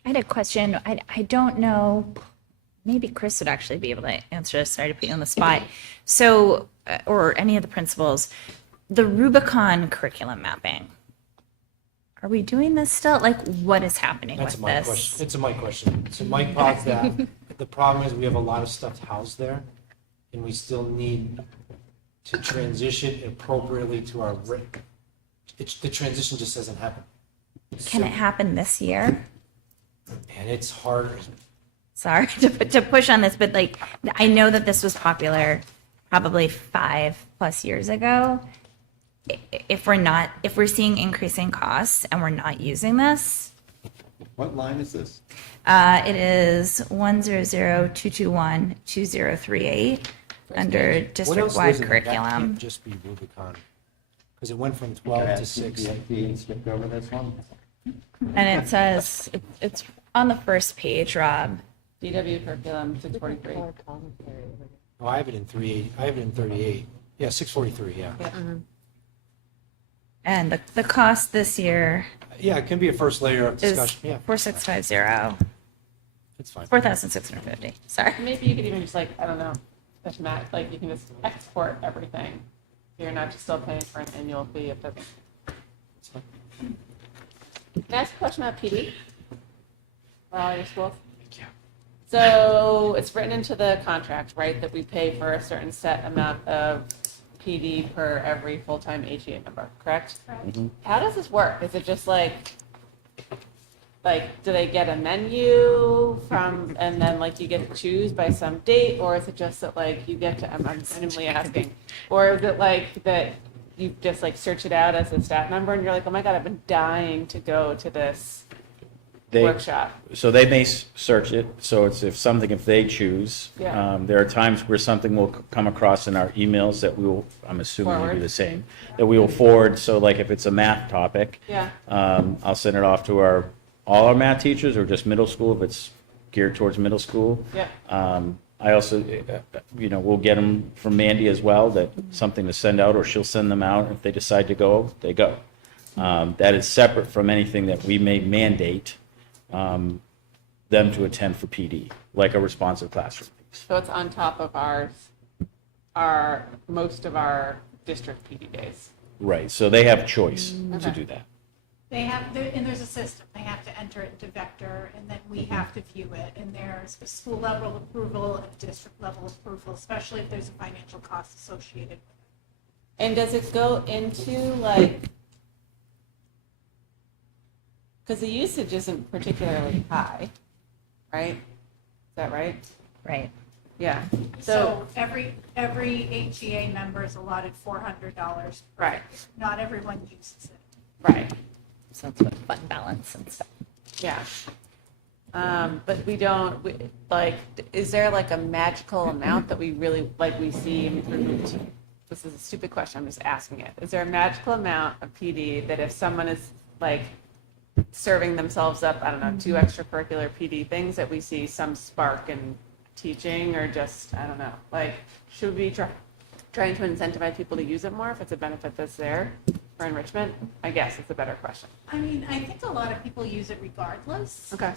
I had a question. I don't know. Maybe Chris would actually be able to answer this. Sorry to put you on the spot. So, or any of the principals, the Rubicon curriculum mapping. Are we doing this still? Like, what is happening That's a with Mike this? question. It's a Mike question. So Mike pods that. The problem is we have a lot of stuff housed there, and we still need to transition appropriately to our the transition just doesn't happen. Can it happen this year? And it's harder. Sorry to push on this, but like, I know that this was popular probably 5+ years ago. If we're seeing increasing costs and we're not using this, What line is this? it is 100-221-2038 under What else district-wide lives in there? That curriculum. can't just be Rubicon, because it went from 12 to 6. and skip over this one? And it says, it's on the first page, Rob. DW curriculum, 643. Oh, I have it in 38. I have it in 38. Yeah, 643. Yeah. And the cost this year Yeah, it can be a first layer of is discussion. Yeah, 4650, it's fine. 4650, sorry. Maybe you could even just like, I don't know, just like you can just export everything. You're not just still paying for an annual fee if that's. Can I ask a question about PD? For all your schools? Yeah. So it's written into the contract, right, that we pay for a certain set amount of PD per every full-time HEA member, correct? How does this work? Is it just like, do they get a menu from, and then like you get to choose by some date, or is it just that like you get to, I'm randomly asking, or is it like that you just like search it out as a staff member and you're like, oh my God, I've been dying to go to this workshop? So they may search it, so it's if they choose. Yeah. There are times where something will come across in our emails that we will, I'm assuming will be Forward. the same, that we will forward, so like if it's a math topic. Yeah. I'll send it off to all our math teachers, or just middle school if it's geared towards middle school. Yeah. I also, we'll get them from Mandy as well, that something to send out, or she'll send them out. If they decide to go, they go. That is separate from anything that we may mandate them to attend for PD, like a responsive classroom piece. So it's on top of most of our district PD days. Right, so they have choice to Okay. do that. They have, and there's a system, they have to enter it into Vector, and then we have to view it, and there's a school level approval and district level approval, especially if there's a financial cost associated with it. And does it go into like, because the usage isn't particularly high, right? Is that right? Right. Yeah. So every HEA member is allotted $400. Right. Not everyone uses it. Right. So it's with fund balance and stuff. Yeah. But we don't, is there like a magical amount that we really, like we see improved? This is a stupid question, I'm just asking it. Is there a magical amount of PD that if someone is like serving themselves up, I don't know, 2 extracurricular PD things, that we see some spark in teaching, or just, I don't know, like, should we be trying to incentivize people to use it more if it's a benefit that's there for enrichment? I guess it's a better question. I mean, I think a lot of people use it regardless. Okay.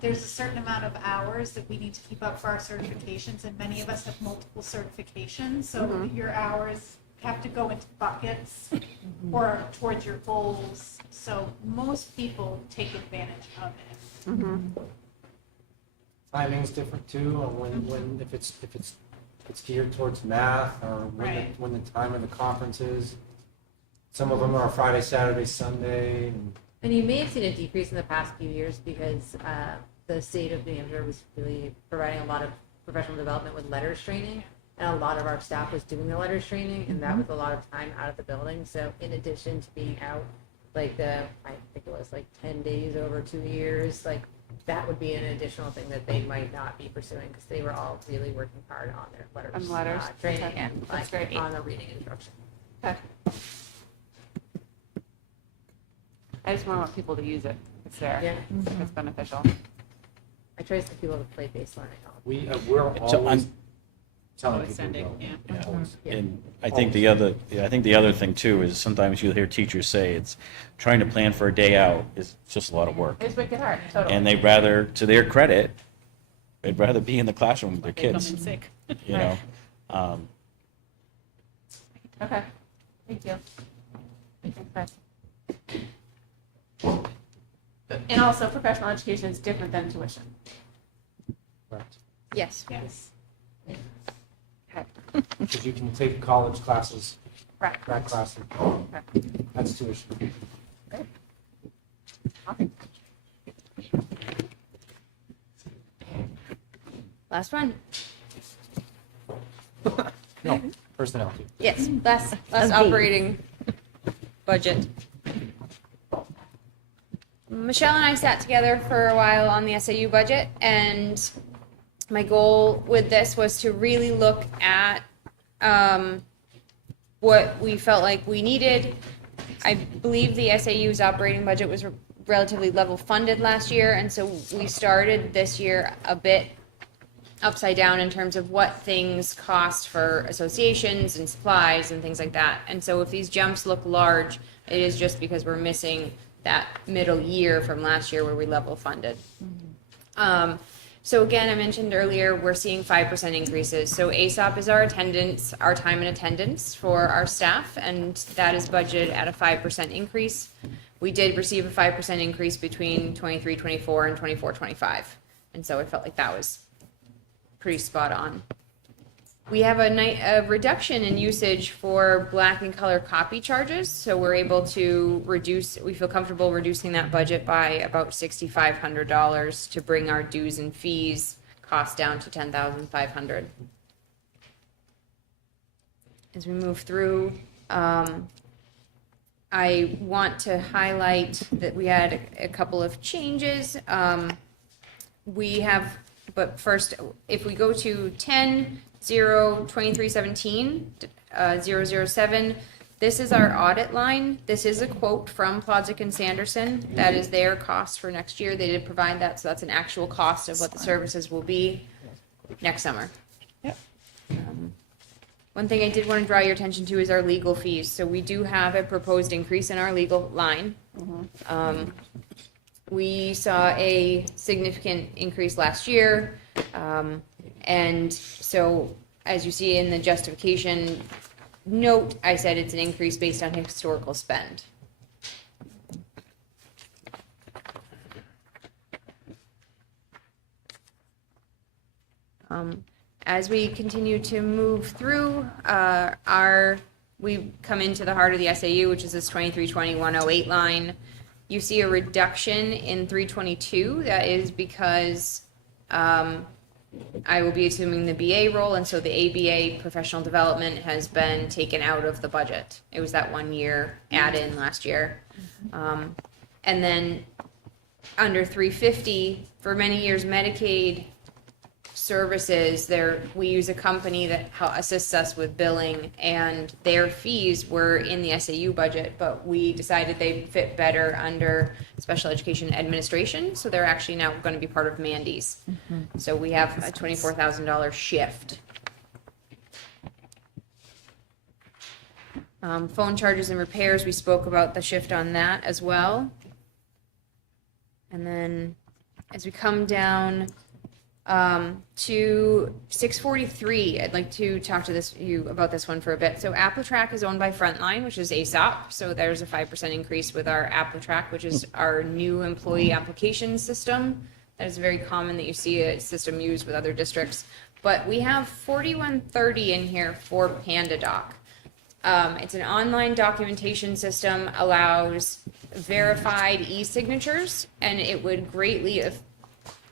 There's a certain amount of hours that we need to keep up for our certifications, and many of us have multiple certifications, so your hours have to go into buckets or towards your goals. So most people take advantage of it. Timing's different too, or when if it's geared towards math, or Right. when the time of the conference is. Some of them are Friday, Saturday, Sunday, And you may have seen a decrease in the past few years because the state of New Hampshire was really providing a lot of professional development with letters training. And a lot of our staff was doing the letters training, and that was a lot of time out of the building. So in addition to being out, I think it was like 10 days over 2 years, like that would be an additional thing that they might not be pursuing because they were all really working hard on their letters. On letters? Training Okay. and That's great. on the reading instruction. Okay. I just want people to use it. It's there. Yeah. It's beneficial. I try to get people to play bass learning. we're So always on- telling Always people to sending, go. yeah. Always. And I think the other thing too is sometimes you'll hear teachers say it's trying to plan for a day out is just a lot of work. It's wicked hard, totally. And they'd rather, to their credit, they'd rather be in the classroom with their They come kids, in sick. you know? Okay, thank you. Thanks, guys. And also, professional education is different than tuition. Correct. Yes. Yes. Okay. Because you can take college classes, Right. grad classes, that's tuition. Last one. No, personnel. Yes, less Of the- operating budget. Michelle and I sat together for a while on the SAU budget, and my goal with this was to really look at what we felt like we needed. I believe the SAU's operating budget was relatively level funded last year, and so we started this year a bit upside down in terms of what things cost for associations and supplies and things like that. And so if these jumps look large, it is just because we're missing that middle year from last year where we level funded. So again, I mentioned earlier, we're seeing 5% increases. So ASOP is our attendance, our time and attendance for our staff, and that is budgeted at a 5% increase. We did receive a 5% increase between 23-24 and 24-25. And so I felt like that was pretty spot on. We have a reduction in usage for black and color copy charges, so we're able to reduce, we feel comfortable reducing that budget by about $6,500 to bring our dues and fees cost down to $10,500. As we move through, I want to highlight that we had a couple of changes. We have, but first, if we go to 10-0-2317, 007, this is our audit line. This is a quote from Plodzik and Sanderson. That is their cost for next year. They did provide that, so that's an actual cost of what the services will be next summer. One thing I did want to draw your attention to is our legal fees. So we do have a proposed increase in our legal line. We saw a significant increase last year. And so as you see in the justification note, I said it's an increase based on historical spend. As we continue to move through we come into the heart of the SAU, which is this 2320-108 line. You see a reduction in 322. That is because I will be assuming the BA role, and so the ABA professional development has been taken out of the budget. It was that 1 year add-in last year. And then under 350, for many years, Medicaid services, we use a company that assists us with billing, and their fees were in the SAU budget, but we decided they fit better under special education administration, so they're actually now going to be part of Mandy's. So we have a $24,000 shift. Phone charges and repairs, we spoke about the shift on that as well. And then as we come down to 643, I'd like to talk to you about this one for a bit. So AppleTrack is owned by Frontline, which is ASOP. So there's a 5% increase with our AppleTrack, which is our new employee application system. That is very common that you see a system used with other districts. But we have 4130 in here for PandaDoc. It's an online documentation system, allows verified e-signatures, and it would greatly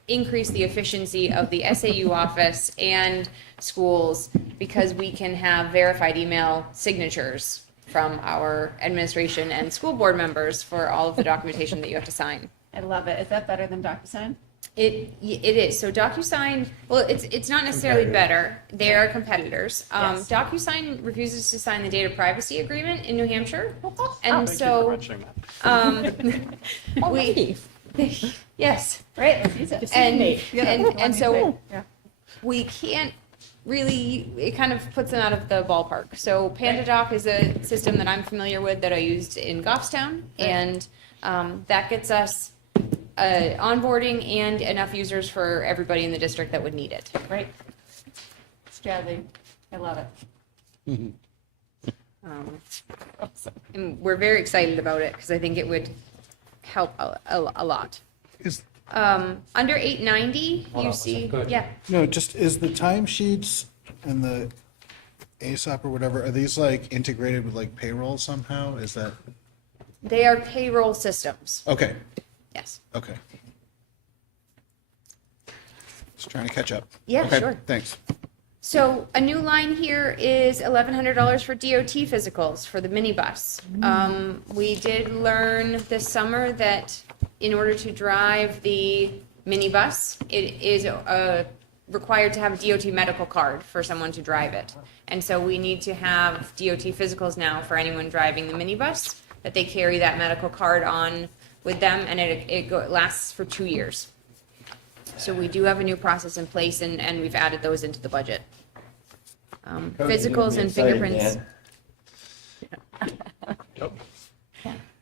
increase the efficiency of the SAU office and schools because we can have verified email signatures from our administration and school board members for all of the documentation that you have to sign. I love it. Is that better than DocuSign? It is. So DocuSign, well, it's not necessarily better. They are competitors. Yes. DocuSign refuses to sign the data privacy agreement in New Hampshire. Thank And you for so, mentioning that. yes. Right, let's use it. And so Yeah. we can't really, it kind of puts them out of the ballpark. So PandaDoc is a system that I'm familiar with that I used in Goffstown, and that gets us onboarding and enough users for everybody in the district that would need it. Right. It's jazzy. I love it. And we're very excited about it because I think it would help a lot. Is, Under 890, Hold you on, see, go ahead. yeah. no, just, is the timesheets and the ASOP or whatever, are these like integrated with like payroll somehow? Is that, They are payroll systems. okay, Yes. okay. Just trying to catch up. Yeah, Okay, sure. Thanks. So a new line here is $1,100 for DOT physicals for the minibus. We did learn this summer that in order to drive the minibus, it is required to have a DOT medical card for someone to drive it. And so we need to have DOT physicals now for anyone driving the minibus, that they carry that medical card on with them, and it lasts for 2 years. So we do have a new process in place, and we've added those into the budget. Physicals and fingerprints.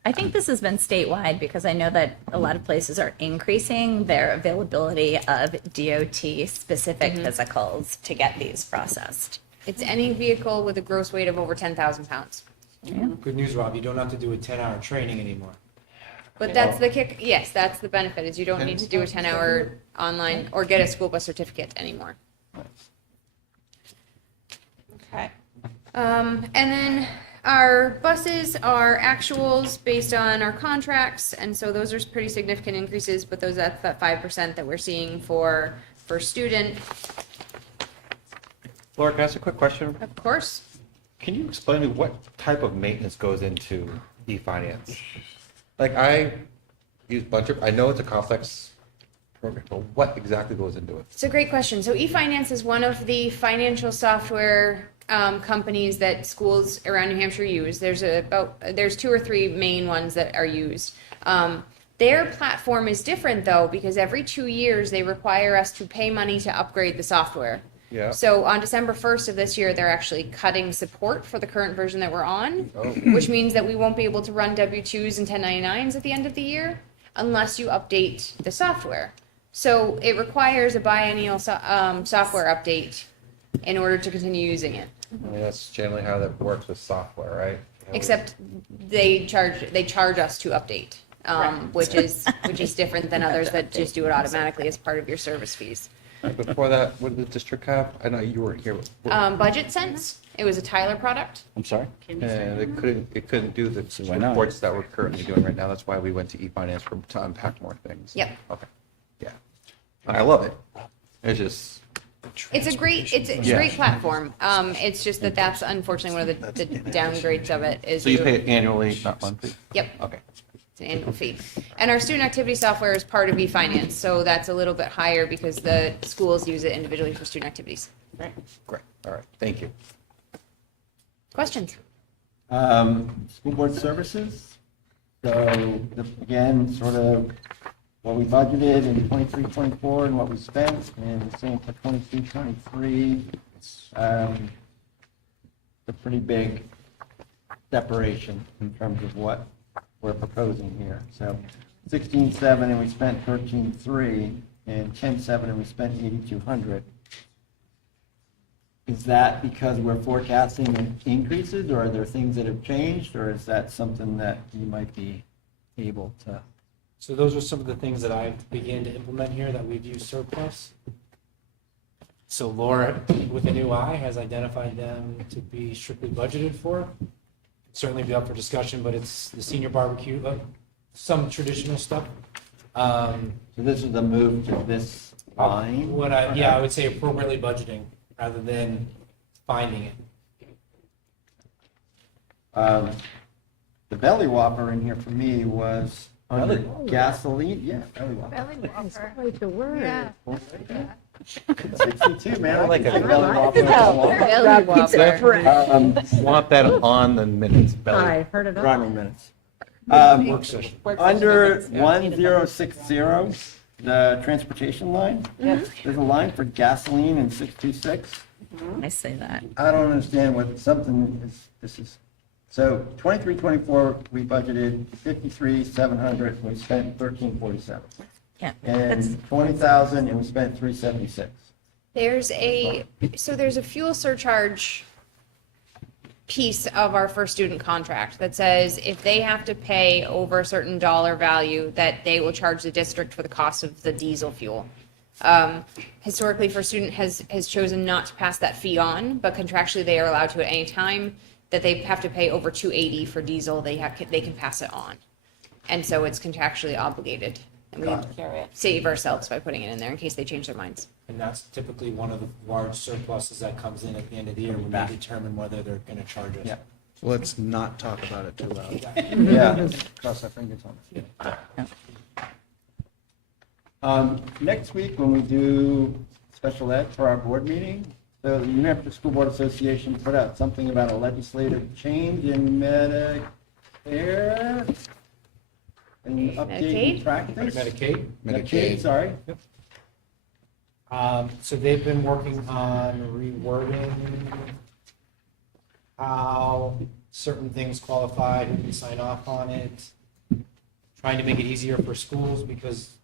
I think this has been statewide because I know that a lot of places are increasing their availability of DOT-specific physicals to get these processed. It's any vehicle with a gross weight of over 10,000 pounds. Good news, Rob, you don't have to do a 10-hour training anymore. But that's the kick, yes, that's the benefit, is you don't need to do a 10-hour online or get a school bus certificate anymore. Okay. And then our buses are actuals based on our contracts, and so those are pretty significant increases, but that's that 5% that we're seeing for student, Laura, can I ask a quick question? of course. Can you explain to me what type of maintenance goes into e-finance? Like I use bunch of, I know it's a complex program, but what exactly goes into it? It's a great question. So eFinance is one of the financial software companies that schools around New Hampshire use. There's 2 or 3 main ones that are used. Their platform is different though, because every 2 years they require us to pay money to upgrade the software. Yeah. So on December 1st of this year, they're actually cutting support for the current version that we're on, Oh. which means that we won't be able to run W-2s and 1099s at the end of the year unless you update the software. So it requires a biennial software update in order to continue using it. I mean, that's generally how that works with software, right? Except they charge us to update, which is different than others that just do it automatically as part of your service fees. Before that, what did the district have? I know you weren't here. But Budget Sense, it was a Tyler product. I'm sorry? and it couldn't do the why not? reports that we're currently doing right now. That's why we went to e-finance to unpack more things. Yep. Okay. Yeah. I love it. It's just. It's a great platform. It's just that's unfortunately one of the downgrades of it is. So you pay it annually, not monthly? Yep. Okay. It's an annual fee. And our student activity software is part of eFinance, so that's a little bit higher because the schools use it individually for student activities. Great. All right. Thank you. Questions? School board services. So again, sort of what we budgeted in 23-24 and what we spent, and the same for 22-23. A pretty big separation in terms of what we're proposing here. So 16.7 and we spent 13.3, and 10.7 and we spent 8,200. Is that because we're forecasting increases, or are there things that have changed, or is that something that you might be able to? So those are some of the things that I began to implement here that we've used surplus. So Laura, with a new eye, has identified them to be strictly budgeted for. Certainly be up for discussion, but it's the senior barbecue, some traditional stuff. So this is a move to this line? I would say appropriately budgeting rather than finding it. The belly whopper in here for me was under gasoline. Yeah, belly whopper. Belly whopper. Quite the word. Yeah. 62, man. I like a belly belly whopper. Want that on the minutes, Belly. I heard it all. Rhyming minutes. Work session. Under 1060, the transportation line, there's a line for gasoline in 626. I say that. I don't understand what something is, this is. So 23-24, we budgeted 53,700, we spent 1347. Yeah. And 20,000, and we spent 376. There's a fuel surcharge piece of our first student contract that says if they have to pay over a certain dollar value, that they will charge the district for the cost of the diesel fuel. Historically, First Student has chosen not to pass that fee on, but contractually they are allowed to at any time that they have to pay over $2.80 for diesel, they can pass it on. And so it's contractually obligated. And we save ourselves by putting it in there in case they change their minds. And that's typically one of the large surpluses that comes in at the end of the year when they determine whether they're going to charge us. Yeah. Let's not talk about it too loud. Yeah. Cross our fingers on it. Next week, when we do special ed for our board meeting, the New Hampshire School Board Association put out something about a legislative change in Medicare and updating Medicaid? practice. Medicaid? Sorry. So they've been working on rewording how certain things qualify, who can sign off on it, trying to make it easier for schools because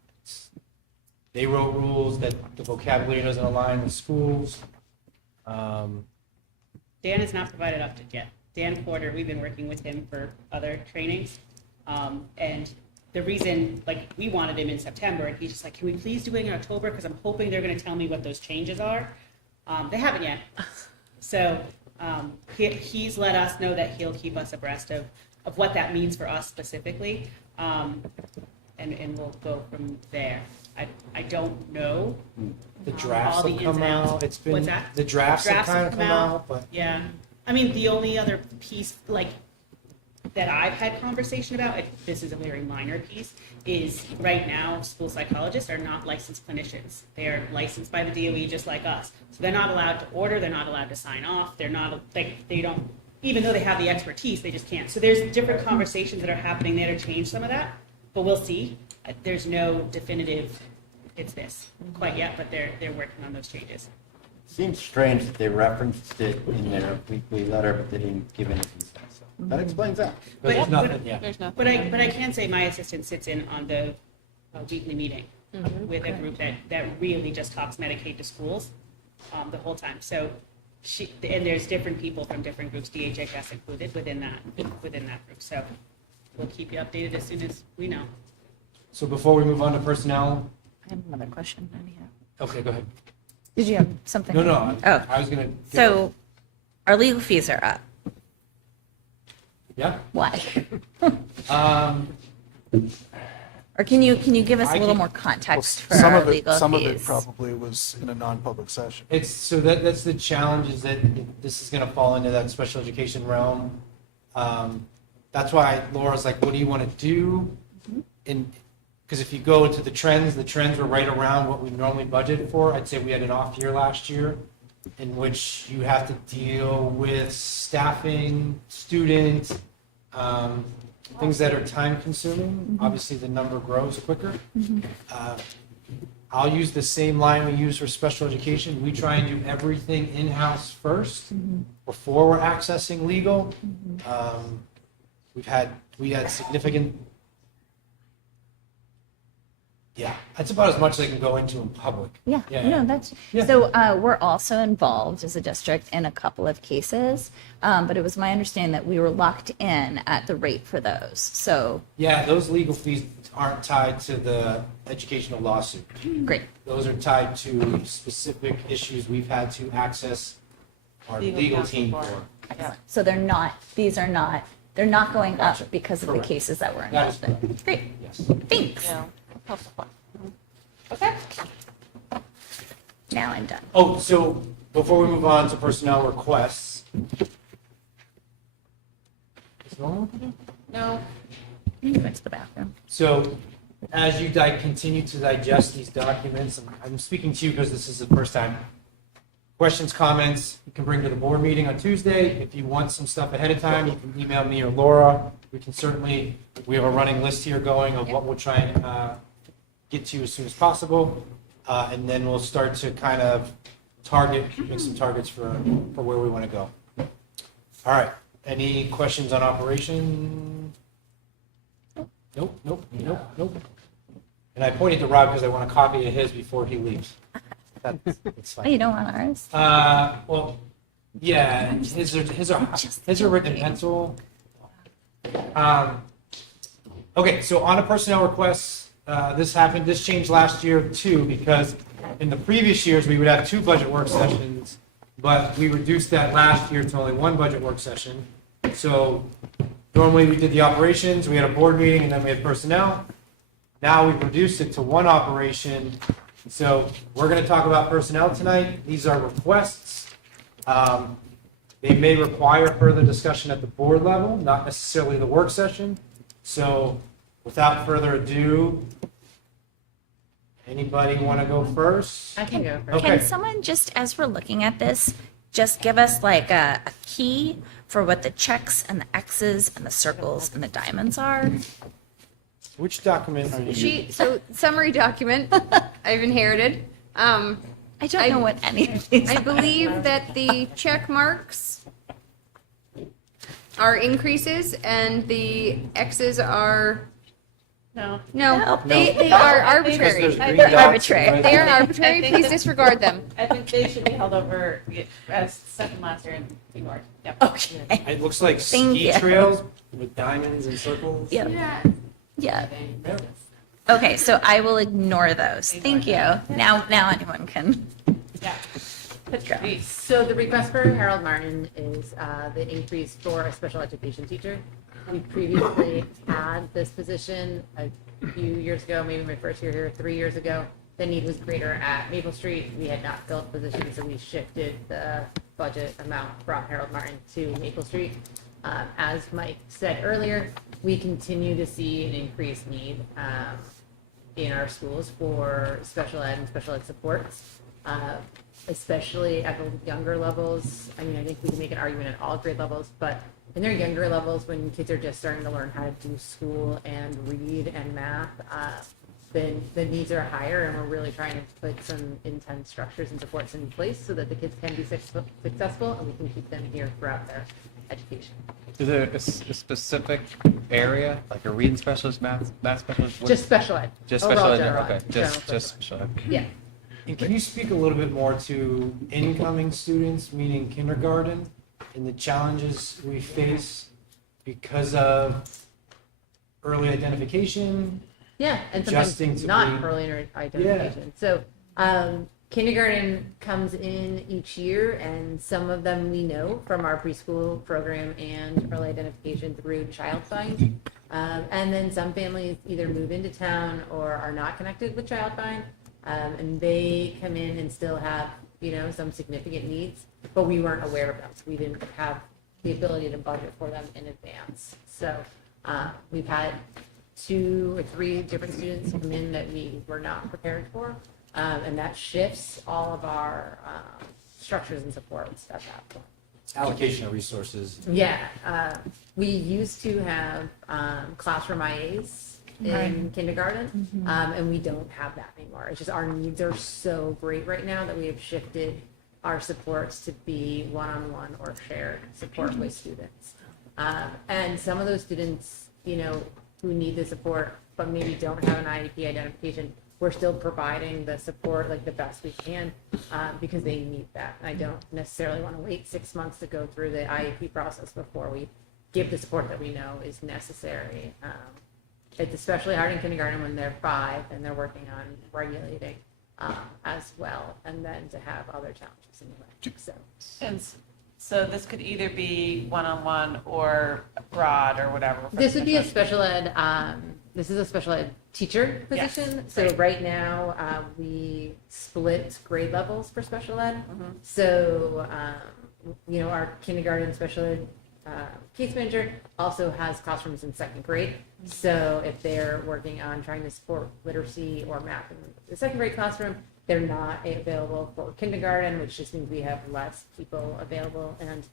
they wrote rules that the vocabulary doesn't align with schools. Dan has not provided update yet. Dan Porter, we've been working with him for other trainings. And the reason, like, we wanted him in September, and he's just like, can we please do it in October? Because I'm hoping they're going to tell me what those changes are. They haven't yet. So he's let us know that he'll keep us abreast of what that means for us specifically. And we'll go from there. I don't know. The drafts all the have ins come and outs. out. It's been, What's that? the drafts have kind of come out, but Yeah. I mean, the only other piece, like, that I've had conversation about, this is a very minor piece, is right now, school psychologists are not licensed clinicians. They're licensed by the DOE just like us. So they're not allowed to order, they're not allowed to sign off, they're not, like, they don't, even though they have the expertise, they just can't. So there's different conversations that are happening there to change some of that, but we'll see. There's no definitive, it's this quite yet, but they're working on those changes. Seems strange that they referenced it in their weekly letter, but they didn't give any details. So that explains that. But there's nothing, yeah. There's nothing. But I can say my assistant sits in on the weekly meeting with a group that really just talks Medicaid to schools the whole time. So and there's different people from different groups, DHHS included within that group. So we'll keep you updated as soon as we know. So before we move on to personnel, I have another question. Anyhow. okay, go ahead. Did you have something? No, Oh. I was gonna. So our legal fees are up. Yeah. Why? Um, Or can you give us a I little can- more context for Some our of it, legal some of fees? it probably was in a non-public session. It's, so that's the challenge, is that this is gonna fall into that special education realm. That's why Laura's like, what do you wanna do? And, because if you go to the trends were right around what we normally budgeted for. I'd say we had an off year last year, in which you have to deal with staffing, students, things that are time consuming. Obviously, the number grows quicker. I'll use the same line we use for special education. We try and do everything in-house first before we're accessing legal. We had significant, yeah, that's about as much as I can go into in public. Yeah, no, that's, Yeah. so we're also involved as a district in a couple of cases, but it was my understanding that we were locked in at the rate for those, so, Yeah, those legal fees aren't tied to the educational lawsuit. great. Those are tied to specific issues we've had to access our legal counsel team for. for. Yeah. So they're not going up because of the Correct. cases that we're That is involved in. Great, Yes. thanks. Yeah. Helpful. Okay. Now I'm done. Oh, so before we move on to personnel requests. Is no one with you? No. You went to the bathroom. So as you continue to digest these documents, I'm speaking to you because this is the first time. Questions, comments, you can bring to the board meeting on Tuesday. If you want some stuff ahead of time, you can email me or Laura. We can certainly, we have a running list here going of what we'll try and get to you as soon as possible. And then we'll start to kind of make some targets for where we want to go. All right. Any questions on operation? Nope. And I pointed to Rob because I want a copy of his before he leaves. That's Oh, fine. you don't want ours? Well, yeah, his are written in pencil. Okay, so on a personnel request, this changed last year too, because in the previous years, we would have 2 budget work sessions, but we reduced that last year to only 1 budget work session. So normally we did the operations, we had a board meeting, and then we had personnel. Now we've reduced it to 1 operation. So we're going to talk about personnel tonight. These are requests. They may require further discussion at the board level, not necessarily the work session. So without further ado, anybody want to go first? I can go first. Okay. Can someone just, as we're looking at this, just give us like a key for what the checks and the X's and the circles and the diamonds are? Which document are you? So summary document I've inherited. I don't know what any of these I are. believe that the check marks are increases and the X's are, No. no, they are arbitrary. Because there's green They're dots arbitrary. right They are there. arbitrary, I think please that- disregard them. I think they should be held over as second last year and ignored. Yep. Okay. It looks like Thank ski you. trails with diamonds and circles. Yep. Yeah. Yeah. Okay, so I will ignore those. Thank you. Now anyone can. Yeah. Go. So the request for Harold Martin is the increase for a special education teacher. We previously had this position a few years ago, maybe my first year here, 3 years ago. The need was greater at Maple Street. We had not filled the position, so we shifted the budget amount from Harold Martin to Maple Street. As Mike said earlier, we continue to see an increased need in our schools for special ed and special ed supports, especially at the younger levels. I mean, I think we can make an argument at all grade levels, but in their younger levels, when kids are just starting to learn how to do school and read and math, the needs are higher, and we're really trying to put some intense structures and supports in place so that the kids can be successful and we can keep them here throughout their education. Is there a specific area, like a reading specialist, math specialist? What- Just special ed. Just Overall special ed, general okay, ed. General just special ed. Yeah. And can you speak a little bit more to incoming students, meaning kindergarten, and the challenges we face because of early identification? Yeah, and Adjusting sometimes to not be- early identification. So kindergarten comes in each year, and some of them we know from our preschool program and early identification through Child Find. And then some families either move into town or are not connected with Child Find, and they come in and still have, you know, some significant needs, but we weren't aware of them. So we didn't have the ability to budget for them in advance. So we've had 2 or 3 different students come in that we were not prepared for, and that shifts all of our structures and supports at that point. Allocation of resources. Yeah, we used to have classroom IAs in kindergarten, and we don't have that anymore. It's just our needs are so great right now that we have shifted our supports to be one-on-one or shared support with students. And some of those students, you know, who need the support but maybe don't have an IEP identification, we're still providing the support like the best we can because they need that. I don't necessarily want to wait 6 months to go through the IEP process before we give the support that we know is necessary. It's especially hard in kindergarten when they're 5 and they're working on regulating as well, and then to have other challenges anyway. So. And so this could either be one-on-one or broad or whatever. for This would be a special special ed, this is a special ed teacher Yes, position. So right now, we split grade levels for special ed. So, you know, our kindergarten special ed case manager also has classrooms in 2nd grade. So if they're working on trying to support literacy or math in the 2nd grade classroom, they're not available for kindergarten, which just means we have less people available. And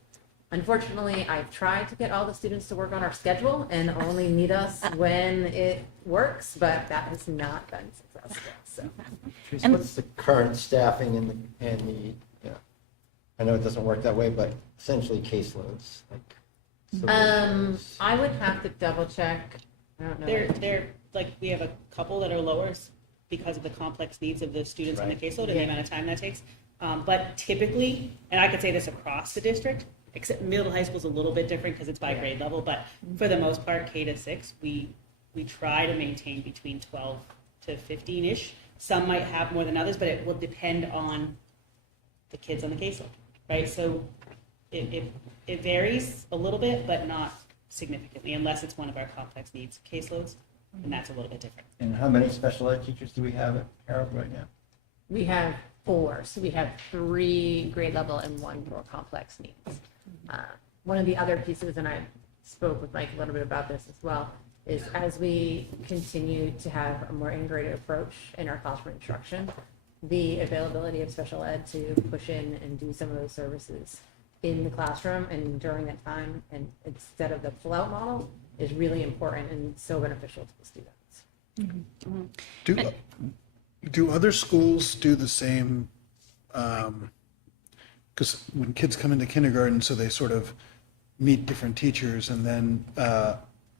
unfortunately, I've tried to get all the students to work on our schedule and only meet us when it works, but that has not been successful. So, Teresa, what's the current staffing and the, you know, I know it doesn't work that way, but essentially caseloads, like. so I would have to double check. I don't know. They're like, we have a couple that are lower because of the complex needs of the students in the caseload and the amount of time that takes. But typically, and I could say this across the district, except middle high school is a little bit different because it's by grade level, but for the most part, K to 6, we try to maintain between 12 to 15-ish. Some might have more than others, but it will depend on the kids on the caseload, right? So it varies a little bit, but not significantly, unless it's one of our complex needs caseloads, and that's a little bit different. And how many special ed teachers do we have at Harold right now? We have 4. So we have 3 grade level and 1 more complex needs. One of the other pieces, and I spoke with Mike a little bit about this as well, is as we continue to have a more integrated approach in our classroom instruction, the availability of special ed to push in and do some of those services in the classroom and during that time, and instead of the pull-out model, is really important and so beneficial to the students. Do other schools do the same? Because when kids come into kindergarten, so they sort of meet different teachers and then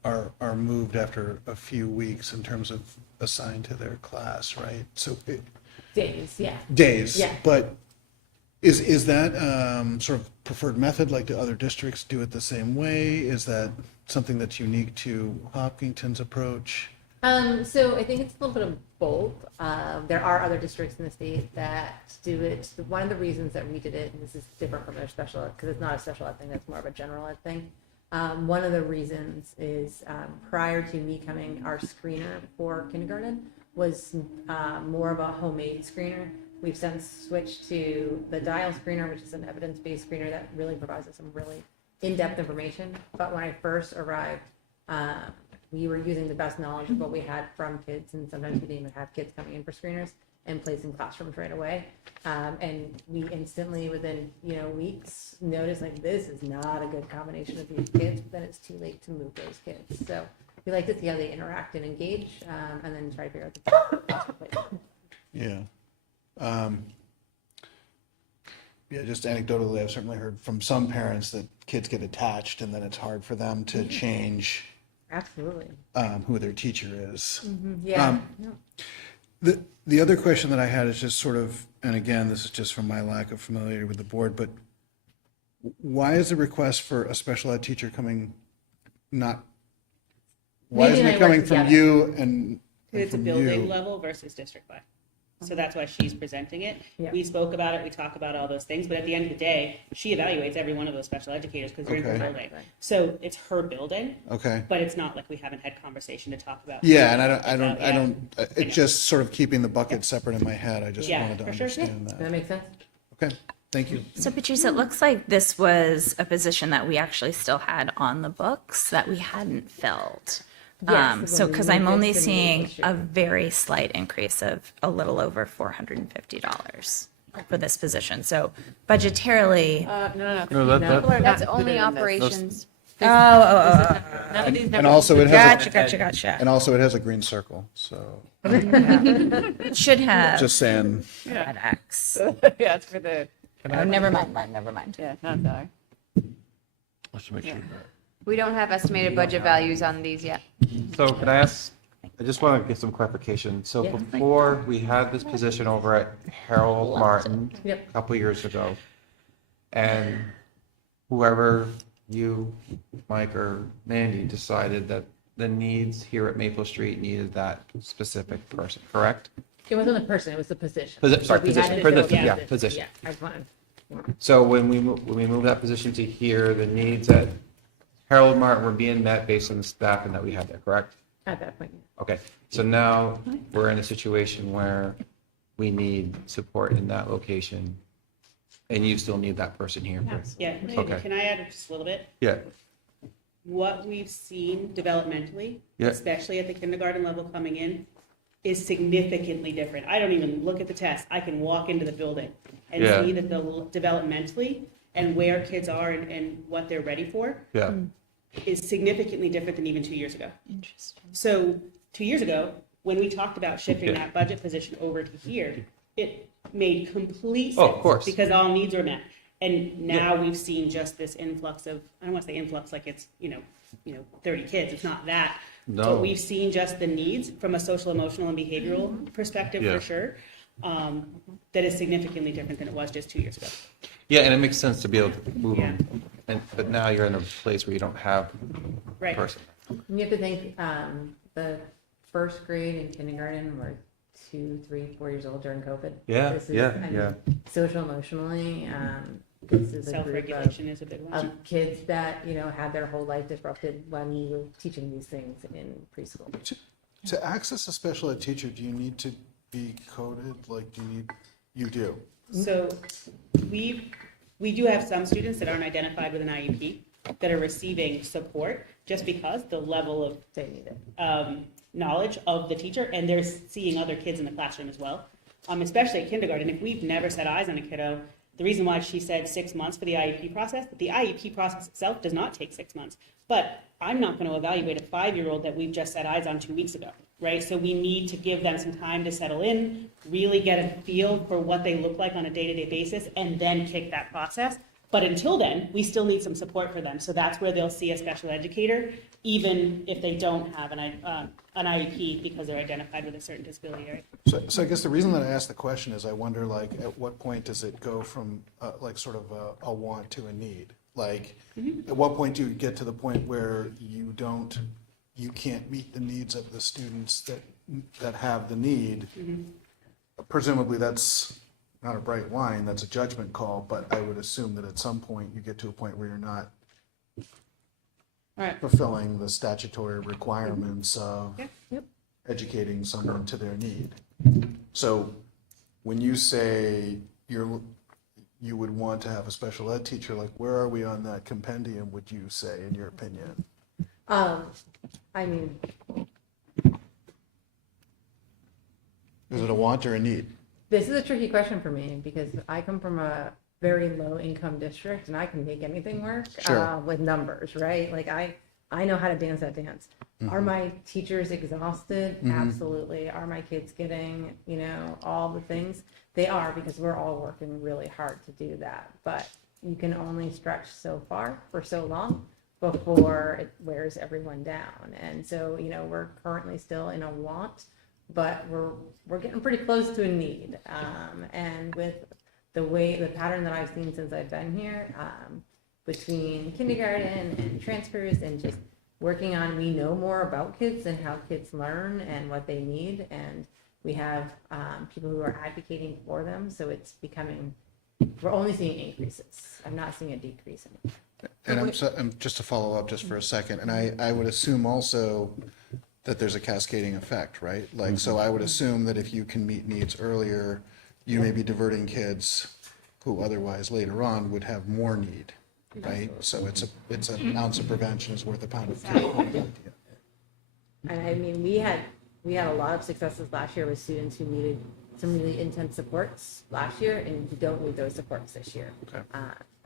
are moved after a few weeks in terms of assigned to their class, right? So Days, yeah. days, Yeah. but is that sort of preferred method? Like, do other districts do it the same way? Is that something that's unique to Hopkinton's approach? So I think it's a little bit of both. There are other districts in the state that do it. One of the reasons that we did it, and this is different from their special ed, because it's not a special ed thing, that's more of a general ed thing. One of the reasons is prior to me coming, our screener for kindergarten was more of a homemade screener We've since switched to the dial screener, which is an evidence-based screener that really provides us some really in-depth information. But when I first arrived, we were using the best knowledge of what we had from kids, and sometimes we didn't even have kids coming in for screeners and placing classrooms right away. And we instantly, within weeks, noticed like this is not a good combination of these kids. But then it's too late to move those kids. So we like to see how they interact and engage, and then try to figure out the best replacement. Yeah. Yeah, just anecdotally, I've certainly heard from some parents that kids get attached and then it's hard for them to change Absolutely. who their teacher is. Yeah. The other question that I had is just sort of, and again, this is just from my lack of familiarity with the board, but why is the request for a special ed teacher coming not, why Maybe isn't they it coming work from together. you and It's a from building you? level versus district-wide. So that's why she's presenting it. Yeah. We spoke about it, we talk about all those things, but at the end of the day, she evaluates every one of those special educators because they're in her Okay. building. So it's her building, Okay. but it's not like we haven't had conversation to talk about. Yeah, and I don't, Yeah. it's just sort of keeping the bucket separate in my head. I just Yeah, wanted to for sure. understand Does that. that make sense? Okay, thank you. So Patrice, it looks like this was a position that we actually still had on the books that we hadn't filled. Yes, So, when we because I'm moved it only to seeing Maple a Street. very slight increase of a little over $450 for this position. So budgetarily, No. No, that- People are not That's only included in this. operations. None of these And numbers- also it has, gotcha. and also it has a green circle, so It should have just saying. red X. Yeah, it's for the, Oh, never mind. yeah, not salary. Let's make sure. We don't have estimated budget values on these yet. So can I ask, I just want to get some clarification. So Yeah. before, we had this position over at Harold Martin Yep. a couple years ago. And whoever you, Mike or Mandy, decided that the needs here at Maple Street needed that specific person, correct? It wasn't the person, it was the position. Sorry, We had position, to for the, fill yeah, position. position. Yeah, I just wanted. So when we moved that position to here, the needs at Harold Martin were being met based on the staffing that we had there, correct? At that point. Okay, so now we're in a situation where we need support in that location, and you still need that person here. Yeah, Okay. can I add just a little bit? Yeah, What we've seen developmentally, Yeah. especially at the kindergarten level coming in, is significantly different. I don't even look at the test. I can walk into the building and Yeah. see that the developmentally and where kids are and what they're ready for yeah, is significantly different than even 2 years ago. Interesting. So 2 years ago, when we talked about shifting Yeah. that budget position over to here, it made complete sense. Oh, of course. Because all needs are met. And now we've seen just this influx of, I don't want to say influx like it's, 30 kids. It's not that. No. But we've seen just the needs from a social, emotional, and behavioral perspective Yeah. for sure. That is significantly different than it was just 2 years ago. yeah, and it makes sense to be able to move them, but now you're in a place where you don't have a Right. person. You have to think, the first grade and kindergarten were 2, 3, 4 years old during COVID. Yeah, This is, yeah, I mean, yeah. Social emotionally, this is a group Self-regulation is a big one. of kids that, had their whole life disrupted when we were teaching these things in preschool. To access a special ed teacher, do you need to be coded? Like, you do? So we do have some students that aren't identified with an IEP that are receiving support just because the level of They need it. knowledge of the teacher, and they're seeing other kids in the classroom as well. Especially at kindergarten, if we've never set eyes on a kiddo, the reason why she said 6 months for the IEP process, the IEP process itself does not take 6 months. But I'm not going to evaluate a 5-year-old that we've just set eyes on 2 weeks ago, right? So we need to give them some time to settle in, really get a feel for what they look like on a day-to-day basis, and then kick that process. But until then, we still need some support for them. So that's where they'll see a special educator, even if they don't have an IEP because they're identified with a certain disability area. So I guess the reason that I asked the question is I wonder, like, at what point does it go from, like, sort of a want to a need? Like, at what point do you get to the point where you can't meet the needs of the students that have the need? Presumably, that's not a bright line, that's a judgment call, but I would assume that at some point you get to a point where you're not Right. fulfilling the statutory requirements of Yep. educating someone to their need. So when you say you would want to have a special ed teacher, like where are we on that compendium, would you say, in your opinion? I mean, Is it a want or a need? this is a tricky question for me because I come from a very low income district and I can make anything work Sure. with numbers, right? Like I know how to dance that dance. Are my teachers exhausted? Absolutely. Are my kids getting, all the things? They are, because we're all working really hard to do that. But you can only stretch so far for so long before it wears everyone down. And so, we're currently still in a want, but we're getting pretty close to a need. And with the pattern that I've seen since I've been here, between kindergarten and transfers and just working on, we know more about kids and how kids learn and what they need. And we have people who are advocating for them. So it's becoming, we're only seeing increases. I'm not seeing a decrease in it. And just to follow up just for a second, and I would assume also that there's a cascading effect, right? Like, so I would assume that if you can meet needs earlier, you may be diverting kids who otherwise later on would have more need, right? So it's an ounce of prevention is worth a pound of cure. And I mean, we had a lot of successes last year with students who needed some really intense supports last year, and who don't need those supports this year. Okay.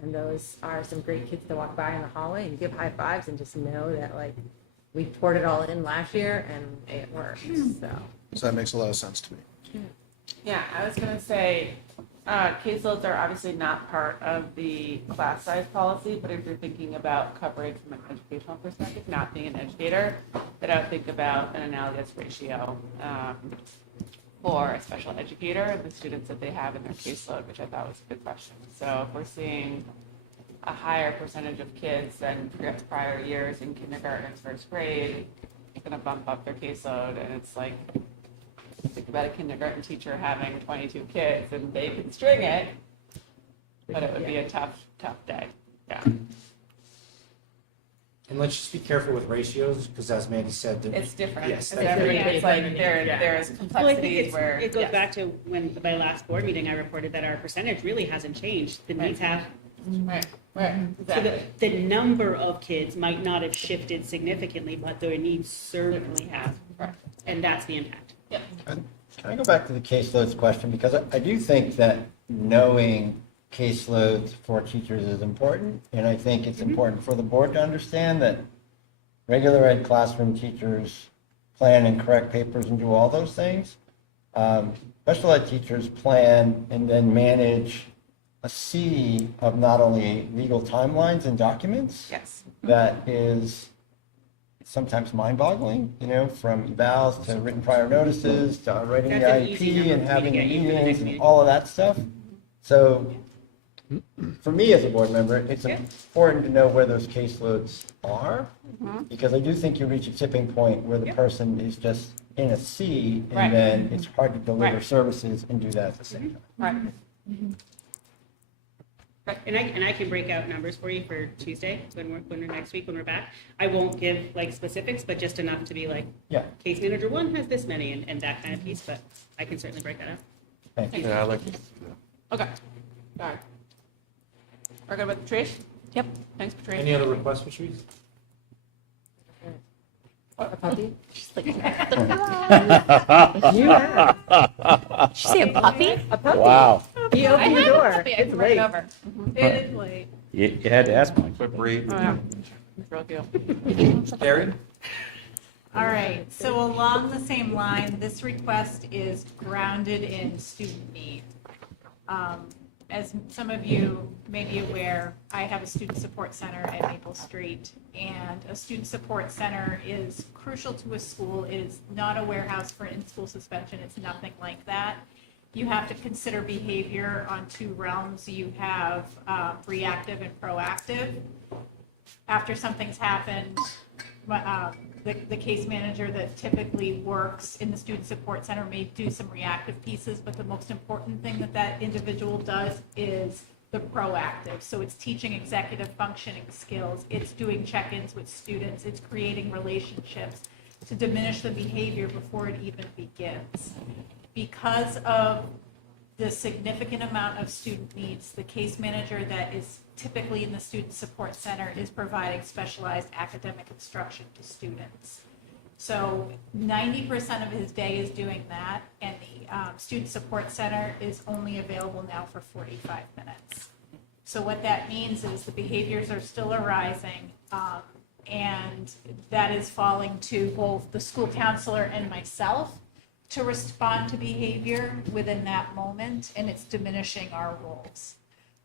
And those are some great kids to walk by in the hallway and give high fives and just know that, like, we poured it all in last year and it worked. So that makes a lot of sense to me. Yeah, I was gonna say, caseloads are obviously not part of the class size policy, but if you're thinking about coverage from an educational perspective, not being an educator, then I would think about an analogous ratio for a special educator and the students that they have in their caseload, which I thought was a good question. So if we're seeing a higher percentage of kids than prior years in kindergarten and first grade, it's gonna bump up their caseload, and it's like, think about a kindergarten teacher having 22 kids and they can string it, but it would be a tough day. Yeah. And let's just be careful with ratios, because as Mandy said, It's different. Yes, It's that's very it's like there's Well, I think complexities where. it goes yes. back to when, my last board meeting, I reported that our percentage really hasn't changed. The needs have. Right, So exactly. the number of kids might not have shifted significantly, but their needs certainly have. Right. And that's the impact. Yeah. Can I go back to the caseloads question? Because I do think that knowing caseloads for teachers is important. And I think it's important for the board to understand that regular ed classroom teachers plan and correct papers and do all those things. Special ed teachers plan and then manage a sea of not only legal timelines and documents. Yes. That is sometimes mind-boggling, from evals to written prior notices to writing the That's an easy IEP number and for me to having get you for the next meetings and meeting. all of that stuff. So for me as a board member, it's important to know where those caseloads are, because I do think you reach a tipping point where the person is just in a sea, and Right. then it's hard to deliver Right. services and do that at the same time. Right. And I can break out numbers for you for Tuesday, when we're next week, when we're back. I won't give like specifics, but just enough to be like, Yeah, case manager one has this many and that kind of piece, but I can certainly break that out. thank you. Yeah, I like this. Okay. All right. We're good with Patrice? Yep. Thanks, Patrice. Any other requests, Patrice? A puppy? You have. Did you say a puppy? A puppy? Wow. You open the door. It's late. It is late. You had to ask Mike. But breathe. Oh, yeah. Real deal. Carrie? All right, so along the same line, this request is grounded in student need. As some of you may be aware, I have a student support center at Maple Street, and a student support center is crucial to a school. It is not a warehouse for in-school suspension. It's nothing like that. You have to consider behavior on two realms. You have reactive and proactive. After something's happened, the case manager that typically works in the student support center may do some reactive pieces, but the most important thing that individual does is the proactive. So it's teaching executive functioning skills, it's doing check-ins with students, it's creating relationships to diminish the behavior before it even begins. Because of the significant amount of student needs, the case manager that is typically in the student support center is providing specialized academic instruction to students. So 90% of his day is doing that, and the student support center is only available now for 45 minutes. So what that means is the behaviors are still arising, and that is falling to both the school counselor and myself to respond to behavior within that moment, and it's diminishing our roles.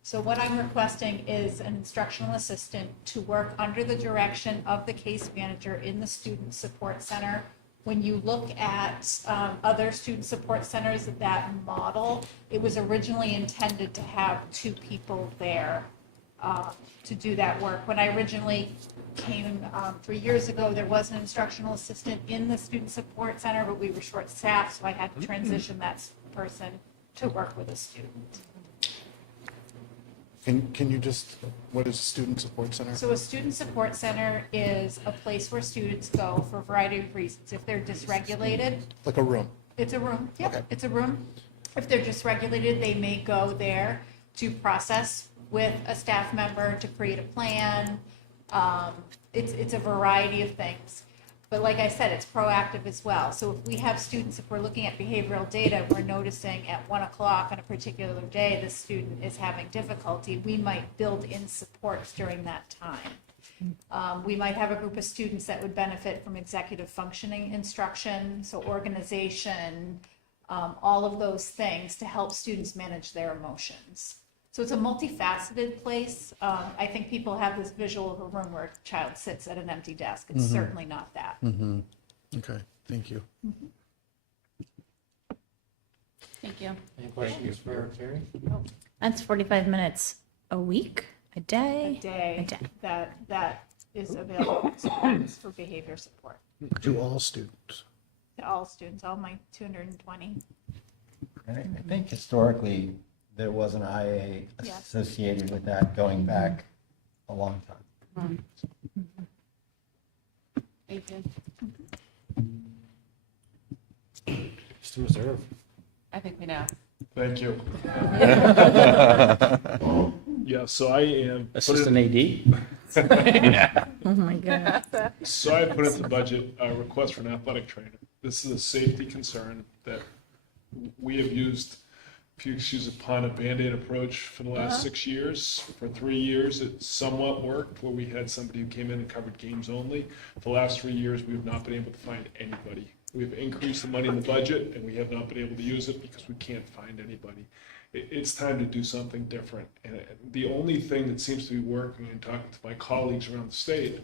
So what I'm requesting is an instructional assistant to work under the direction of the case manager in the student support center. When you look at other student support centers that model, it was originally intended to have 2 people there to do that work. When I originally came 3 years ago, there was an instructional assistant in the student support center, but we were short-staffed, so I had to transition that person to work with a student. Can you just, what is a student support center? So a student support center is a place where students go for a variety of reasons. If they're dysregulated, Like a room? it's a room. Yeah, Okay. it's a room. If they're dysregulated, they may go there to process with a staff member to create a plan. It's a variety of things. But like I said, it's proactive as well. So if we have students, if we're looking at behavioral data, we're noticing at 1 o'clock on a particular day, the student is having difficulty, we might build in supports during that time. We might have a group of students that would benefit from executive functioning instruction, so organization, all of those things to help students manage their emotions. So it's a multifaceted place. I think people have this visual of a room where a child sits at an empty desk. It's certainly not that. Mm-hmm. Okay, thank you. Thank you. Any questions for Terry? That's 45 minutes a week, a A day? day day. that is available to students for behavior support. To all students? To all students, all my 220. And I think historically, there was an IA Yes. associated with that going back a long time. Thank you. Just a reserve. I think we know. Thank you. Yeah, so I am. Assistant AD? Oh my God. So I put into the budget a request for an athletic trainer. This is a safety concern that we have used, if you excuse the pun, a Band-Aid approach for the last 6 years. For 3 years, it somewhat worked, where we had somebody who came in and covered games only. For the last 3 years, we have not been able to find anybody. We've increased the money in the budget, and we have not been able to use it because we can't find anybody. It's time to do something different. And the only thing that seems to be working, and talking to my colleagues around the state,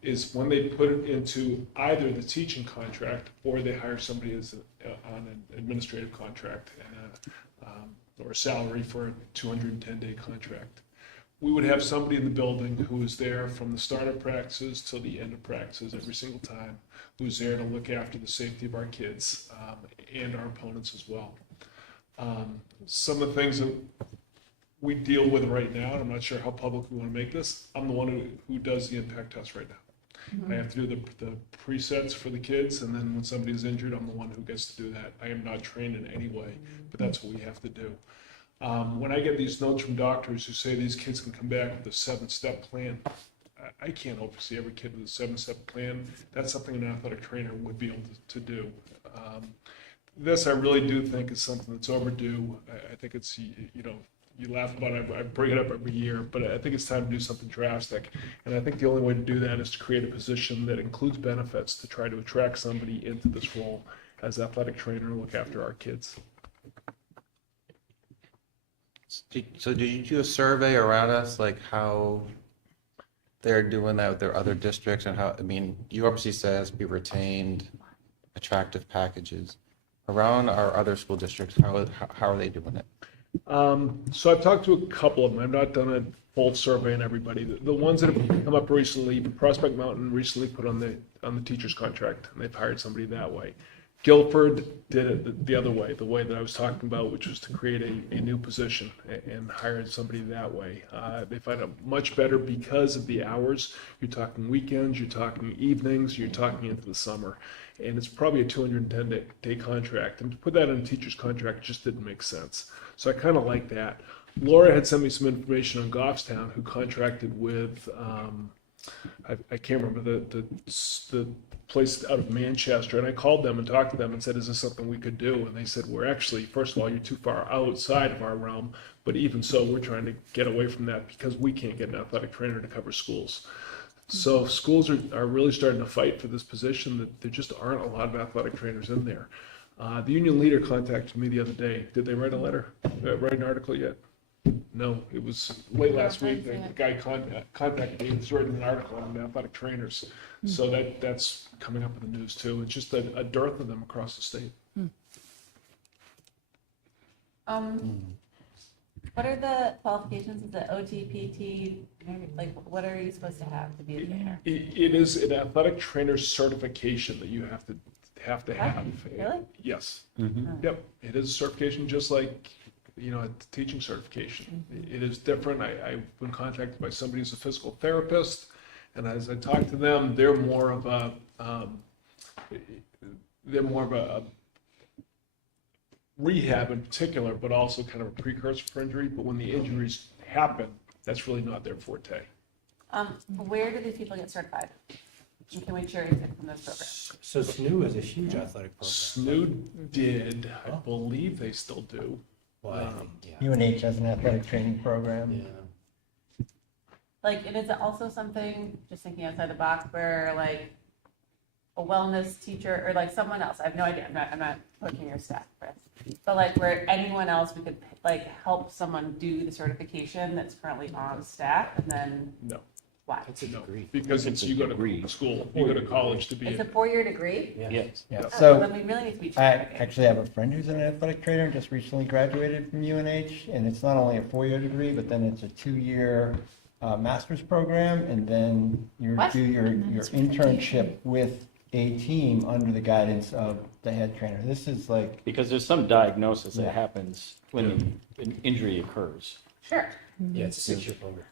is when they put it into either the teaching contract or they hire somebody as on an administrative contract or a salary for a 210-day contract. We would have somebody in the building who is there from the start of practices till the end of practices every single time, who's there to look after the safety of our kids and our opponents as well. Some of the things that we deal with right now, and I'm not sure how public we want to make this, I'm the one who does the impact test right now. I have to do the presets for the kids, and then when somebody's injured, I'm the one who gets to do that. I am not trained in any way, but that's what we have to do. When I get these notes from doctors who say these kids can come back with a 7-step plan, I can't oversee every kid with a 7-step plan. That's something an athletic trainer would be able to do. This I really do think is something that's overdue. I think it's, you laugh about it, I bring it up every year, but I think it's time to do something drastic. And I think the only way to do that is to create a position that includes benefits to try to attract somebody into this role as athletic trainer and look after our kids. So did you do a survey around us, like how they're doing that with their other districts and how, I mean, URC says be retained, attractive packages. Around our other school districts, how are they doing it? So I've talked to a couple of them. I've not done a full survey on everybody. The ones that have come up recently, Prospect Mountain recently put on the teacher's contract, and they've hired somebody that way. Guilford did it the other way, the way that I was talking about, which was to create a new position and hired somebody that way. They find it much better because of the hours. You're talking weekends, you're talking evenings, you're talking into the summer. and it's probably a 210-day contract. And to put that in a teacher's contract just didn't make sense. So I kind of like that. Laura had sent me some information on Goffstown, who contracted with, I can't remember the place out of Manchester, and I called them and talked to them and said, is this something we could do? And they said, we're actually, first of all, you're too far outside of our realm, but even so, we're trying to get away from that because we can't get an athletic trainer to cover schools. So schools are really starting to fight for this position, that there just aren't a lot of athletic trainers in there. The union leader contacted me the other day. Did they write a letter, write an article yet? No, it was late last week. The guy contacted me and was writing an article on athletic trainers. So that's coming up in the news too. It's just a dearth of them across the state. What are the qualifications? Is it OT, PT? Like, what are you supposed to have to be a trainer? It is an athletic trainer certification that you have to have. Really? Yes. Yep. It is a certification, just like, a teaching certification. It is different. I've been contacted by somebody who's a physical therapist, and as I talk to them, they're more of a rehab in particular, but also kind of a precursor for injury. But when the injuries happen, that's really not their forte. Where do these people get certified? And can we cherry pick from those programs? So SNU is a huge athletic program. SNU did, I believe they still do. UNH has an athletic training program. Like, and is it also something, just thinking outside the box, where like a wellness teacher or like someone else, I have no idea, I'm not poking your staff, Chris, but like where anyone else we could like help someone do the certification that's currently on staff, and then No. why? It's a degree. Because you go to school, you go to college to be. It's a 4-year degree? Yes. Yeah, Oh, so then we really need to be I checking. actually have a friend who's an athletic trainer, just recently graduated from UNH, and it's not only a 4-year degree, but then it's a 2-year master's program, and then you What? do your internship with a team under the guidance of the head trainer. This is like, Because there's some diagnosis that happens when an injury occurs. Sure. Yeah, it's a 6-year program.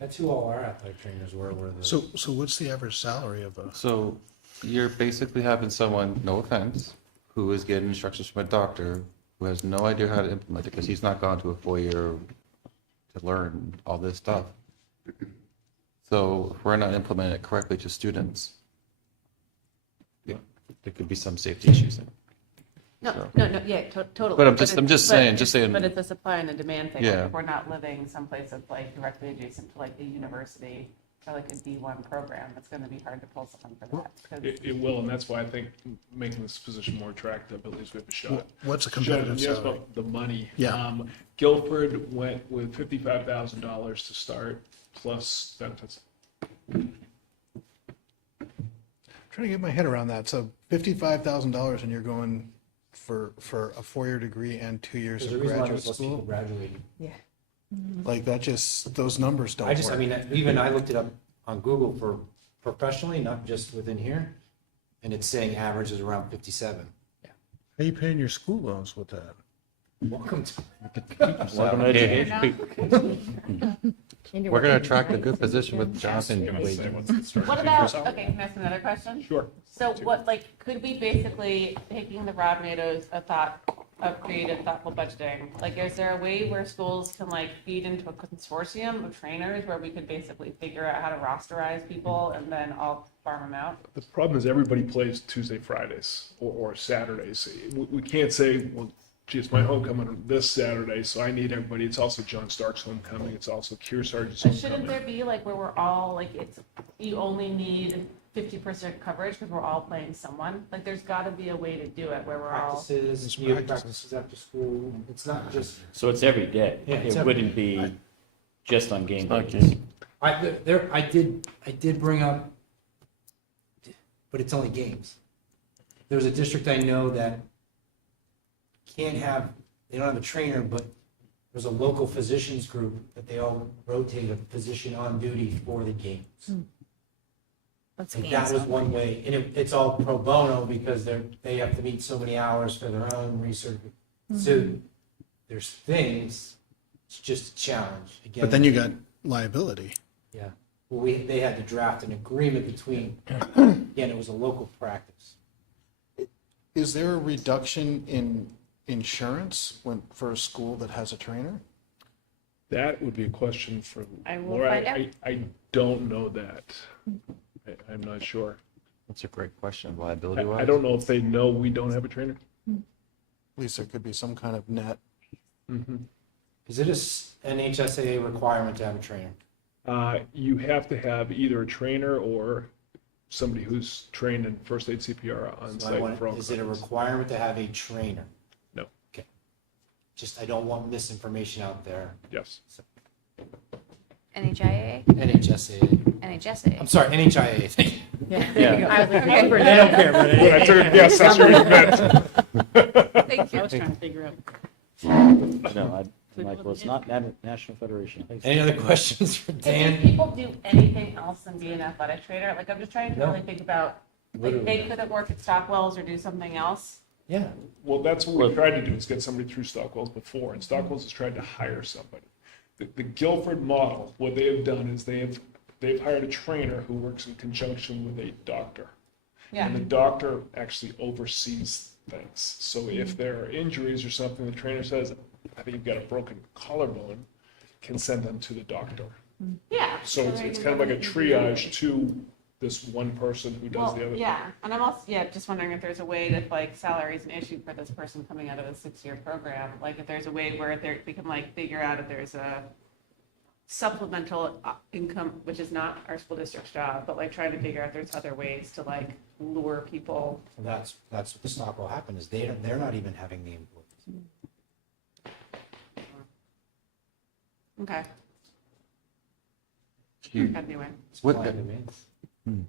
That's who all our athletic trainers were the. So what's the average salary of a? So you're basically having someone, no offense, who is getting instructions from a doctor who has no idea how to implement it because he's not gone to a 4-year to learn all this stuff. So if we're not implementing it correctly to students, yeah, there could be some safety issues there. No, yeah, totally. But I'm just saying. But it's a supply and a demand thing. Yeah. Like, if we're not living someplace that's like directly adjacent to like a university or like a D1 program, it's gonna be hard to pull someone for that. 'Cause- It will, and that's why I think making this position more attractive, at least we have a shot. What's a competitive Yes, salary? about the money. Yeah. Guilford went with $55,000 to start, plus benefits. Trying to get my head around that. So $55,000 and you're going for a 4-year degree and 2 years There's a of reason why graduate there's less people school. graduating. Like that just, those numbers don't work. I mean, even I looked it up on Google for professionally, not just within here, and it's saying average is around 57. How are you paying your school loans with that? Welcome to. Welcome to education. We're going to attract a good position with Jonathan. What about, okay, can I ask another question? Sure. So what, like, could we basically, taking the Rob Natos, of creative, thoughtful budgeting, like, is there a way where schools can like feed into a consortium of trainers where we could basically figure out how to rosterize people and then all farm them out? The problem is everybody plays Tuesday, Fridays, or Saturdays. We can't say, well, gee, it's my homecoming this Saturday, so I need everybody. It's also John Stark's homecoming. It's also Kearsarge's But shouldn't homecoming. there be like where we're all, like, you only need 50% coverage because we're all playing someone? Like, there's gotta be a way to do it where we're all. Practices, youth practices after school. It's not just. So it's every day. Yeah, it's It every wouldn't be just on game Not days. I did bring up, but it's only games. There's a district I know that they don't have a trainer, but there's a local physicians group that they all rotate a physician on duty for the games. That's And that was games. one way, and it's all pro bono because they have to meet so many hours for their own research. So there's things, it's just a challenge. Again, But then you got liability. yeah, well, they had to draft an agreement between, again, it was a local practice. Is there a reduction in insurance for a school that has a trainer? That would be a question for I will Laura. find out. I don't know that. I'm not sure. That's a great question, liability wise. I don't know if they know we don't have a trainer. At least there could be some kind of net. Is it an HSAA requirement to have a trainer? You have to have either a trainer or somebody who's trained in first aid CPR on So I site want- for all Is it a clients. requirement to have a trainer? No. Okay. Just, I don't want misinformation out there. Yes. NHIA, NHSAA. NHSA. I'm sorry, NHIA. Thank you. Yeah. I was like, I don't care, but When I took a guess, that's what you meant. Thank you. I was trying to figure out. No, Michael, it's not National Federation of High School. Any other questions for Do Dan? people do anything else than be an athletic trainer? Like, I'm just trying to No. really think about, like, Literally they no. couldn't work at Stockwell's or do something else. Yeah. Well, that's what we tried to do, is get somebody through Stockwell's before, and Stockwell's has tried to hire somebody. The Guilford model, what they have done is they've hired a trainer who works in conjunction with a doctor. Yeah. And the doctor actually oversees things. So if there are injuries or something, the trainer says, I think you've got a broken collarbone, can send them to the doctor. Yeah. So it's kind of like a triage to this one person who does Well, the other. yeah, and I'm also, just wondering if there's a way that, like, salary is an issue for this person coming out of a 6-year program. Like, if there's a way where we can, like, figure out if there's a supplemental income, which is not our school district's job, but like trying to figure out there's other ways to like lure people. That's what the Stockwell happened, is they're not even having the employees. Okay. You- Anyway. With Supply the- and demand.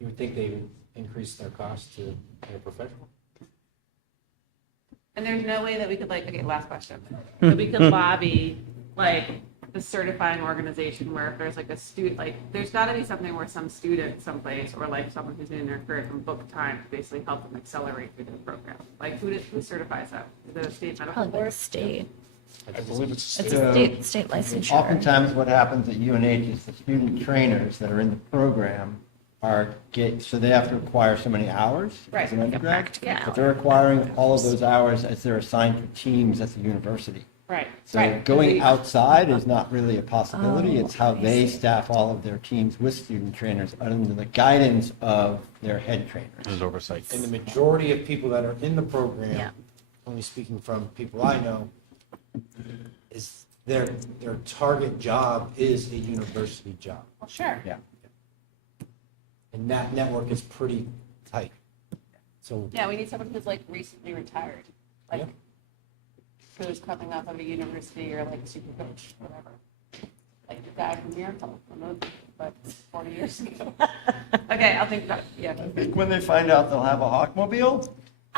You would think they would increase their cost to their professional? And there's no way that we could like, okay, last question, that we could lobby like the certifying organization where if there's like a student, like there's gotta be something where some student someplace or like someone who's in their career can book time to basically help them accelerate through the program. Like who certifies that? Is it a state medical Probably board? the state. I believe it's. It's a state licensure. Oftentimes what happens at UNH is the student trainers that are in the program so they have to acquire so many hours as an Right. undergrad. Yeah. But they're acquiring all of those hours as they're assigned to teams at the university. Right, So right. going outside is not really a possibility. Oh, It's how I they see. staff all of their teams with student trainers under the guidance of their head trainers. There's oversight. And the majority of people that are in the Yeah. program, only speaking from people I know, is their target job is a university job. Well, sure. Yeah. And that network is pretty tight. So Yeah, we need someone who's like recently retired, like Yeah. who's coming off of a university or like super coach, whatever. Like the guy from Miracle, but 40 years ago. Okay, I'll think about it. I Yeah. think when they find out they'll have a Hawkmobile,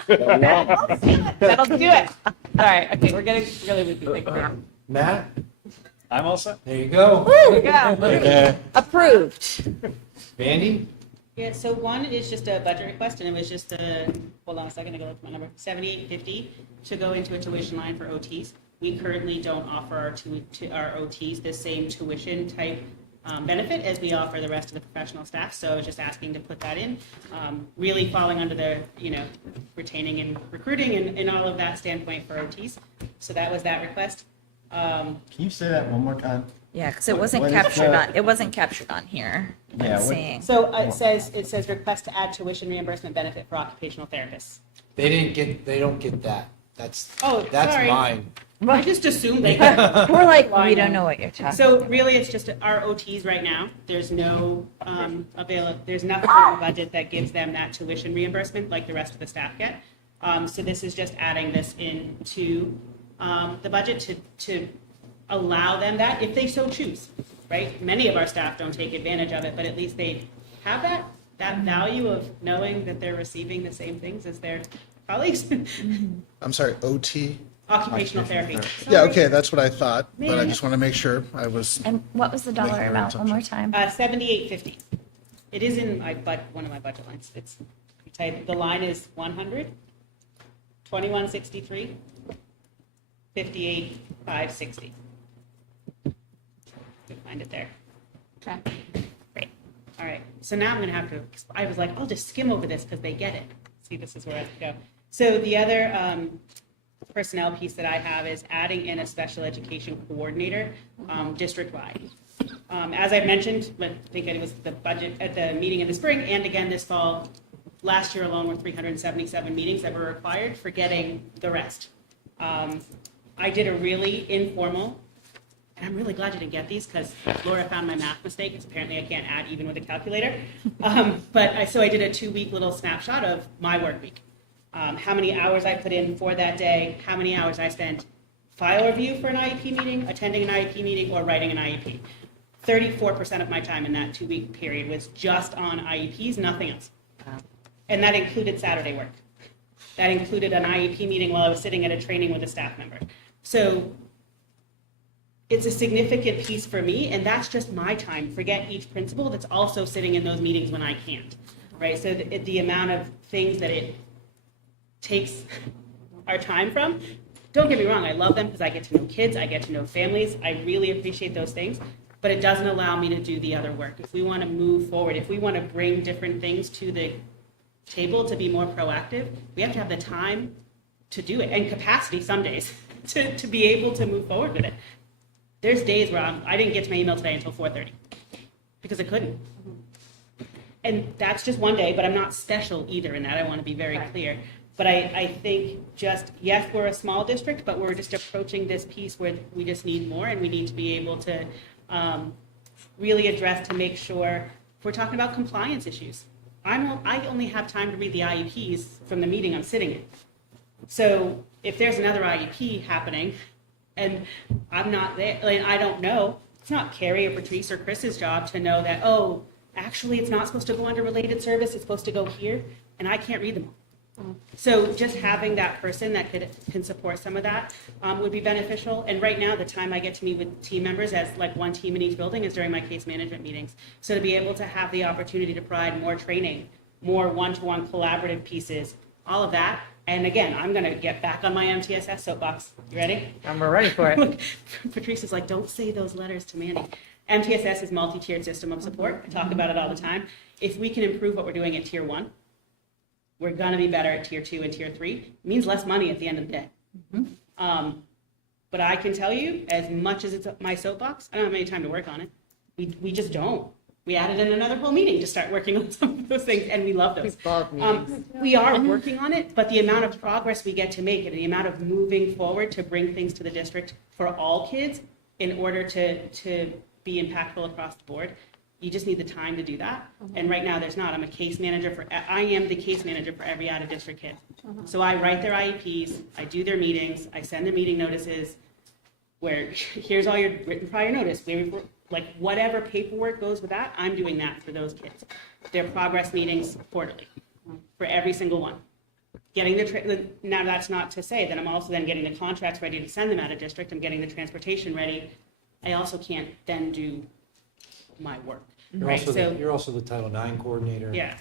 That'll do it. All right, okay, we're getting really loopy. Thank you. Matt, I'm all set. there you go. Yeah. Approved. Vandy? Yeah, so one is just a budget request, and it was just hold on a second, I gotta look at my number, $78.50 to go into a tuition line for OTs. We currently don't offer our OTs the same tuition type benefit as we offer the rest of the professional staff, so I was just asking to put that in. Really falling under the, retaining and recruiting and all of that standpoint for OTs. So that was that request. can you say that one more time? Yeah, because it What- wasn't what is captured that? on, it wasn't captured on here. I'm Yeah, what- seeing. So it says request to add tuition reimbursement benefit for occupational therapists. They don't get that. That's Sorry. mine. I just assumed they. We're like, Line we don't item. know what you're talking So about. really, it's just our OTs right now. There's no there's nothing in the budget that gives them that tuition reimbursement like the rest of the staff get. So this is just adding this into the budget to allow them that if they so choose, right? Many of our staff don't take advantage of it, but at least they have that value of knowing that they're receiving the same things as their colleagues. I'm sorry, OT? Occupational therapy. Yeah, okay, that's what I thought, but I Man. just want to make sure I was, And what was the dollar Making amount one more assumptions. time? $78.50. It is in one of my budget lines. It's you type the line is 100, 2163, 58,560. Find it there. Okay. Great. All right. So now I'm gonna have to. I was like, I'll just skim over this because they get it. see this is where I have to go. So the other personnel piece that I have is adding in a special education coordinator district-wide. As I've mentioned, I think it was the budget at the meeting in the spring and again this fall, last year alone were 377 meetings that were required, forgetting the rest. I did a really informal, and I'm really glad you didn't get these because Laura found my math mistake because apparently I can't add even with a calculator. So I did a 2-week little snapshot of my work week. How many hours I put in for that day, how many hours I spent file review for an IEP meeting, attending an IEP meeting, or writing an IEP. 34% of my time in that 2-week period was just on IEPs, nothing else. And that included Saturday work. That included an IEP meeting while I was sitting at a training with a staff member. So it's a significant piece for me, and that's just my time. Forget each principal that's also sitting in those meetings when I can't, right? So the amount of things that it takes our time from, don't get me wrong, I love them because I get to know kids, I get to know families, I really appreciate those things, but it doesn't allow me to do the other work. If we want to move forward, if we want to bring different things to the table to be more proactive, we have to have the time to do it and capacity some days to be able to move forward with it. There's days where I didn't get to my email today until 4:30 because I couldn't. And that's just one day, but I'm not special either in that. I want to be very clear. But I think just, yes, we're a small district, but we're just approaching this piece where we just need more and we need to be able to really address to make sure if we're talking about compliance issues. I only have time to read the IEPs from the meeting I'm sitting in. So if there's another IEP happening and I'm not there, like, I don't know, it's not Carrie or Patrice or Chris's job to know that, oh, actually it's not supposed to go under related service, it's supposed to go here, and I can't read them all. So just having that person that can support some of that would be beneficial. And right now, the time I get to meet with team members as like one team in each building is during my case management meetings. So to be able to have the opportunity to provide more training, more one-to-one collaborative pieces, all of that. And again, I'm going to get back on my MTSS soapbox. You ready? We're ready for it. Patrice is like, don't say those letters to Mandy. MTSS is multi-tiered system of support. I talk about it all the time. If we can improve what we're doing at tier 1, we're going to be better at tier 2 and tier 3. It means less money at the end of the day. But I can tell you, as much as it's my soapbox, I don't have any time to work on it. We just don't. We added in another whole meeting to start working on some of those things, and we love those. We are working on it, but the amount of progress we get to make and the amount of moving forward to bring things to the district for all kids in order to be impactful across the board, you just need the time to do that. And right now, there's not. I am the case manager for every out-of-district kid. So I write their IEPs, I do their meetings, I send the meeting notices, where here's all your written prior notice. Like whatever paperwork goes with that, I'm doing that for those kids. Their progress meetings quarterly for every single one. Getting now that's not to say that I'm also then getting the contracts ready to send them out of district. I'm getting the transportation ready. I also can't then do my work. You're also the Title IX coordinator. Yeah.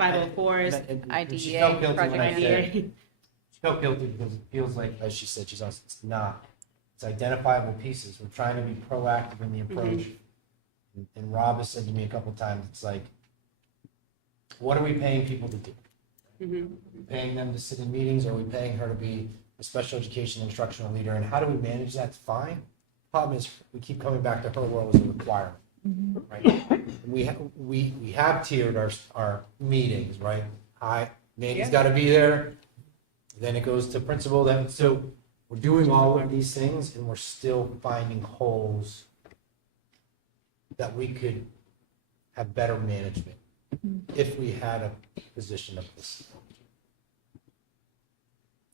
504s, She felt guilty when I IDEA. said, she felt guilty because it feels like, as she said, she's honest, it's not. It's identifiable pieces. We're trying to be proactive in the approach. And Rob has said to me a couple times, it's like, what are we paying people to do? Are we paying them to sit in meetings? Or are we paying her to be a special education instructional leader? And how do we manage that? Fine. Problem is, we keep coming back to her role as a requirement, right? We have tiered our meetings, right? Mandy's got to be there. Then it goes to principal. So we're doing all of these things, and we're still finding holes that we could have better management if we had a position of this.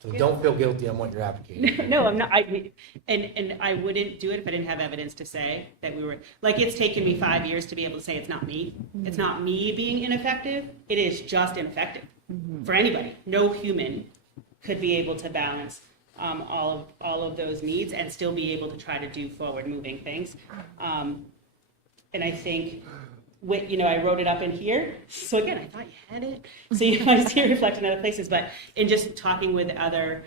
So don't feel guilty on what you're advocating. No, I'm not. And I wouldn't do it if I didn't have evidence to say that we were, like, it's taken me 5 years to be able to say it's not me. It's not me being ineffective. It is just ineffective for anybody. No human could be able to balance all of those needs and still be able to try to do forward moving things. And I think, I wrote it up in here. So again, I thought you had it. So you might see it reflected in other places. But in just talking with other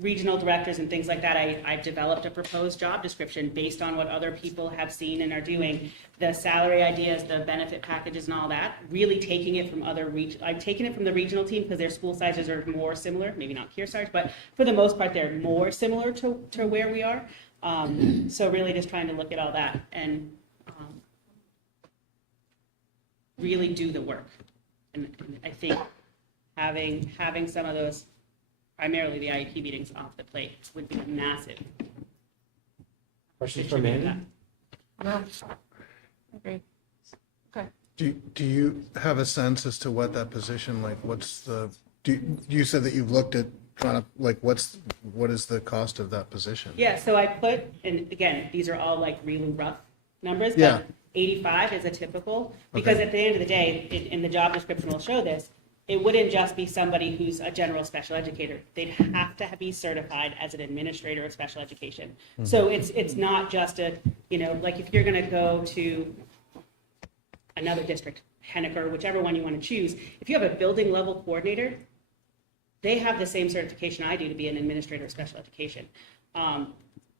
regional directors and things like that, I've developed a proposed job description based on what other people have seen and are doing. The salary ideas, the benefit packages and all that, really taking it from I've taken it from the regional team because their school sizes are more similar, maybe not Kearsarge, but for the most part, they're more similar to where we are. So really just trying to look at all that and really do the work. And I think having some of those, primarily the IEP meetings off the plate would be a massive. Questions for Mandy? No. Agree. Okay. Do you have a sense as to what that position, like, what's the, you said that you've looked at trying to, like, what is the cost of that position? Yeah, so I put, and again, these are all like really rough numbers, Yeah. but 85 is a typical, because Okay. at the end of the day, in the job description will show this, it wouldn't just be somebody who's a general special educator. They'd have to be certified as an administrator of special education. So it's not just a, like if you're gonna go to another district, Henniker, whichever one you want to choose, if you have a building level coordinator, they have the same certification I do to be an administrator of special education.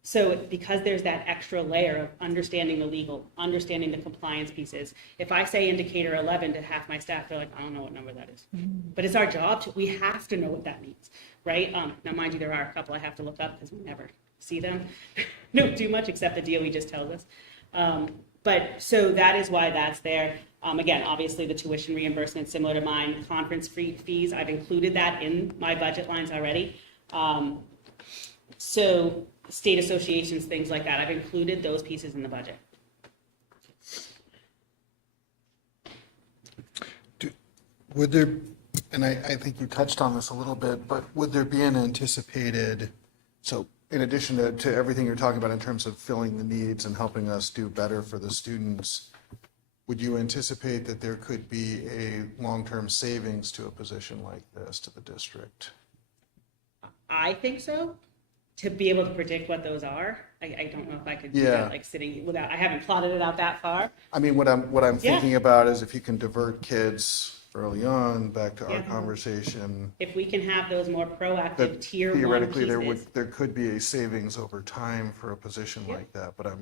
So because there's that extra layer of understanding the legal, understanding the compliance pieces, if I say indicator 11 to half my staff, they're like, I don't know what number that is. But it's our job we have to know what that means, right? Now, mind you, there are a couple I have to look up because we never see them. Don't do much except the DOE just tells us. But so that is why that's there. Again, obviously the tuition reimbursement, similar to mine, conference fees, I've included that in my budget lines already. So state associations, things like that, I've included those pieces in the budget. Would there, and I think you touched on this a little bit, but would there be an anticipated, so in addition to everything you're talking about in terms of filling the needs and helping us do better for the students, would you anticipate that there could be a long-term savings to a position like this to the district? I think so. To be able to predict what those are, I don't know if I could do Yeah. that, like sitting without, I haven't plotted it out that far. I mean, what I'm Yeah. thinking about is if you can divert kids early on, back to our Yeah. conversation, If we can have those more proactive that tier one theoretically pieces. there could be a savings over time for a position like that, but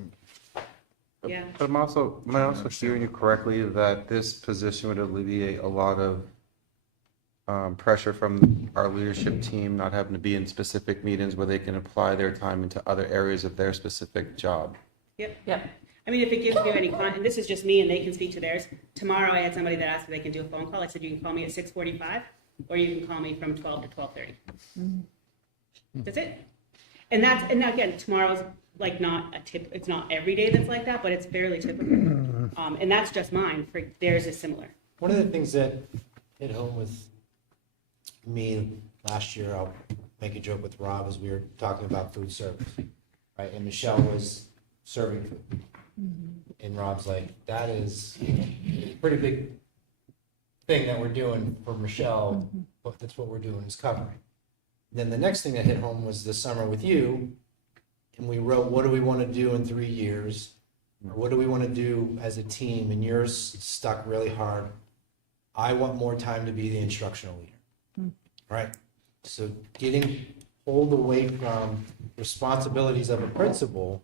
Yeah. But am I also hearing you correctly that this position would alleviate a lot of pressure from our leadership team, not having to be in specific meetings where they can apply their time into other areas of their specific job? Yep. Yep. I mean, if it gives you any and this is just me and they can speak to theirs. Tomorrow I had somebody that asked if they can do a phone call. I said, you can call me at 6:45 or you can call me from 12 to 12:30. That's it. And again, tomorrow's like not a tip, it's not every day that's like that, but it's fairly typical. And that's just mine. For theirs is similar. One of the things that hit home with me last year, I'll make a joke with Rob as we were talking about food service, right? And Michelle was serving food. And Rob's like, that is a pretty big thing that we're doing for Michelle, but that's what we're doing is covering. Then the next thing that hit home was this summer with you, and we wrote, what do we want to do in 3 years? Or what do we want to do as a team? And yours stuck really hard. I want more time to be the instructional leader. Right? So getting pulled away from responsibilities of a principal,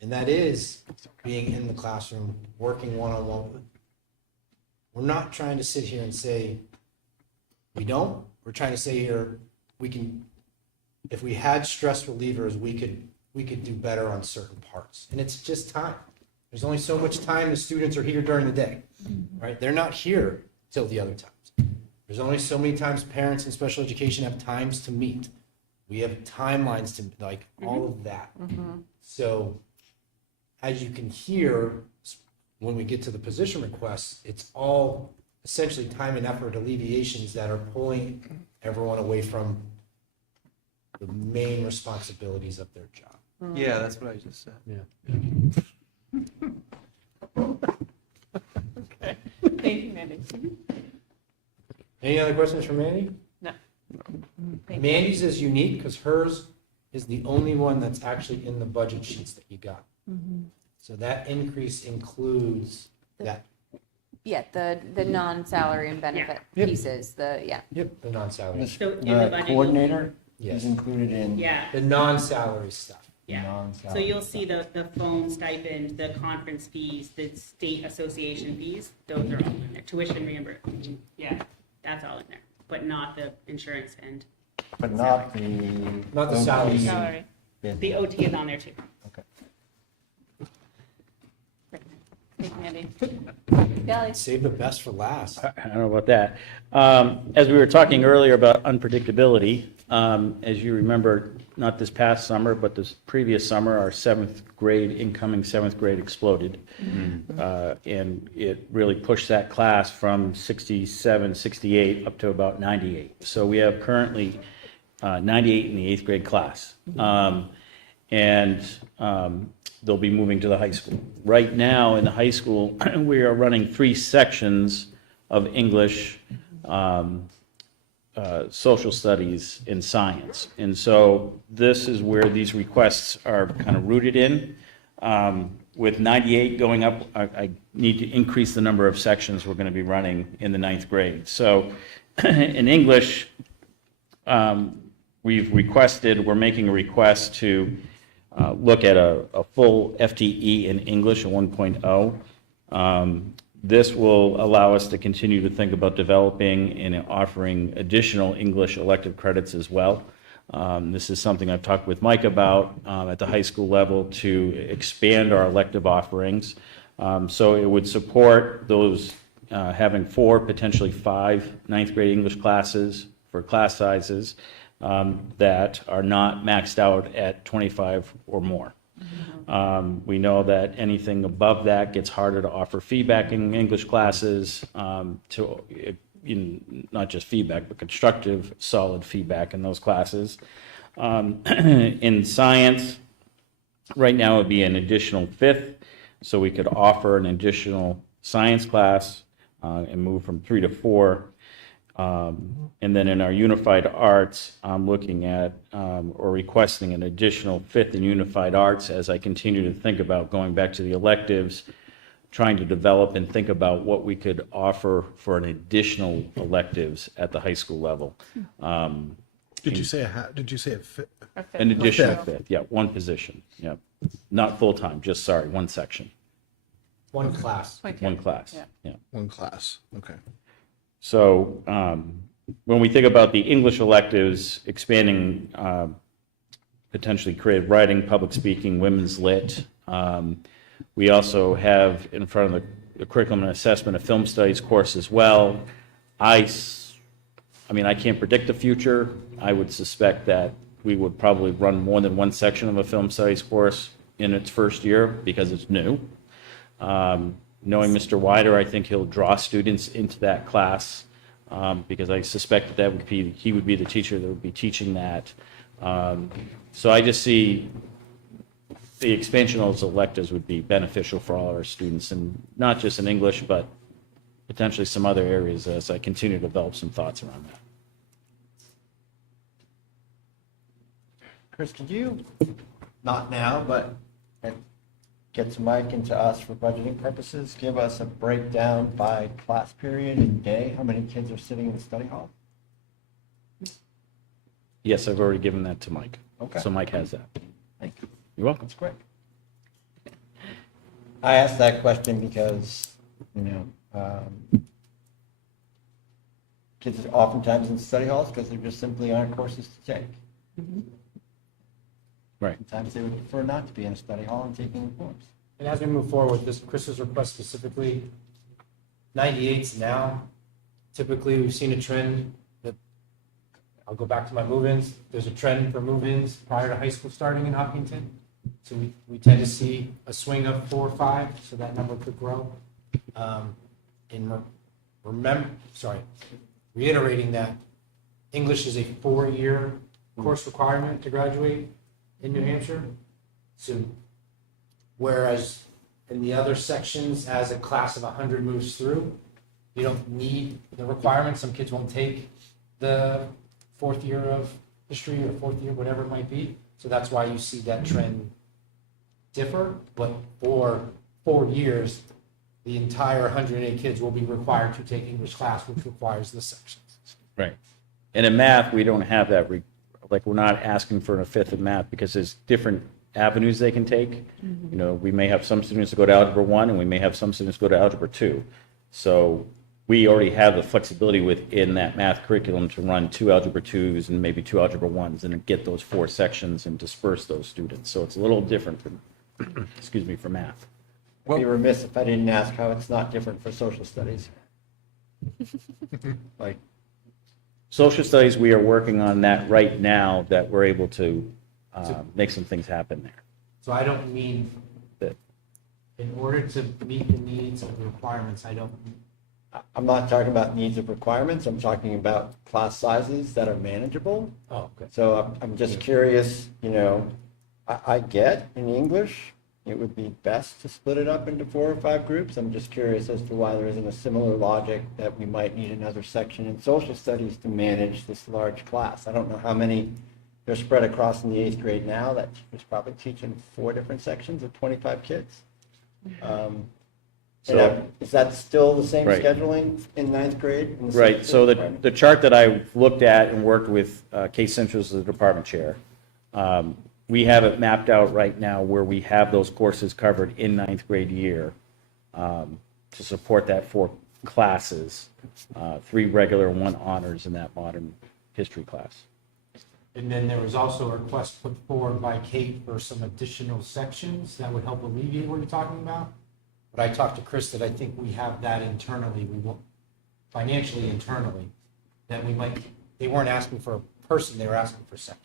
and that is being in the classroom, working one-on-one. We're not trying to sit here and say, we don't. We're trying to say here, we can, if we had stress relievers, we could do better on certain parts. And it's just time. There's only so much time the students are here during the day, right? They're not here till the other times. There's only so many times parents in special education have times to meet. We have timelines to, like, all of that. So as you can hear, when we get to the position requests, it's all essentially time and effort alleviations that are pulling everyone away from the main responsibilities of their job. Yeah, that's what I just said. Yeah. Okay. Thank you, Mandy. Any other questions for Mandy? No. Mandy's is unique because hers is the only one that's actually in the budget sheets that you got. So that increase includes that. Yeah, the non-salary and benefit Yep. pieces, Yep, the non-salary. So in the budget, Coordinator, Yes. is included in Yeah, The non-salary stuff. yeah. So non-salary. you'll see the phone stipend, the conference fees, the state association fees, those are all in there. Tuition reimbursement, yeah, that's all in there, but not the insurance and But not the. Not the OT. salaries. Salary. the OT is on there too. Okay. Thank you, Andy. Kelly? Save the best for last. I don't know about that. As we were talking earlier about unpredictability, as you remember, not this past summer, but this previous summer, our incoming seventh grade exploded. And it really pushed that class from 67, 68 up to about 98. So we have currently 98 in the eighth grade class. And they'll be moving to the high school. Right now, in the high school, we are running 3 sections of English, social studies, and science. And so this is where these requests are kind of rooted in. With 98 going up, I need to increase the number of sections we're going to be running in the ninth grade. So in English, we're making a request to look at a full FTE in English, a 1.0. This will allow us to continue to think about developing and offering additional English elective credits as well. This is something I've talked with Mike about at the high school level to expand our elective offerings. So it would support those having 4, potentially 5 ninth grade English classes for class sizes that are not maxed out at 25 or more. We know that anything above that gets harder to offer feedback in English classes, not just feedback, but constructive, solid feedback in those classes. In science, right now it would be an additional 5th, so we could offer an additional science class and move from 3 to 4. And then in our unified arts, I'm looking at or requesting an additional 5th in unified arts as I continue to think about going back to the electives, trying to develop and think about what we could offer for an additional electives at the high school level. Did you say a fit? An additional Okay. 5th, yeah, 1 position, yeah. Not full-time, just, 1 section, One class. 1 class, Yeah. yeah. 1 class, okay. So when we think about the English electives, expanding potentially creative writing, public speaking, women's lit, we also have in front of the curriculum and assessment a film studies course as well. I can't predict the future. I would suspect that we would probably run more than 1 section of a film studies course in its first year because it's new. Knowing Mr. Wider, I think he'll draw students into that class because I suspect that he would be the teacher that would be teaching that. So I just see the expansion of those electives would be beneficial for all our students, and not just in English, but potentially some other areas as I continue to develop some thoughts around that. Chris, could you, not now, but get to Mike and to us for budgeting purposes, give us a breakdown by class period and day, how many kids are sitting in the study hall? Yes, I've already given that to Mike. Okay. So Mike has that. Thank you. You're welcome. That's quick. I asked that question because, kids are oftentimes in study halls because there just simply aren't courses to take. Right. Sometimes they would prefer not to be in a study hall and taking the course. And as we move forward with this, Chris's request specifically, 98s now, typically we've seen a trend that, I'll go back to my move-ins, there's a trend for move-ins prior to high school starting in Hopkinton. So we tend to see a swing of 4 or 5, so that number could grow. Reiterating that English is a 4-year course requirement to graduate in New Hampshire. So whereas in the other sections, as a class of 100 moves through, you don't need the requirements. Some kids won't take the 4th year of history or 4th year, whatever it might be. So that's why you see that trend differ. But for 4 years, the entire 108 kids will be required to take English class, which requires the sections. Right. And in math, we don't have that Like, we're not asking for a fifth of math because there's different avenues they can take. You know, we may have some students that go to Algebra 1, and we may have some students go to Algebra 2. So we already have the flexibility within that math curriculum to run 2 Algebra 2s and maybe 2 Algebra 1s and get those 4 sections and disperse those students. So it's a little different from, excuse me, for math. I'd be remiss if I didn't ask how it's not different for social studies. Like, Social studies, we are working on that right now, that we're able to make some things happen there. So I don't mean, That- in order to meet the needs of the requirements, I'm not talking about needs of requirements, I'm talking about class sizes that are manageable. oh, good. So I'm just curious, you know, I get in English, it would be best to split it up into 4 or 5 groups. I'm just curious as to why there isn't a similar logic that we might need another section in social studies to manage this large class. I don't know how many they're spread across in the 8th grade now. That teacher's probably teaching 4 different sections of 25 kids. Is that still the same Right. scheduling in 9th grade? in the Right, 6th so grade? the chart that I looked at and worked with Kate Central as the department chair, we have it mapped out right now where we have those courses covered in 9th grade year to support that 4 classes, 3 regular, 1 honors in that modern history class. And then there was also a request put forward by Kate for some additional sections that would help alleviate what you're talking about. But I talked to Chris that I think we have that internally, we will, financially internally, that we might, they weren't asking for a person, they were asking for sections.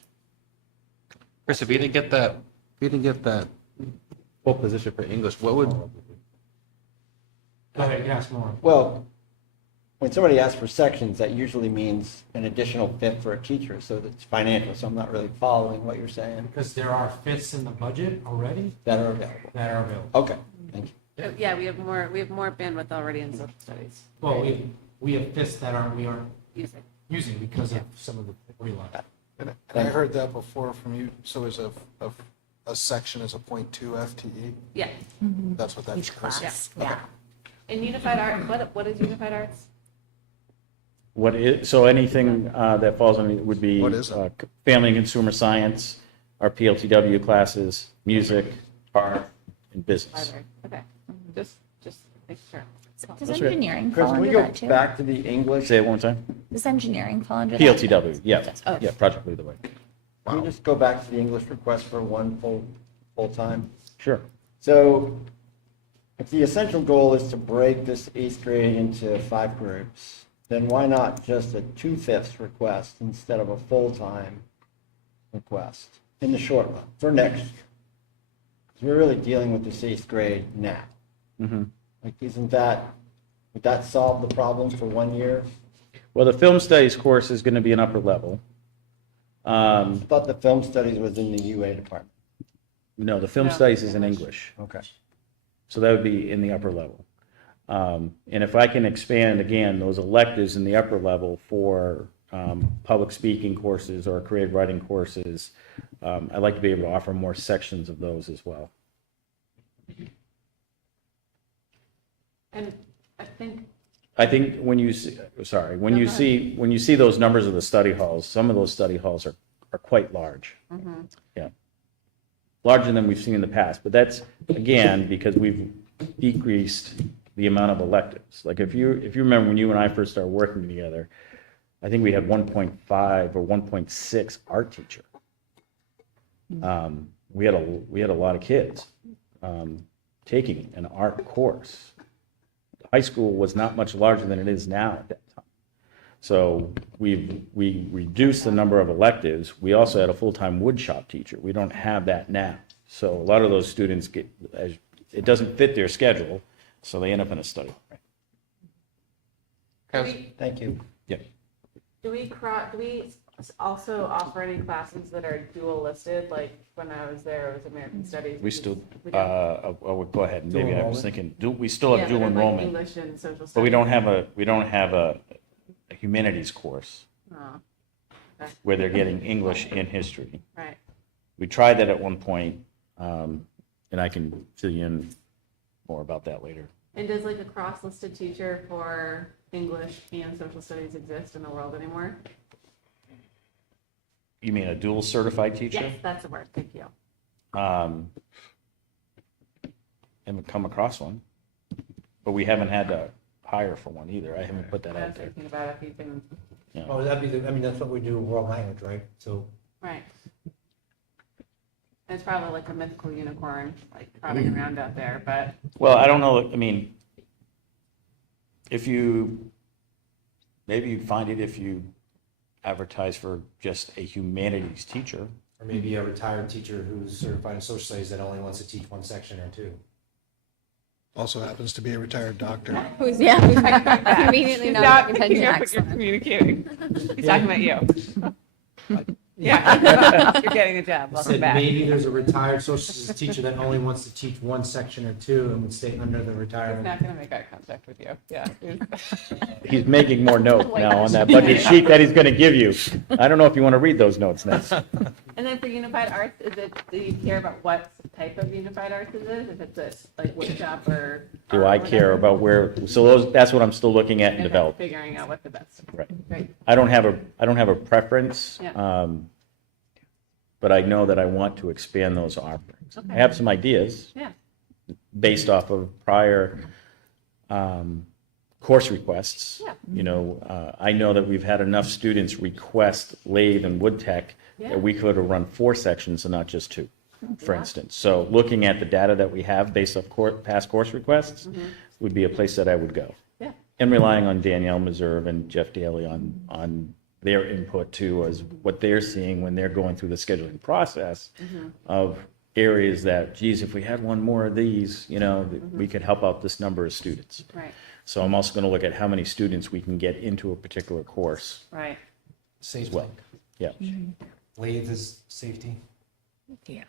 Chris, if you didn't get that full position for English, what would, Go ahead, you can ask more. Well, when somebody asks for sections, that usually means an additional fifth for a teacher, so that's financial, so I'm not really following what you're saying. Because there are fifths in the budget already That are available. that are available. Okay, thank you. Yeah, we have more bandwidth already in social studies. Well, we have fifths that we aren't Using. using because of some of the reline. And I heard that before from you, so is a section is a 0.2 FTE? Yeah. That's what that is. Each class, Okay. yeah. And unified art, what is unified arts? So anything that falls on it would be What is it? family and consumer science, our PLTW classes, music, art, and business. Library. Okay. Just make sure. Does That's right. engineering Chris, fall can we under go that too? back to the English? Say it one more time. Does engineering fall under that? PLTW, yeah, Oh. yeah, Project Lead the Way. Can we just go back to the English request for one full time? Sure. So if the essential goal is to break this 8th grade into 5 groups, then why not just a 2/5 request instead of a full-time request in the short run for next year? 'Cause we're really dealing with this 8th grade now. Mm-hmm. Like, would that solve the problem for 1 year? Well, the film studies course is going to be an upper level. I thought the film studies was in the UA department. No, the film No, studies is in English. English. Okay. So that would be in the upper level. And if I can expand, again, those electives in the upper level for public speaking courses or creative writing courses, I'd like to be able to offer more sections of those as well. And I think when you see, sorry, when you see those numbers of the study halls, some of those study halls are quite large. Yeah. Larger than we've seen in the past, but that's, again, because we've decreased the amount of electives. Like if you remember when you and I first started working together, I think we had 1.5 or 1.6 art teacher. We had a lot of kids taking an art course. High school was not much larger than it is now at that time. So we reduced the number of electives. We also had a full-time woodshop teacher. We don't have that now. So a lot of those students it doesn't fit their schedule, so they end up in a study. Thank you. Yeah. do we also offer any classes that are dual listed? Like when I was there, it was American Studies. We still, we don't- go ahead. Maybe I was thinking, we still Yeah, have dual but like enrollment, English and social studies. but we don't have a humanities course Oh, where they're getting English and history. right. We tried that at one point, and I can fill you in more about that later. And does like a cross-listed teacher for English and social studies exist in the world anymore? You mean a dual certified teacher? Yes, that's the word, thank you. Haven't come across one, but we haven't had to hire for one either. I haven't put that I out was there. thinking about if you can, Yeah. Oh, that'd be the, I mean, that's what we do in world language, right? So right. It's probably like a mythical unicorn, like trotting around out there, but Well, I don't know, I mean, maybe you find it if you advertise for just a humanities teacher. or maybe a retired teacher who's certified in social studies that only wants to teach one section or two. Also happens to be a retired doctor. Who's, yeah, conveniently not attention You're excellent. communicating. He's talking about you. Yeah. You're getting a job. I Welcome said back. maybe there's a retired social studies teacher that only wants to teach one section or two and would stay under the He's retirement. not gonna make eye contact with you. Yeah. He's making more notes now on that budget sheet that he's going to give you. I don't know if you want to read those notes next. And then for unified arts, is it, do you care about what type of unified arts it is? If it's a like wood shop or? Do I care about where, so that's what I'm still looking at and Okay, developing. figuring out what the best. Right. Great. I don't have a preference. Yeah. But I know that I want to expand those offerings. Okay. I have some ideas Yeah. based off of prior course requests. Yeah. You know, I know that we've had enough students request lathe and wood tech Yeah. that we could have run 4 sections and not just 2, for Yeah. instance. So looking at the data that we have based off past course requests would be a place that I would go. Yeah. And relying on Danielle Meserve and Jeff Daly on their input too, as what they're seeing when they're going through the scheduling process of areas that, geez, if we had one more of these, you know, we could help out this number of students. Right, So I'm also going to look at how many students we can get into a particular course right. Safe as well. Yeah. Lathe is safety, Yeah.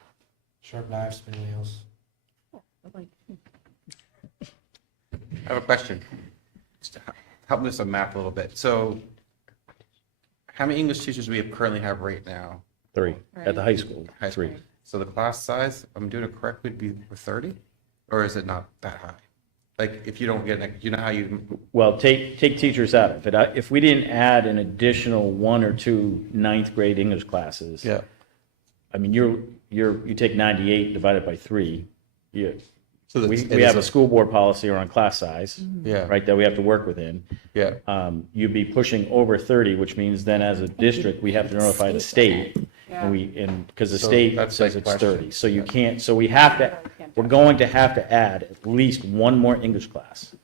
sharp knives, spin wheels. I have a question. Just to help me with some math a little bit. So how many English teachers do we currently have right now? 3 at the high school. High school. 3. So the class size, if I'm doing it correctly, would be 30? Or is it not that high? Like, if you don't get, you know how you, Well, take teachers out of it. If we didn't add an additional 1 or 2 ninth grade English classes, yeah. I mean, you take 98 divided by 3. So We that's- we have a school board policy around class size, Yeah. right, that we have to work within. Yeah. You'd be pushing over 30, which means then as a district, we have to notify the state. Yeah. Because the So state that's says my it's question. 30. So you can't, so we have to, we're going to have to add at least 1 more English class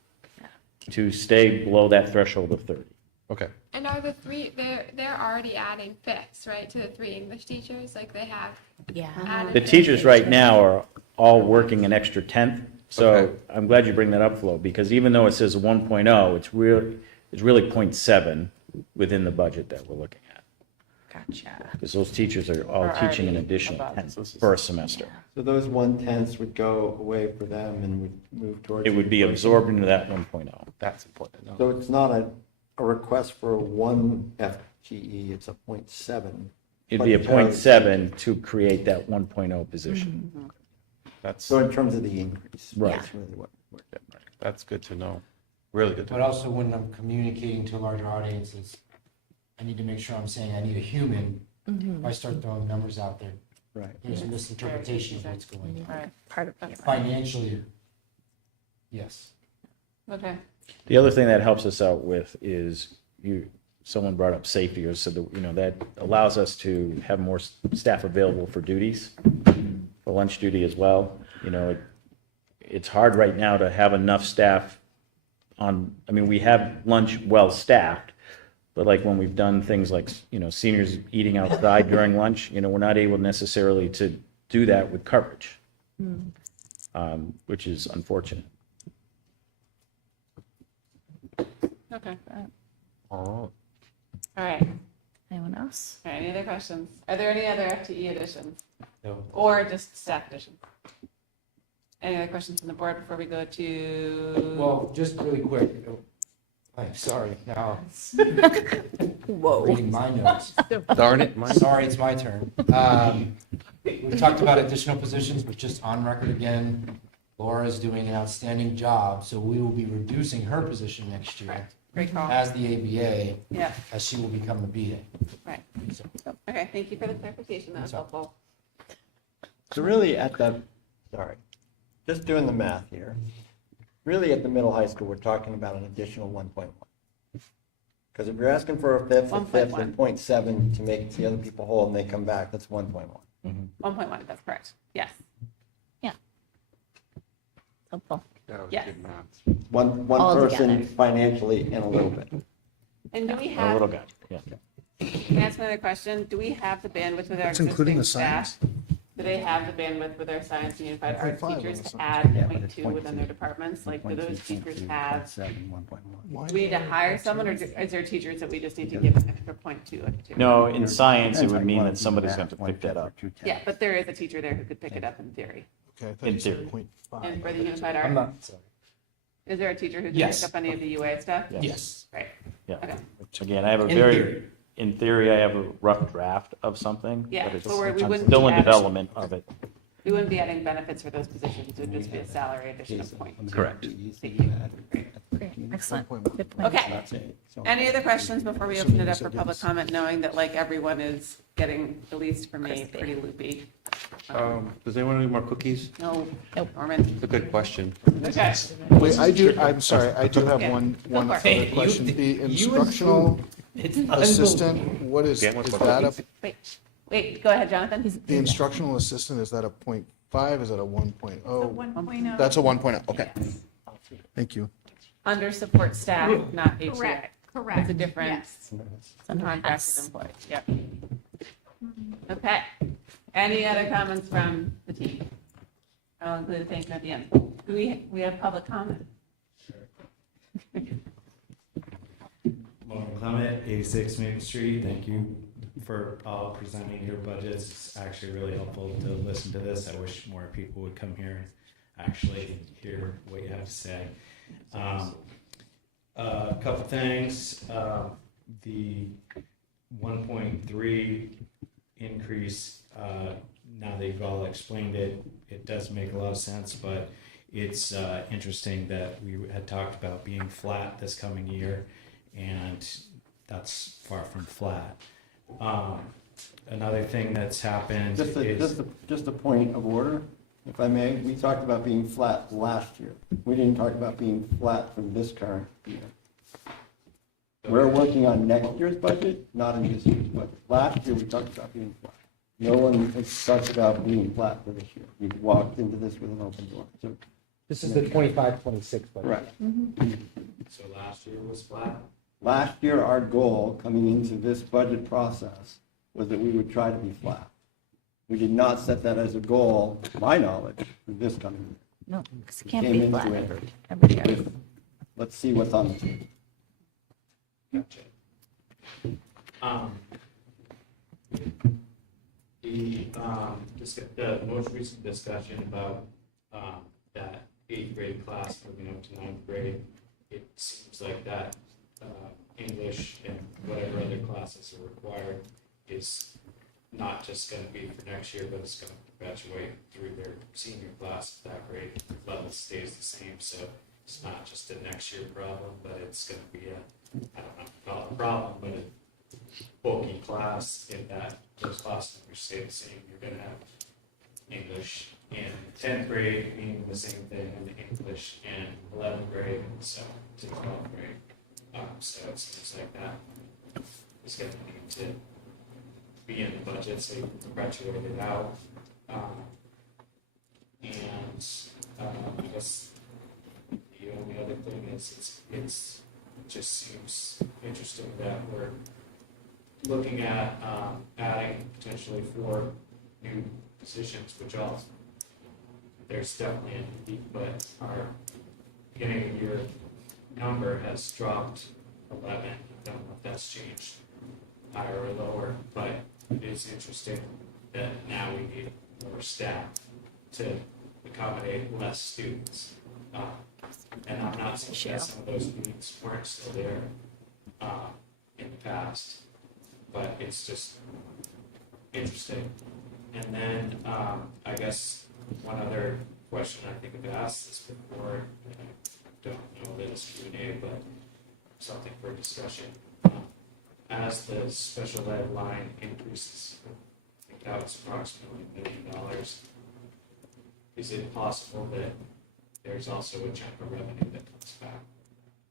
to stay below that threshold of 30. Okay. And are the 3, they're already adding fifths, right, to the 3 English teachers? Like they have Yeah. added. The teachers right now are all working an extra 10th. So Okay. I'm glad you bring that up, Flo, because even though it says 1.0, it's really 0.7 within the budget that we're looking at. Gotcha. Because those teachers are all Are teaching an already additional above. 10 for a semester. So those 1/10 would go away for them and would move towards. It would be absorbed into that 1.0. That's important to know. So it's not a request for 1 FTE, it's a 0.7. It'd be a But because- 0.7 to create that 1.0 position. That's, So in terms of the increase. Right. That's really what we're getting at. that's good to know. Really good to But know. also when I'm communicating to larger audiences, I need to make sure I'm saying I need a human. If I start throwing numbers out there, Right. there's a misinterpretation of what's going on. Right. Part of that. Financially, yes. Okay. The other thing that helps us out with is someone brought up safety, or said that, that allows us to have more staff available for duties, for lunch duty as well. It's hard right now to have enough staff we have lunch well-staffed, but like when we've done things like, seniors eating outside during lunch, we're not able necessarily to do that with coverage, which is unfortunate. Okay. Oh. All right. Anyone else? All right, any other questions? Are there any other FTE additions? No. Or just staff additions? Any other questions from the board before we go to? Well, just really quick. I'm sorry, now Whoa. reading my notes. Darn it. Sorry, it's my turn. We talked about additional positions, but just on record again, Laura is doing an outstanding job, so we will be reducing her position next year Great call. as the ABA, Yeah, as she will become the BA. right. So, Okay, Okay, thank you for the clarification. That was helpful. So really just doing the math here, really at the middle high school, we're talking about an additional 1.1. Because if you're asking for a fifth, and 0.7 to make the other people whole and they come back, that's 1.1. 1.1, that's correct. Yes. Yeah. Helpful. Yes. One All person together. financially and a little bit. And do we A little have, guy, yeah. can I ask another question? Do we have the bandwidth with our That's including existing the staff? science? Do they have the bandwidth with our science and unified arts 0.5 teachers on the to science. add Yeah, but point it's two 0.2. within their departments? Like, do those teachers have, 1.1. do we need to hire someone, or is there teachers that we just need to give an extra point two? No, in science, it would mean that somebody's going to pick that up. Yeah, but there is a teacher there who could pick it up in theory. Okay, I thought In you said theory. 0.5. And for the unified I'm art, not, sorry. is there a teacher who can Yes. pick up any of the UA stuff? Yes. Right, Yeah. okay. Which again, I have a In very, theory. in theory, I have a rough draft of something, Yeah, but it's, but we I'm wouldn't still be in adding- development of it. We wouldn't be adding benefits for those positions, it would just be a salary addition of point. Correct. Great. Excellent. Good point. Okay. Any other questions before we open it up for public comment, knowing that like everyone is getting, at least for me, Crispy. pretty loopy? Does anyone need more cookies? No, Nope. Norman. It's a good question. Okay. Wait, I'm sorry, I do have Yeah. one Go for other it. question. The You instructional It's assistant, what is Dan, what's that a, Wait, go ahead, Jonathan. the instructional assistant, is that a 0.5, is that a 1.0? So 1.0. That's a 1.0, okay. Thank you. Under support staff, not HCA. Correct, correct. It's a different Yes. contracted Yes. employee, yep. Okay, any other comments from the team? I'll include a thank you at the end. Do we have public comment? Lauren Clement, 86 Maple Street. Thank you for presenting your budgets. It's actually really helpful to listen to this. I wish more people would come here and actually hear what you have to say. A couple things. The 1.3 increase, now that you've all explained it, it does make a lot of sense, but it's interesting that we had talked about being flat this coming year, and that's far from flat. Another thing that's happened is... Just a point of order, if I may. We talked about being flat last year. We didn't talk about being flat for this current year. We're working on next year's budget, not in this year's budget. Last year, we talked about being flat. No one has talked about being flat for this year. We've walked into this with an open door. So, This is the 25-26 budget. right. So last year was flat? Last year, our goal coming into this budget process was that we would try to be flat. We did not set that as a goal, to my knowledge, for this coming year. No, because it can't Came be into flat it every year. with, let's see what's on the table. Gotcha. The most recent discussion about that 8th grade class moving up to 9th grade, it seems like that English and whatever other classes are required is not just going to be for next year, but it's going to perpetuate through their senior class. That grade level stays the same, so it's not just a next year problem, but it's going to be I don't know if you call it a problem, but a bulky class in that those class numbers stay the same. You're going to have English in 10th grade meaning the same thing in English in 11th grade, so to 12th grade. So it seems like that is going to need to be in the budget, so you can perpetuate it out. I guess the only other thing is it's just seems interesting that we're looking at adding potentially 4 new positions, which also there's definitely a need, but our beginning of year number has dropped 11. I don't know if that's changed higher or lower, but it is interesting that now we need more staff to accommodate less students. And I'm not saying that some of those needs weren't still there in the past, but it's just interesting. And then I guess one other question, I think I've asked this before, and I don't know that it's Q&A, but something for discussion. as the special ed line increases, I think that was approximately $1 million. Is it possible that there's also a chunk of revenue that comes back?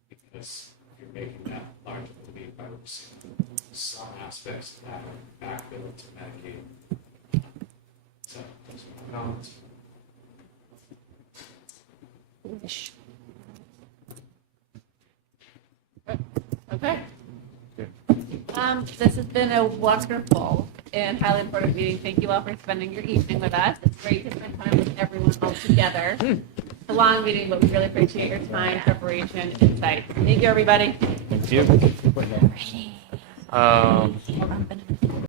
Because if you're making that large of a leap, I would assume some aspects of that are backfilled to Medicaid. So, those are my comments. Wish. Okay. This has been a wonderful and highly important meeting. Thank you all for spending your evening with us. It's great to spend time with everyone all together. It's a long meeting, but we really appreciate your time, preparation, insight. Thank you, everybody. Thank you. Alrighty. Hold on,